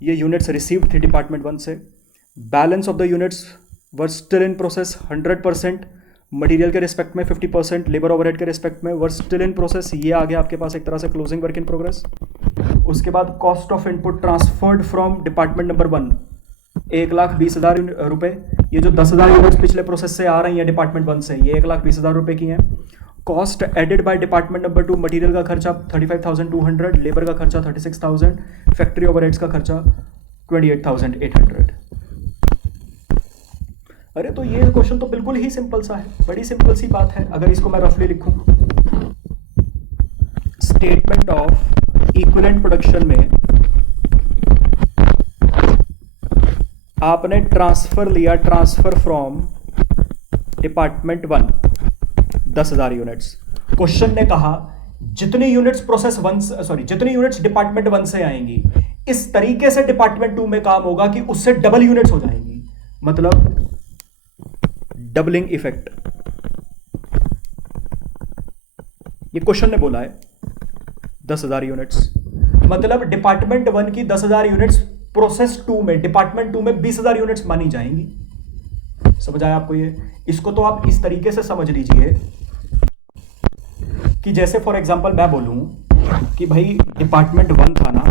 ये यूनिट्स रिसीव्ड थी डिपार्टमेंट 1 से। Balance of the units were still in process 100%, material के रिस्पेक्ट में 50%, लेबर ओवरहेड के रिस्पेक्ट में वर स्टिल इन प्रोसेस। ये आ गया आपके पास एक तरह से क्लोजिंग वर्क इन प्रोग्रेस। उसके बाद cost of input transferred from department number 1 1,20,000 रुपए। ये जो 10,000 यूनिट्स पिछले प्रोसेस से आ रही हैं डिपार्टमेंट 1 से, ये 1,20,000 रुपए की हैं। Cost added by department number 2, material का खर्चा 35,200, लेबर का खर्चा 36,000, फैक्ट्री ओवरहेड्स का खर्चा 28,800। अरे तो ये क्वेश्चन तो बिल्कुल ही सिंपल सा है, बड़ी सिंपल सी बात है। अगर इसको मैं रफली लिखूं, स्टेटमेंट ऑफ इक्विवेलेंट प्रोडक्शन में आपने ट्रांसफर लिया, transfer from department 1 10,000 units. Question ने कहा जितनी यूनिट्स जितनी यूनिट्स डिपार्टमेंट 1 से आएंगी, इस तरीके से डिपार्टमेंट 2 में काम होगा कि उससे डबल यूनिट्स हो जाएंगी, मतलब डबलिंग इफेक्ट। ये क्वेश्चन ने बोला है 10,000 यूनिट्स, मतलब डिपार्टमेंट 1 की 10,000 यूनिट्स प्रोसेस 2 में, डिपार्टमेंट 2 में 20,000 यूनिट्स मानी जाएंगी। समझ आया आपको ये? इसको तो आप इस तरीके से समझ लीजिए कि जैसे फॉर एग्जांपल मैं बोलूं कि भाई डिपार्टमेंट 1 था ना,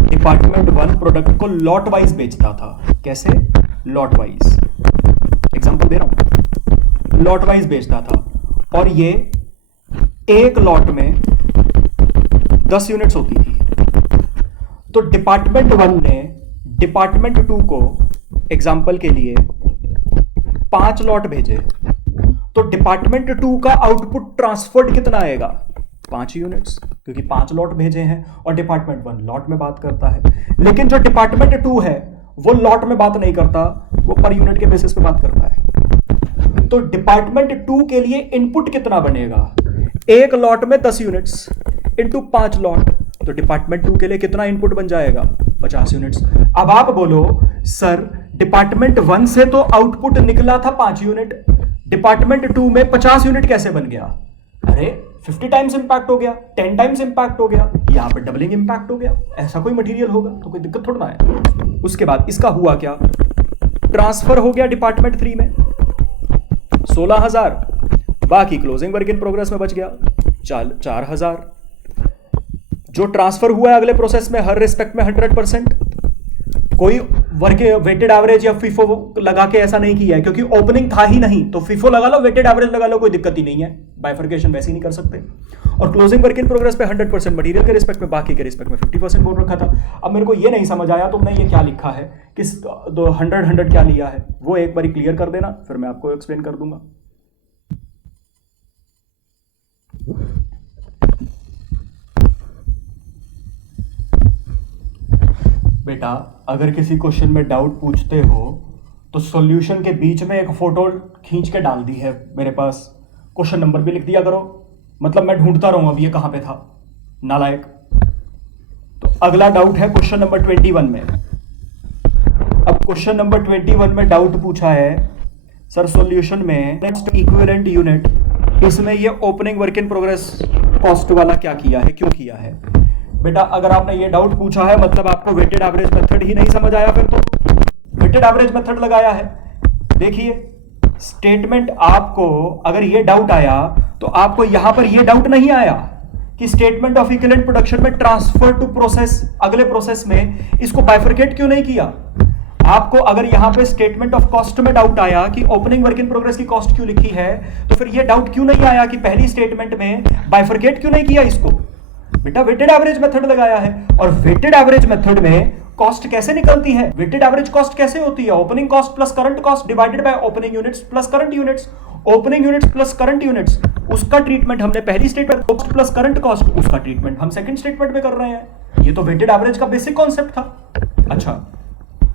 डिपार्टमेंट 1 प्रोडक्ट को लॉट वाइज बेचता था। कैसे? लॉट वाइज, एग्जांपल दे रहा हूं, लॉट वाइज बेचता था, और ये एक लॉट में 10 यूनिट्स होती थी। तो डिपार्टमेंट 1 ने डिपार्टमेंट 2 को एग्जांपल के लिए 5 लॉट भेजे, तो डिपार्टमेंट 2 का आउटपुट ट्रांसफर्ड कितना आएगा? 5 यूनिट्स, क्योंकि 5 लॉट भेजे हैं और डिपार्टमेंट 1 लॉट में बात करता है। लेकिन जो डिपार्टमेंट 2 है वो लॉट में बात नहीं करता, वो पर यूनिट के बेसिस पे बात करता है। तो डिपार्टमेंट 2 के लिए इनपुट कितना बनेगा? एक लॉट में 10 यूनिट्स इंटू 5 लॉट, तो डिपार्टमेंट 2 के लिए कितना इनपुट बन जाएगा? 50 यूनिट्स। अब आप बोलो सर डिपार्टमेंट 1 से तो आउटपुट निकला था 5 यूनिट, डिपार्टमेंट 2 में 50 यूनिट कैसे बन गया? अरे 50 टाइम्स इंपैक्ट हो गया, 10 टाइम्स इंपैक्ट हो गया, यहां पर डबलिंग इंपैक्ट हो गया। ऐसा कोई मटेरियल होगा तो कोई दिक्कत थोड़ा ना है। उसके बाद इसका हुआ क्या? ट्रांसफर हो गया डिपार्टमेंट 3 में 16,000, बाकी क्लोजिंग वर्क इन प्रोग्रेस में बच गया 4,000। जो ट्रांसफर हुआ है अगले प्रोसेस में हर रिस्पेक्ट में 100%, कोई वर्क वेटेड एवरेज या फीफो लगा के ऐसा नहीं किया है, क्योंकि ओपनिंग था ही नहीं, तो फीफो लगा लो, वेटेड एवरेज लगा लो, कोई दिक्कत ही नहीं है, बाइफर्केशन वैसे ही नहीं कर सकते। और क्लोजिंग वर्क इन प्रोग्रेस पे 100% मटेरियल के रिस्पेक्ट में, बाकी के रिस्पेक्ट में 50% बोल रखा था। अब मेरे को ये नहीं समझ आया तुमने ये क्या लिखा है, किस 100 क्या लिया है, वो एक बार क्लियर कर देना, फिर मैं आपको एक्सप्लेन कर दूंगा। बेटा अगर किसी क्वेश्चन में डाउट पूछते हो तो सॉल्यूशन के बीच में एक फोटो खींच के डाल दी है मेरे पास, क्वेश्चन नंबर भी लिख दिया करो, मतलब मैं ढूंढता रहूं अब ये कहां पे था, नालायक। तो अगला डाउट है क्वेश्चन नंबर 21 में। अब क्वेश्चन नंबर 21 में डाउट पूछा है सर सॉल्यूशन में नेक्स्ट इक्विवेलेंट यूनिट, इसमें ये opening work in progress cost वाला क्या किया है, क्यों किया है? बेटा अगर आपने ये डाउट पूछा है मतलब आपको वेटेड एवरेज मेथड ही नहीं समझ आया, फिर तो वेटेड एवरेज मेथड लगाया है। देखिए स्टेटमेंट, आपको अगर ये डाउट आया तो आपको यहां पर ये डाउट नहीं आया कि स्टेटमेंट ऑफ इक्विवेलेंट प्रोडक्शन में ट्रांसफर टू प्रोसेस, अगले प्रोसेस में इसको बाइफरकेट क्यों नहीं किया? आपको अगर यहां पे स्टेटमेंट ऑफ कॉस्ट में डाउट आया कि ओपनिंग वर्क इन प्रोग्रेस की कॉस्ट क्यों लिखी है, तो फिर ये डाउट क्यों नहीं आया कि पहली स्टेटमेंट में बाइफरकेट क्यों नहीं किया इसको? बेटा वेटेड एवरेज मेथड लगाया है, और वेटेड एवरेज मेथड में कॉस्ट कैसे निकलती है? वेटेड एवरेज कॉस्ट कैसे होती है? Opening cost plus current cost divided by opening units plus current units. Opening units plus current units, उसका ट्रीटमेंट हमने पहली statement, cost plus current cost, उसका ट्रीटमेंट हम सेकंड स्टेटमेंट में कर रहे हैं। ये तो वेटेड एवरेज का बेसिक कॉन्सेप्ट था। अच्छा,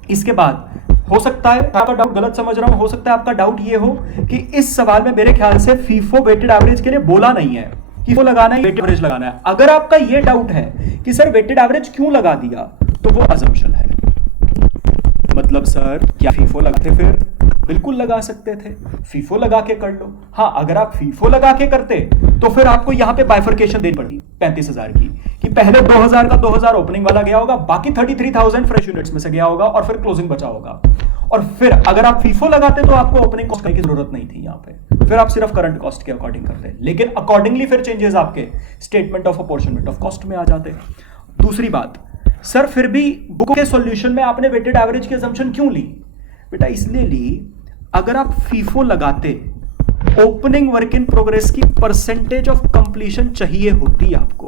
इसके बाद हो सकता है आपका डाउट गलत समझ रहा हूं, हो सकता है आपका डाउट ये हो कि इस सवाल में मेरे ख्याल से फीफो वेटेड एवरेज के लिए बोला नहीं है कि वो लगाना है, वेटेड एवरेज लगाना है। अगर आपका ये डाउट है कि सर वेटेड एवरेज क्यों लगा दिया, तो वो अजम्पशन है। मतलब सर क्या फीफो लगाते? फिर बिल्कुल लगा सकते थे, फीफो लगा के कर लो। हाँ, अगर आप फीफो लगा के करते तो फिर आपको यहां पे बाइफरकेशन देनी पड़ती 35,000 की, कि पहले 2,000 का 2,000 ओपनिंग वाला गया होगा, बाकी 33,000 फ्रेश यूनिट्स में से गया होगा, और फिर क्लोजिंग बचा होगा। और फिर अगर आप फीफो लगाते तो आपको ओपनिंग कॉस्ट की जरूरत नहीं थी यहां पे, फिर आप सिर्फ करंट कॉस्ट के अकॉर्डिंग करते, लेकिन अकॉर्डिंगली फिर चेंजेस आपके statement of opportunity of cost में आ जाते। दूसरी बात, सर फिर भी बुक के सॉल्यूशन में आपने वेटेड एवरेज की असम्पशन क्यों ली? बेटा इसलिए ली, अगर आप फीफो लगाते, ओपनिंग वर्क इन प्रोग्रेस की परसेंटेज ऑफ कंप्लीशन चाहिए होती आपको।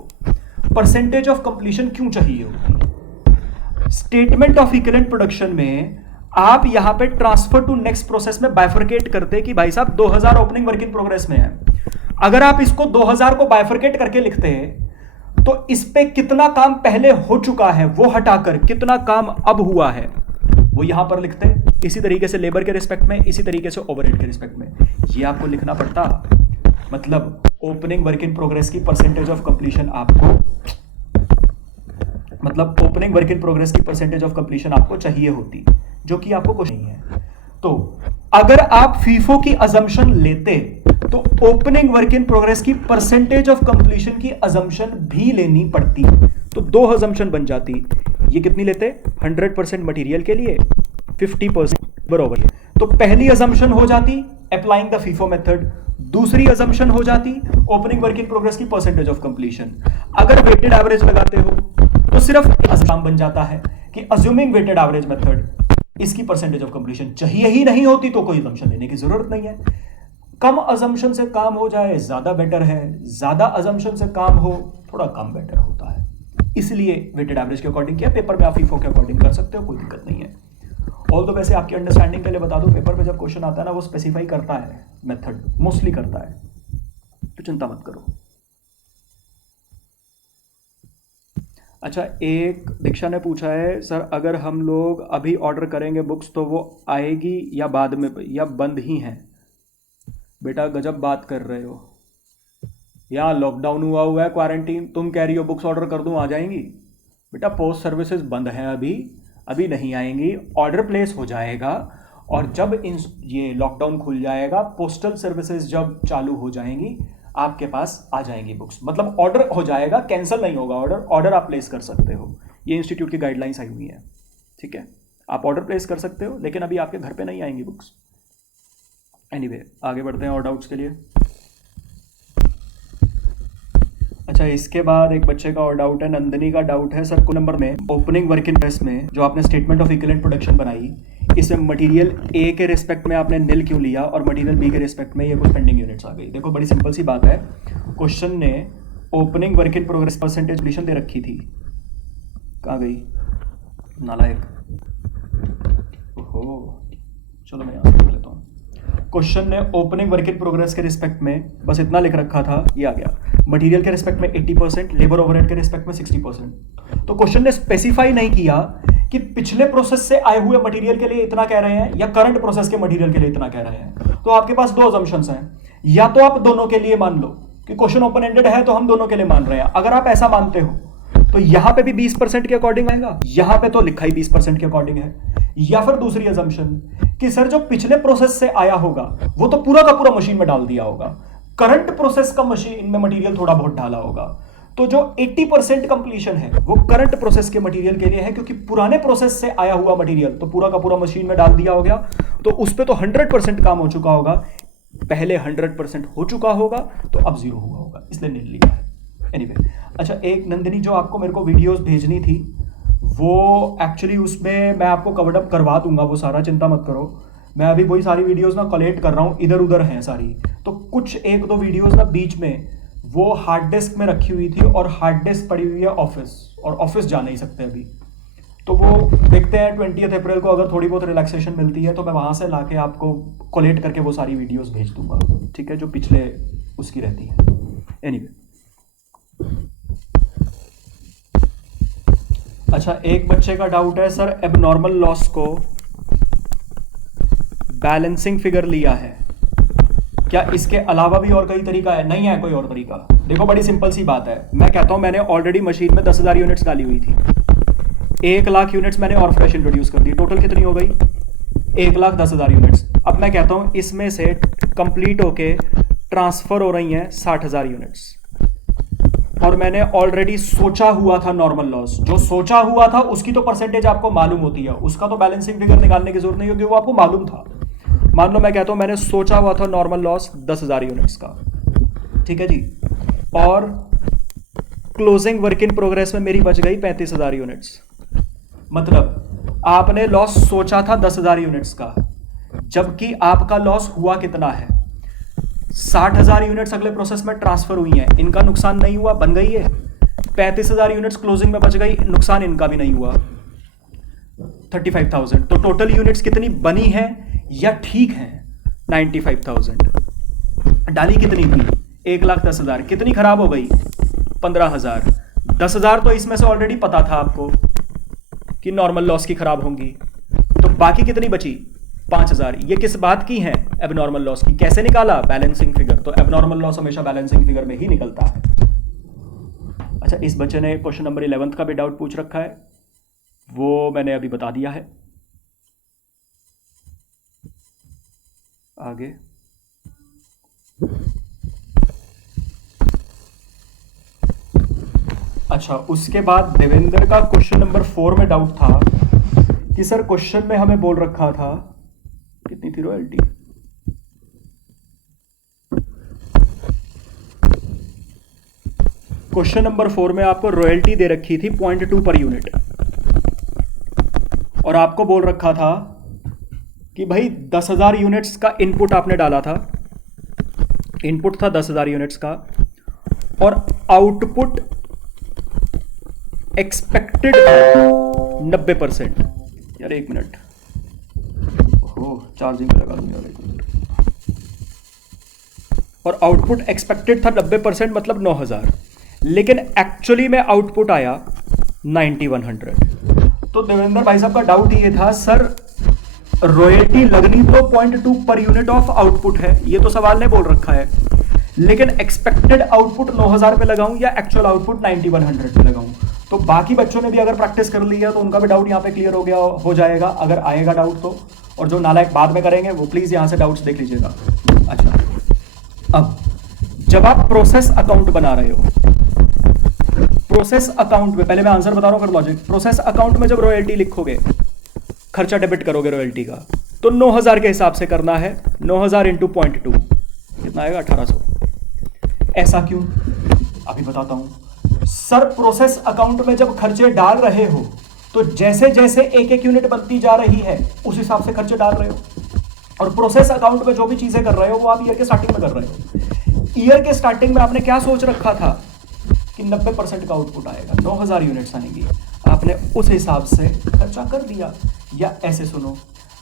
परसेंटेज ऑफ कंप्लीशन क्यों चाहिए होती? स्टेटमेंट ऑफ इक्विवेलेंट प्रोडक्शन में आप यहां पे ट्रांसफर टू नेक्स्ट प्रोसेस में बाइफरकेट करते कि भाई साहब 2,000 ओपनिंग वर्क इन प्रोग्रेस में है। अगर आप इसको 2,000 को बाइफरकेट करके लिखते हैं तो इस पे कितना काम पहले हो चुका है वो हटाकर कितना काम अब हुआ है वो यहां पर लिखते हैं। इसी तरीके से लेबर के रिस्पेक्ट में, इसी तरीके से ओवरहेड के रिस्पेक्ट में ये आपको लिखना पड़ता। मतलब ओपनिंग वर्क इन प्रोग्रेस की परसेंटेज ऑफ कंप्लीशन आपको, मतलब ओपनिंग वर्क इन प्रोग्रेस की परसेंटेज ऑफ कंप्लीशन आपको चाहिए होती, जो कि आपको कुछ नहीं है। तो अगर आप फीफो की अजम्पशन लेते तो ओपनिंग वर्क इन प्रोग्रेस की परसेंटेज ऑफ कंप्लीशन की अजम्पशन भी लेनी पड़ती, तो दो अजम्पशन बन जाती। ये कितनी लेते? 100% मटेरियल के लिए 50% बराबर। तो पहली अजम्पशन हो जाती अप्लाइंग द फीफो मेथड, दूसरी अजम्पशन हो जाती ओपनिंग वर्क इन प्रोग्रेस की परसेंटेज ऑफ कंप्लीशन। अगर वेटेड एवरेज लगाते हो तो सिर्फ अजम्पशन बन जाता है कि अज्यूमिंग वेटेड एवरेज मेथड इसकी परसेंटेज ऑफ कंप्लीशन चाहिए ही नहीं होती, तो कोई अजम्पशन लेने की जरूरत नहीं है। कम अजम्पशन से काम हो जाए ज्यादा बेटर है, ज्यादा अजम्पशन से काम हो थोड़ा कम बेटर होता है, इसलिए वेटेड एवरेज के अकॉर्डिंग किया। पेपर में आप फीफो के अकॉर्डिंग कर सकते हो, कोई दिक्कत नहीं है। ऑल तो वैसे आपकी अंडरस्टैंडिंग के लिए बता दूं, पेपर में जब क्वेश्चन आता है ना वो स्पेसिफाई करता है मेथड, मोस्टली करता है, तो चिंता मत करो। अच्छा, एक दीक्षा ने पूछा है सर अगर हम लोग अभी ऑर्डर करेंगे बुक्स तो वो आएगी या बाद में, या बंद ही हैं? बेटा गजब बात कर रहे हो, यहाँ लॉकडाउन हुआ है, क्वारंटीन, तुम कह रही हो बुक्स ऑर्डर कर दूं आ जाएंगी? बेटा पोस्ट सर्विसेज बंद हैं अभी नहीं आएंगी, ऑर्डर प्लेस हो जाएगा, और जब ये लॉकडाउन खुल जाएगा, पोस्टल सर्विसेज जब चालू हो जाएंगी, आपके पास आ जाएंगी बुक्स। मतलब ऑर्डर हो जाएगा, कैंसिल नहीं होगा ऑर्डर आप प्लेस कर सकते हो। ये इंस्टीट्यूट की गाइडलाइंस आई हुई है, ठीक है, आप ऑर्डर प्लेस कर सकते हो, लेकिन अभी आपके घर पे नहीं आएंगी बुक्स। एनीवे, आगे बढ़ते हैं और डाउट्स के लिए। अच्छा, इसके बाद एक बच्चे का और डाउट है, नंदिनी का डाउट है सर को नंबर में ओपनिंग वर्क इन प्रोग्रेस में जो आपने स्टेटमेंट ऑफ इक्विवेलेंट प्रोडक्शन बनाई, इसमें मटेरियल ए के रिस्पेक्ट में आपने निल क्यों लिया और मटेरियल बी के रिस्पेक्ट में ये कुछ पेंडिंग यूनिट्स आ गई। देखो बड़ी सिंपल सी बात है, क्वेश्चन ने opening work in progress percentage completion दे रखी थी, कहाँ गई नालायक, ओहो चलो मैं यहाँ से लिख लेता हूँ। क्वेश्चन ने ओपनिंग वर्क इन प्रोग्रेस के रिस्पेक्ट में बस इतना लिख रखा था, ये आ गया। मटेरियल के रिस्पेक्ट में 80%, लेबर ओवरहेड के रिस्पेक्ट में 60%। तो क्वेश्चन ने स्पेसिफाई नहीं किया कि पिछले प्रोसेस से आए हुए मटेरियल के लिए इतना कह रहे हैं या करंट प्रोसेस के मटेरियल के लिए इतना कह रहे हैं। तो आपके पास दो अजम्पशंस हैं, या तो आप दोनों के लिए मान लो कि क्वेश्चन ओपन एंडेड है तो हम दोनों के लिए मान रहे हैं। अगर आप ऐसा मानते हो तो यहां पे भी 20% के अकॉर्डिंग आएगा, यहां पे तो लिखा ही 20% के अकॉर्डिंग है। या फिर दूसरी अजम्पशन कि सर जो पिछले प्रोसेस से आया होगा वो तो पूरा का पूरा मशीन में डाल दिया होगा, करंट प्रोसेस का मशीन में मटेरियल थोड़ा बहुत डाला होगा, तो जो 80% कंप्लीशन है वो करंट प्रोसेस के मटेरियल के लिए है, क्योंकि पुराने प्रोसेस से आया हुआ मटेरियल तो पूरा का पूरा मशीन में डाल दिया हो गया, तो उस पर तो 100% काम हो चुका होगा, पहले 100% हो चुका होगा तो अब 0 हुआ होगा, इसलिए नहीं लिया है। एनीवे, अच्छा एक नंदिनी जो आपको मेरे को वीडियोस भेजनी थी वो एक्चुअली उसमें मैं आपको कवर्ड अप करवा दूंगा वो सारा, चिंता मत करो। मैं अभी वही सारी वीडियोस ना कलेक्ट कर रहा हूँ, इधर उधर हैं सारी। तो कुछ एक दो वीडियोस ना बीच में वो हार्ड डिस्क में रखी हुई थी, और हार्ड डिस्क पड़ी हुई है ऑफिस, और ऑफिस जा नहीं सकते अभी। तो वो देखते हैं 20 अप्रैल को अगर थोड़ी बहुत रिलैक्सेशन मिलती है तो मैं वहाँ से लाके आपको कोलेट करके वो सारी वीडियोस भेज दूंगा, ठीक है, जो पिछले उसकी रहती है। एनीवे अच्छा, एक बच्चे का डाउट है सर, एबनॉर्मल लॉस को बैलेंसिंग फिगर लिया है, क्या इसके अलावा भी और कोई तरीका है? नहीं है कोई और तरीका। देखो बड़ी सिंपल सी बात है, मैं कहता हूं मैंने ऑलरेडी मशीन में 10,000 यूनिट्स डाली हुई थी, 1,00,000 यूनिट्स मैंने और फ्रेश इंट्रोड्यूस कर दी, टोटल कितनी हो गई? 1,10,000 यूनिट्स। अब मैं कहता हूं इसमें से कंप्लीट होके ट्रांसफर हो रही हैं 60,000 यूनिट्स, और मैंने ऑलरेडी सोचा हुआ था नॉर्मल लॉस, जो सोचा हुआ था उसकी तो परसेंटेज आपको मालूम होती है, उसका तो बैलेंसिंग फिगर निकालने की जरूरत नहीं होगी, वो आपको मालूम था। मान लो मैं कहता हूं मैंने सोचा हुआ था नॉर्मल लॉस 10,000 यूनिट्स का, ठीक है जी, और क्लोजिंग वर्क इन प्रोग्रेस में मेरी बच गई 35,000 यूनिट्स। मतलब आपने लॉस सोचा था 10,000 यूनिट्स का, जबकि आपका लॉस हुआ कितना है? 60,000 यूनिट्स अगले प्रोसेस में ट्रांसफर हुई हैं, इनका नुकसान नहीं हुआ, बन गई है। 35,000 यूनिट्स क्लोजिंग में बच गई, नुकसान इनका भी नहीं हुआ, 35,000। तो टोटल यूनिट्स कितनी बनी है या ठीक है? 95,000। डाली कितनी थी? 1,10,000। कितनी खराब हो गई? 15,000। 10,000 तो इसमें से ऑलरेडी पता था आपको कि नॉर्मल लॉस की खराब होंगी, तो बाकी कितनी बची? 5,000। ये किस बात की है? एबनॉर्मल लॉस की। कैसे निकाला? Balancing figure. तो एबनॉर्मल लॉस हमेशा बैलेंसिंग फिगर में ही निकलता है। अच्छा, इस बच्चे ने क्वेश्चन नंबर 11 का भी डाउट पूछ रखा है, वो मैंने अभी बता दिया है। आगे अच्छा, उसके बाद देवेंद्र का क्वेश्चन नंबर 4 में डाउट था कि सर क्वेश्चन में हमें बोल रखा था कितनी थी रॉयल्टी? क्वेश्चन नंबर 4 में आपको रॉयल्टी दे रखी थी 0.2 पर यूनिट, और आपको बोल रखा था कि भाई 10,000 यूनिट्स का इनपुट आपने डाला था, इनपुट था 10,000 यूनिट्स का, और आउटपुट एक्सपेक्टेड 90%। यार एक मिनट, ओह चार्जिंग पे लगा दूंगा, एक मिनट। और आउटपुट एक्सपेक्टेड था 90%, मतलब 9,000, लेकिन एक्चुअली में आउटपुट आया 9100। तो देवेंद्र भाई साहब का डाउट ये था, सर रॉयल्टी लगनी तो 0.2 पर यूनिट ऑफ आउटपुट है, ये तो सवाल ने बोल रखा है, लेकिन एक्सपेक्टेड आउटपुट 9,000 पे लगाऊं या एक्चुअल आउटपुट 9100 पे लगाऊं? तो बाकी बच्चों ने भी अगर प्रैक्टिस कर लिया तो उनका भी डाउट यहाँ पे क्लियर हो गया, हो जाएगा अगर आएगा डाउट तो। और जो नालायक बाद में करेंगे वो प्लीज यहाँ से डाउट्स देख लीजिएगा। अच्छा, अब जब आप प्रोसेस अकाउंट बना रहे हो, प्रोसेस अकाउंट में, पहले मैं आंसर बता रहा हूं फिर लॉजिक। प्रोसेस अकाउंट में जब रॉयल्टी लिखोगे, खर्चा डेबिट करोगे रॉयल्टी का, तो 9,000 के हिसाब से करना है। 9,000 इंटू 0.2 कितना आएगा? 1,800। ऐसा क्यों? अभी बताता हूं। सर प्रोसेस अकाउंट में जब खर्चे डाल रहे हो तो जैसे जैसे एक एक यूनिट बनती जा रही है उस हिसाब से खर्चे डाल रहे हो, और प्रोसेस अकाउंट में जो भी चीजें कर रहे हो वो आप ईयर के स्टार्टिंग में कर रहे हो। ईयर के स्टार्टिंग में आपने क्या सोच रखा था कि 90% का आउटपुट आएगा, 9,000 यूनिट्स आएंगी, आपने उस हिसाब से खर्चा कर दिया। या ऐसे सुनो,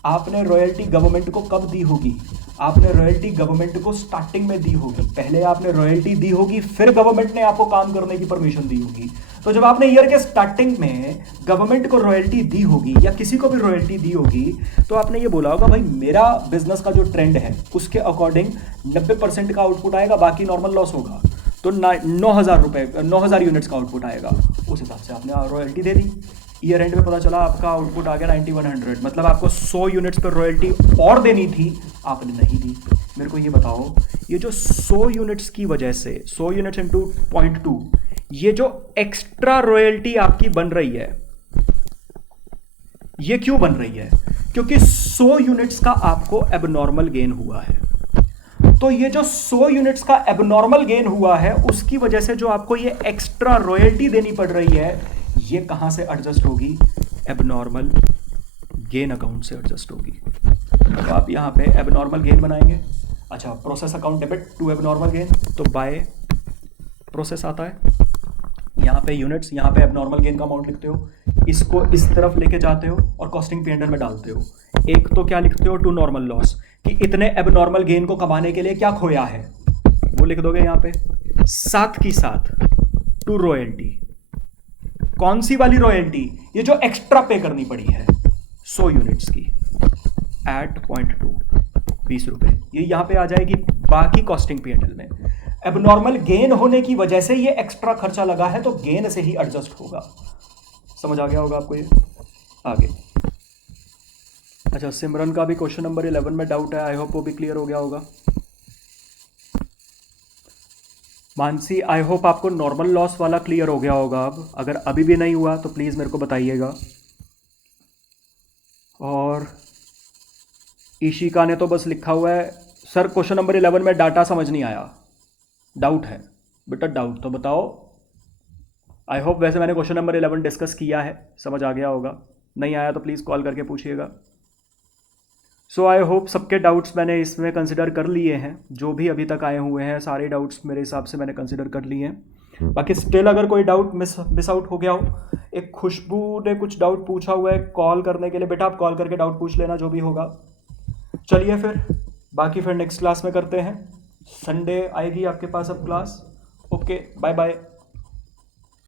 आपने रॉयल्टी गवर्नमेंट को कब दी होगी? आपने रॉयल्टी गवर्नमेंट को स्टार्टिंग में दी होगी, पहले आपने रॉयल्टी दी होगी, फिर गवर्नमेंट ने आपको काम करने की परमिशन दी होगी। तो जब आपने ईयर के स्टार्टिंग में गवर्नमेंट को रॉयल्टी दी होगी या किसी को भी रॉयल्टी दी होगी, तो आपने ये बोला होगा भाई मेरा बिजनेस का जो ट्रेंड है उसके अकॉर्डिंग 90% का आउटपुट आएगा, बाकी नॉर्मल लॉस होगा, तो 9,000 यूनिट्स का आउटपुट आएगा, उस हिसाब से आपने royalty they the. Year and में पता चला आपका आउटपुट आ गया 9100, मतलब आपको 100 यूनिट्स पर रॉयल्टी और देनी थी, आपने नहीं दी। मेरे को ये बताओ, ये जो 100 यूनिट्स की वजह से 100 यूनिट्स इंटू 0.2, ये जो एक्स्ट्रा रॉयल्टी आपकी बन रही है, ये क्यों बन रही है? क्योंकि 100 यूनिट्स का आपको एबनॉर्मल गेन हुआ है। तो ये जो 100 यूनिट्स का एबनॉर्मल गेन हुआ है उसकी वजह से जो आपको ये एक्स्ट्रा रॉयल्टी देनी पड़ रही है, ये कहाँ से एडजस्ट होगी? एबनॉर्मल गेन अकाउंट से एडजस्ट होगी। तो आप यहाँ पे एबनॉर्मल गेन बनाएंगे। अच्छा, process account debit to abnormal gain, तो बाय प्रोसेस आता है। यहाँ पे यूनिट्स, यहाँ पे एबनॉर्मल गेन का अमाउंट लिखते हो, इसको इस तरफ लेके जाते हो और कॉस्टिंग P&L में डालते हो। एक तो क्या लिखते हो? टू नॉर्मल लॉस, कि इतने एबनॉर्मल गेन को कमाने के लिए क्या खोया है, वो लिख दोगे यहाँ पे। साथ की साथ टू रॉयल्टी। कौन सी वाली रॉयल्टी? ये जो एक्स्ट्रा पे करनी पड़ी है 100 यूनिट्स की एट 0.2, 20 रुपए, ये यहाँ पे आ जाएगी बाकी कॉस्टिंग P&L में। एबनॉर्मल गेन होने की वजह से ये एक्स्ट्रा खर्चा लगा है, तो गेन से ही एडजस्ट होगा। समझ आ गया होगा आपको ये? आगे। अच्छा, सिमरन का भी क्वेश्चन नंबर 11 में डाउट है, आई होप वो भी क्लियर हो गया होगा। मानसी, आई होप आपको नॉर्मल लॉस वाला क्लियर हो गया होगा। अब अगर अभी भी नहीं हुआ तो प्लीज़ मेरे को बताइएगा। और ईशिका ने तो बस लिखा हुआ है सर क्वेश्चन नंबर 11 में डाटा समझ नहीं आया, डाउट है। बेटा डाउट तो बताओ। आई होप वैसे मैंने क्वेश्चन नंबर 11 डिस्कस किया है, समझ आ गया होगा। नहीं आया तो प्लीज़ कॉल करके पूछिएगा। सो आई होप सबके डाउट्स मैंने इसमें कंसिडर कर लिए हैं। जो भी अभी तक आए हुए हैं सारे डाउट्स मेरे हिसाब से मैंने कंसिडर कर लिए हैं। बाकी स्टिल अगर कोई डाउट मिस आउट हो गया हो, एक खुशबू ने कुछ डाउट पूछा हुआ है कॉल करने के लिए। बेटा आप कॉल करके डाउट पूछ लेना जो भी होगा। चलिए फिर बाकी फिर नेक्स्ट क्लास में करते हैं। संडे आएगी आपके पास अब क्लास। Okay, bye bye.